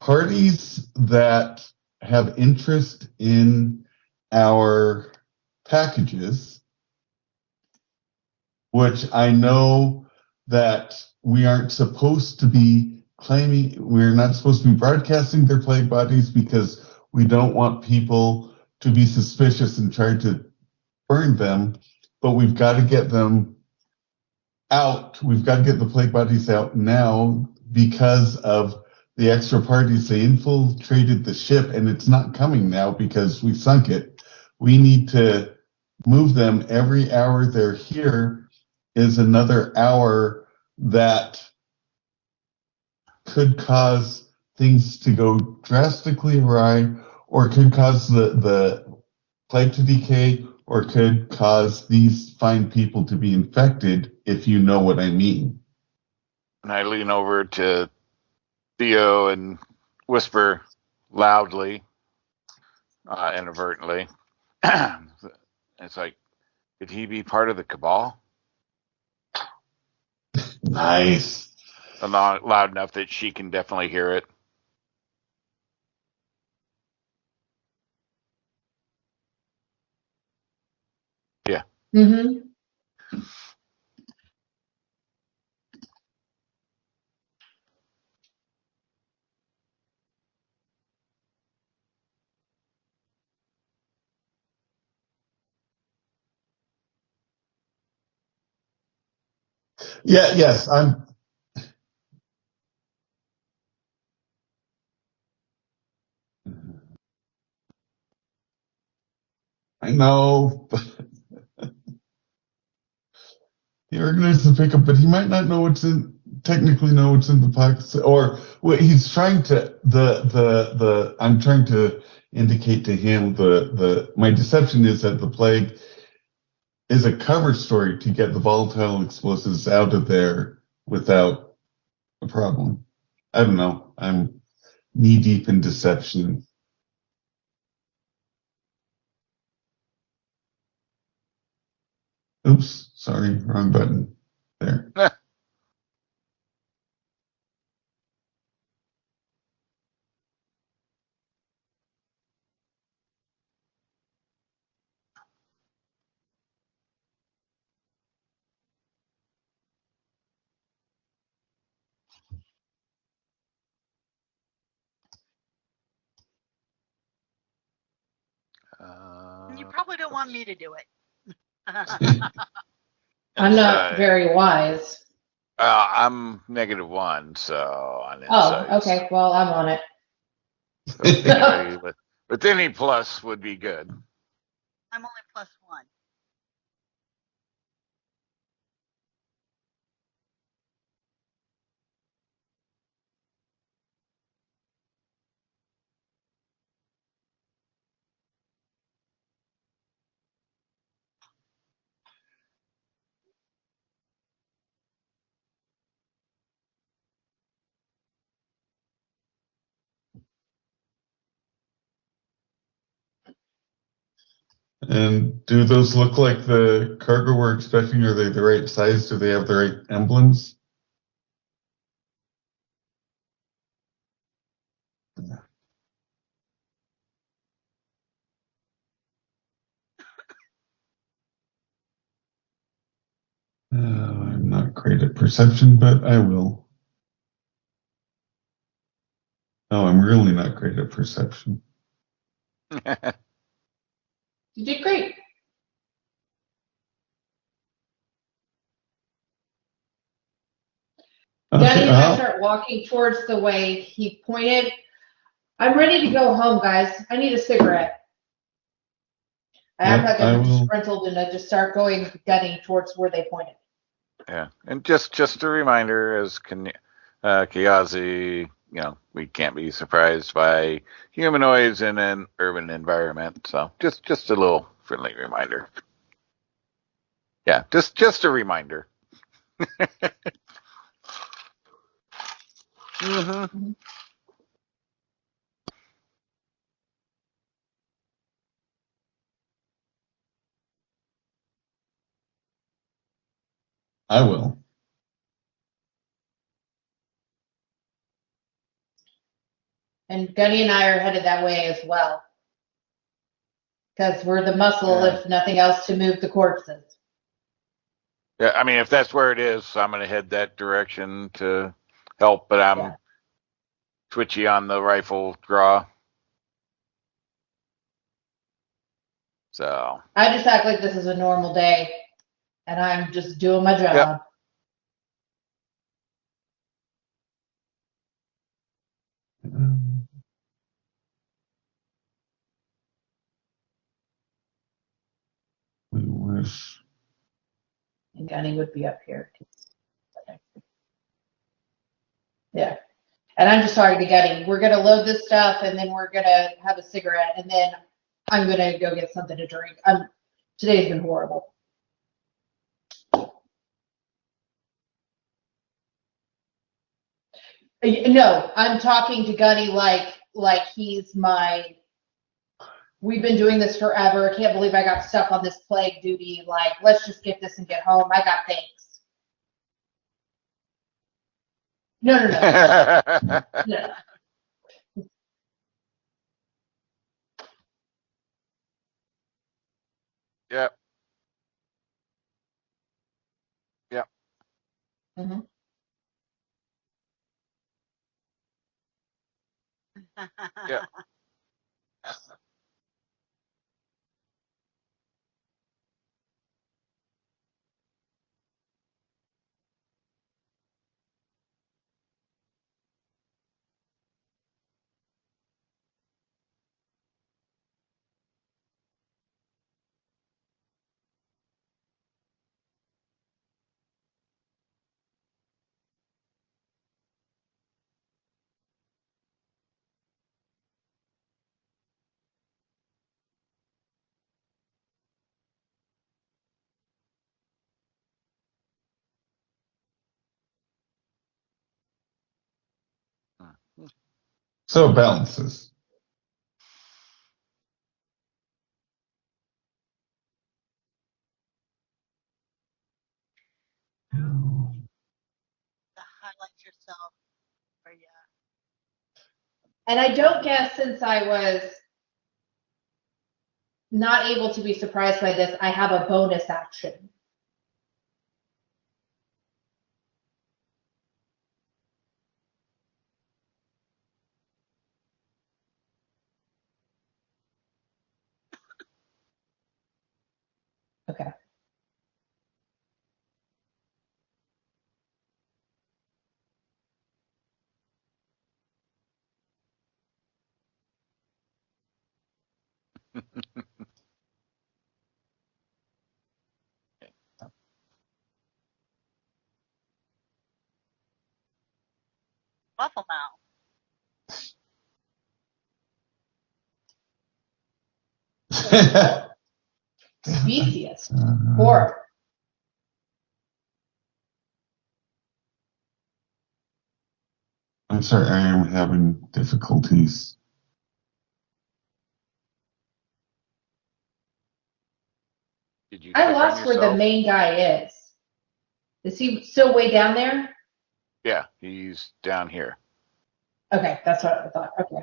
parties that have interest in our packages, which I know that we aren't supposed to be claiming, we're not supposed to be broadcasting their plague bodies because we don't want people to be suspicious and try to burn them, but we've got to get them out. We've got to get the plague bodies out now because of the extra parties. They infiltrated the ship and it's not coming now because we sunk it. We need to move them. Every hour they're here is another hour that could cause things to go drastically awry, or could cause the plague to decay, or could cause these fine people to be infected, if you know what I mean. And I lean over to Theo and whisper loudly, inadvertently. It's like, could he be part of the cabal? Nice. Not loud enough that she can definitely hear it. Yeah. Mm-hmm. Yeah, yes, I know. The organizer pick up, but he might not know technically know what's in the pockets, or what he's trying to, I'm trying to indicate to him my deception is that the plague is a cover story to get the volatile explosives out of there without a problem. I don't know. I'm knee deep in deception. Oops, sorry, wrong button. There. You probably don't want me to do it. I'm not very wise. I'm -1, so on insights. Oh, okay. Well, I'm on it. So anybody with any plus would be good. I'm only +1. And do those look like the cargo we're expecting? Are they the right size? Do they have the right emblems? I'm not great at perception, but I will. Oh, I'm really not great at perception. You did great. Okay, Daddy and I start walking towards the way he pointed. I'm ready to go home, guys. I need a cigarette. I act like I'm disgruntled and I just start gunning towards where they pointed. Yeah, and just a reminder, as Kiyazi, we can't be surprised by humanoids in an urban environment. So just a little friendly reminder. Yeah, just a reminder. Mm-hmm. I will. And Gunny and I are headed that way as well. Because we're the muscle, if nothing else, to move the corpses. Yeah, I mean, if that's where it is, I'm going to head that direction to help, but I'm twitchy on the rifle draw. So I just act like this is a normal day, and I'm just doing my job. Yep. We wish. And Gunny would be up here. Yeah. And I'm just talking to Gunny. We're going to load this stuff, and then we're going to have a cigarette, and then I'm going to go get something to drink. Today's been horrible. No, I'm talking to Gunny like he's my. We've been doing this forever. Can't believe I got stuck on this plague duty. Like, let's just get this and get home. I got things. No. No. Yep. Yep. Mm-hmm. Yep. So it balances. To highlight yourself. Or yeah. And I don't guess, since I was not able to be surprised by this, I have a bonus action. Okay. Waffle mouth. Specious. 4. I'm sorry, I am having difficulties. Did you I click on lost where the yourself? main guy is. Is he still way down there? Yeah, he's down here. Okay, that's what I thought. Okay.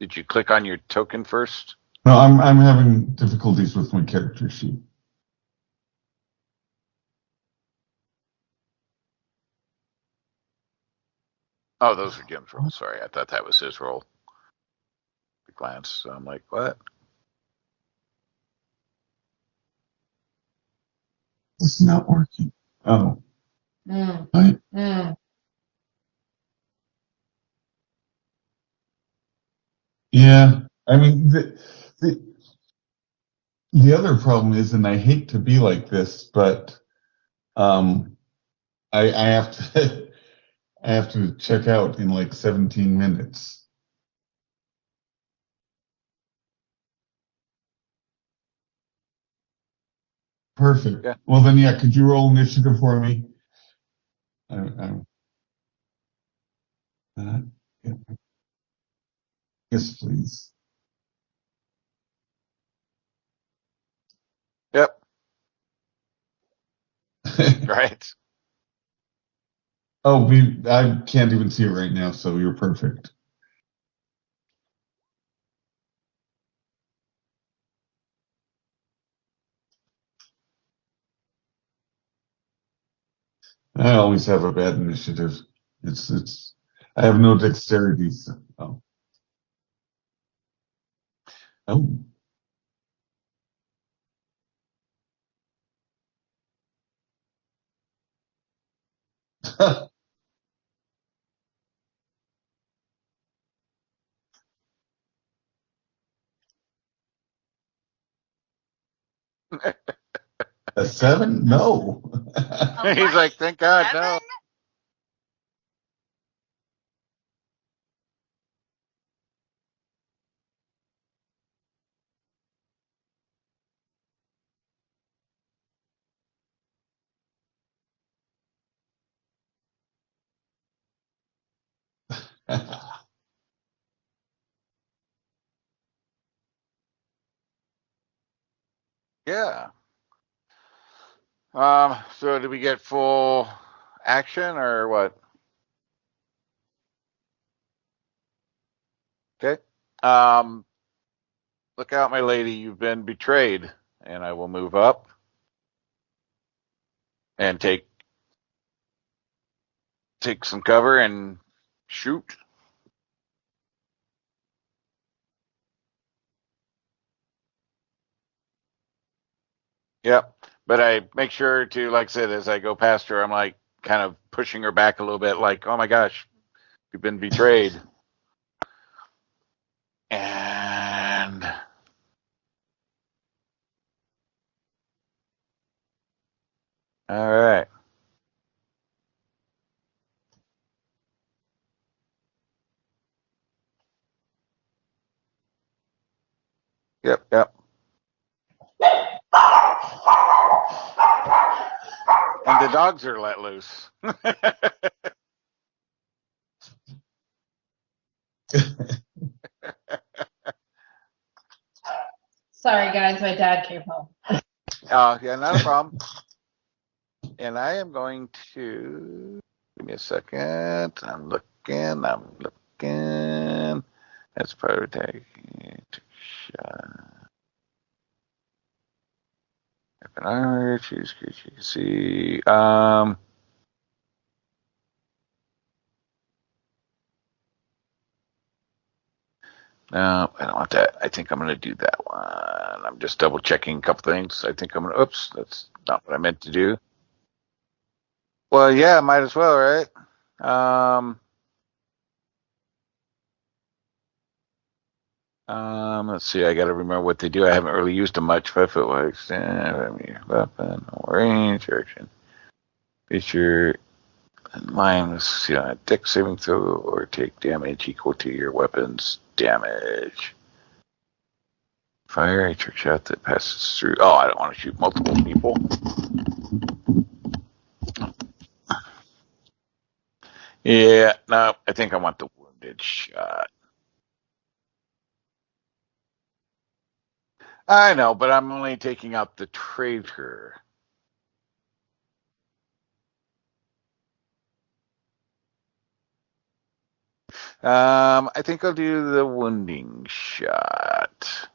Did you click on your token first? No, I'm having difficulties with my character sheet. Oh, those are Jim's rolls. Sorry, I thought that was his roll. At a glance, so I'm like, what? It's not working. Oh, Mm, what? mm. Yeah. I mean, the other problem is, and I hate to be like this, but I have to I have to check out in like 17 minutes. Perfect. Yeah. Well then, yeah. Could you roll initiative for me? Uh, yes, please. Yep. Right. Oh, I can't even see it right now, so you're perfect. I always have a bad initiative. It's I have no dexterity. So, oh. A 7? No. He's like, thank God, no. 7? Yeah. So did we get full action or what? Okay. Look out, my lady, you've been betrayed. And I will move up and take some cover and shoot. Yep. But I make sure to, like I said, as I go past her, I'm like kind of pushing her back a little bit, like, oh my gosh, you've been betrayed. And all right. Yep, yep. And the dogs are let loose. Sorry, guys, my dad came home. Yeah, not a problem. And I am going to give me a second. I'm looking. That's part of taking shot. Weapon armor, choose creature you can see. No, I don't want that. I think I'm going to do that one. I'm just double checking a couple things. I think I'm going to, oops, that's not what I meant to do. Well, yeah, might as well, right? Let's see, I got to remember what they do. I haven't really used them much. 5 foot wide extend, weapon, range, action, feature, and mine was, deck saving throw or take damage equal to your weapon's damage. Fire a trick shot that passes through. Oh, I don't want to shoot multiple people. Yeah, no, I think I want the wounded shot. I know, but I'm only taking out the traitor. I think I'll do the wounding shot.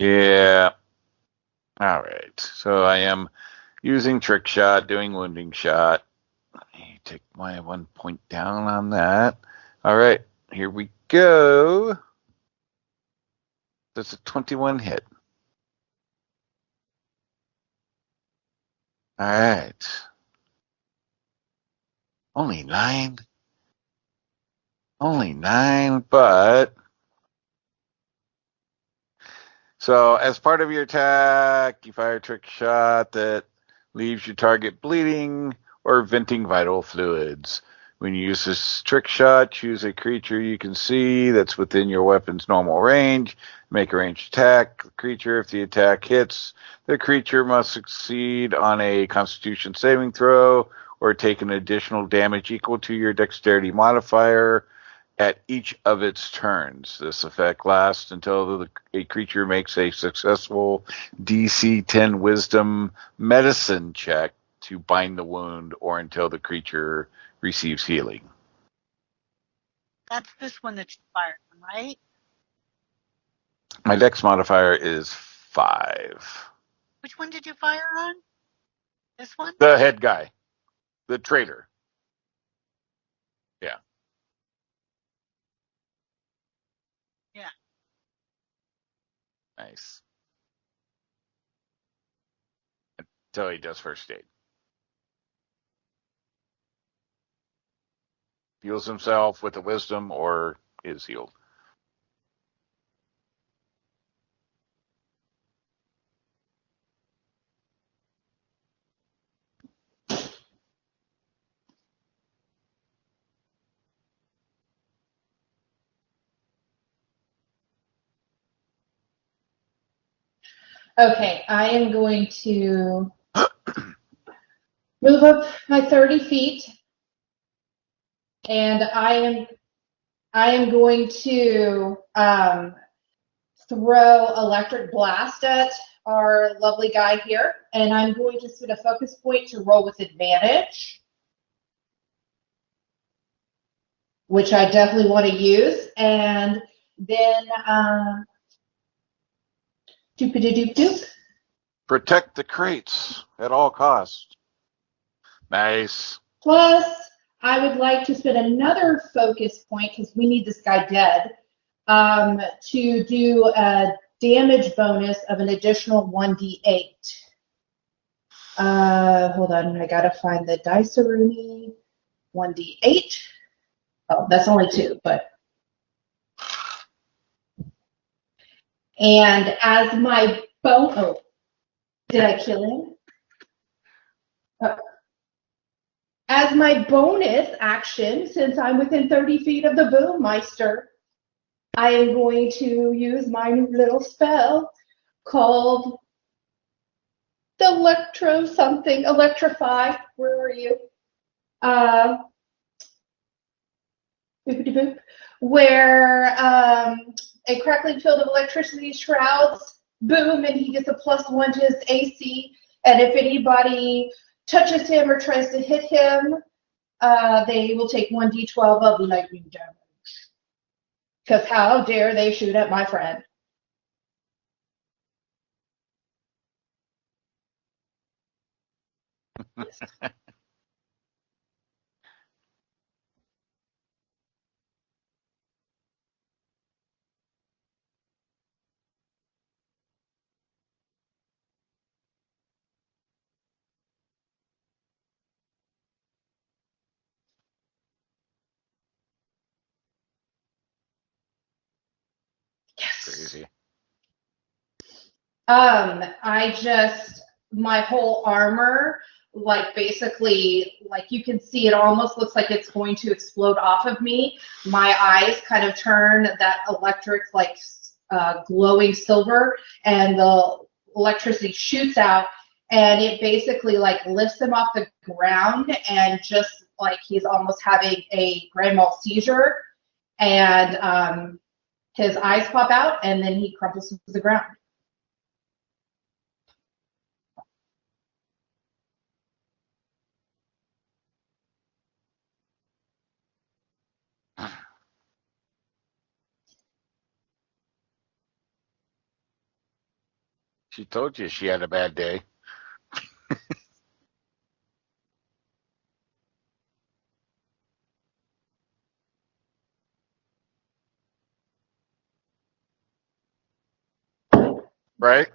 Yeah. All right. So I am using trick shot, doing wounding shot. Let me take my 1 point down on that. All right. Here we go. That's a 21 hit. All right. Only 9. Only 9, but so as part of your attack, you fire a trick shot that leaves your target bleeding or venting vital fluids. When you use this trick shot, choose a creature you can see that's within your weapon's normal range. Make a ranged attack. The creature, if the attack hits, the creature must succeed on a Constitution saving throw or take an additional damage equal to your dexterity modifier at each of its turns. This effect lasts until a creature makes a successful DC 10 Wisdom Medicine check to bind the wound or until the creature receives healing. That's this one that's fired, right? My dex modifier is 5. Which one did you fire on? This one? The head guy. The traitor. Yeah. Yeah. Nice. Until he does first aid. Heals himself with a wisdom or is healed. Okay, I am going to move up my 30 feet, and I am going to throw electric blast at our lovely guy here, and I'm going to set a focus point to roll with advantage, which I definitely want to use, and then doop-a-doop-doop. Protect the crates at all costs. Nice. Plus, I would like to spend another focus point, because we need this guy dead, to do a damage bonus of an additional 1d8. Hold on, I gotta find the dice-a-rooney. 1d8. Oh, that's only 2, but. And as my oh, did I kill him? As my bonus action, since I'm within 30 feet of the Boommeister, I am going to use my new little spell called Electrify. Where are you? Boop-a-doop. Where a crackling field of electricity shrouds, boom, and he gets a +1 to his AC. And if anybody touches him or tries to hit him, they will take 1d12 of lightning damage. Because how dare they shoot at my friend? Crazy. My whole armor, like basically, like you can see, it almost looks like it's going to explode off of me. My eyes kind of turn that electric, like glowing silver, and the electricity shoots out, and it basically like lifts him off the ground, and just like he's almost having a grand mal seizure, and his eyes pop out, and then he crumples to the ground. She told you she had a bad day. Right?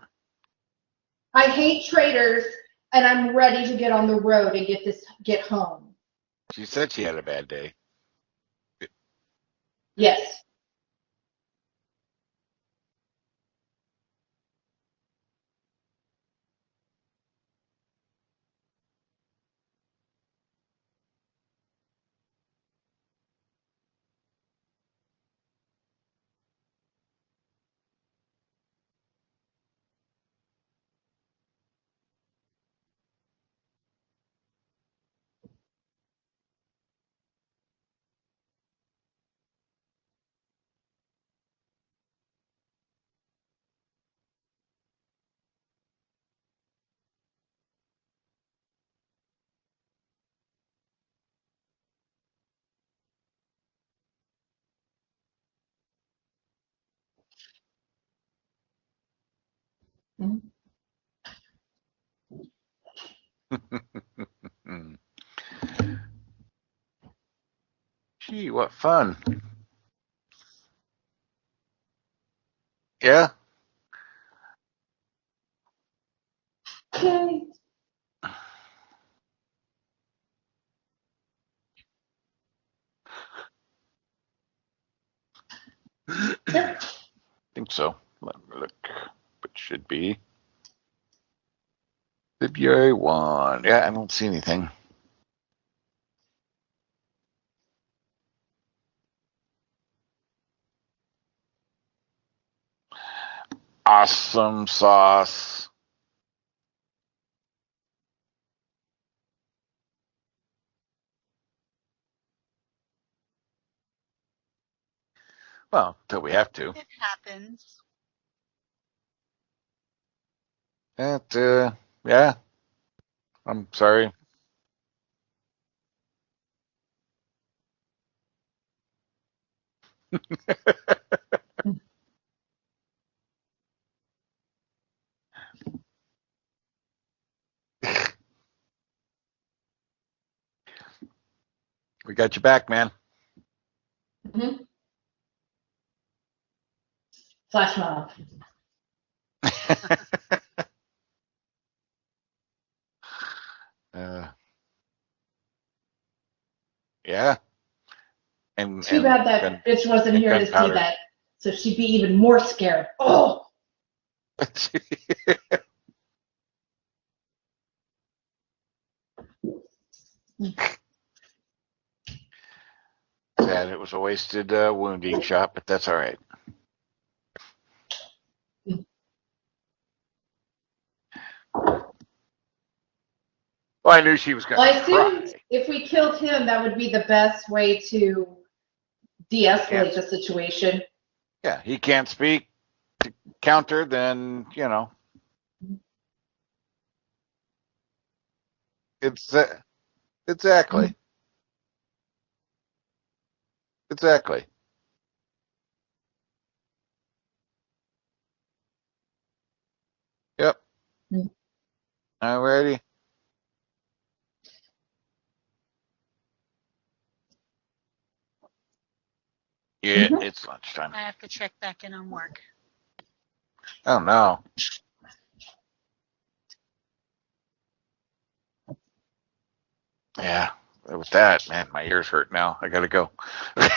I hate traitors, and I'm ready to get on the road and get home. She said she had a bad day. Yes. Gee, what fun. Yeah? Okay. I think so. Let me look. It should be February 1. Yeah, I don't see anything. Awesome sauce. Well, till we have to. It happens. Yeah. I'm sorry. We got your back, man. Mm-hmm. Flash mob. Yeah. And Too bad that bitch wasn't here to see that, so she'd be even more scared. Oh. Sad it was a wasted wounding shot, but that's all right. Well, I knew she was going to Well, I cry. assumed if we killed him, that would be the best way to de-escalate the situation. Yeah, he can't speak to counter, then, you know, it's exactly. Exactly. Yep. Mm. Alrighty. Yeah, Mhm. it's lunchtime. I have to check back in on work. Oh no. Yeah. With that, man, my ears hurt now. I gotta go. All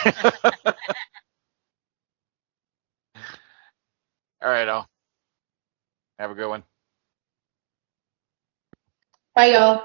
right, all. Have a good one. Bye, y'all.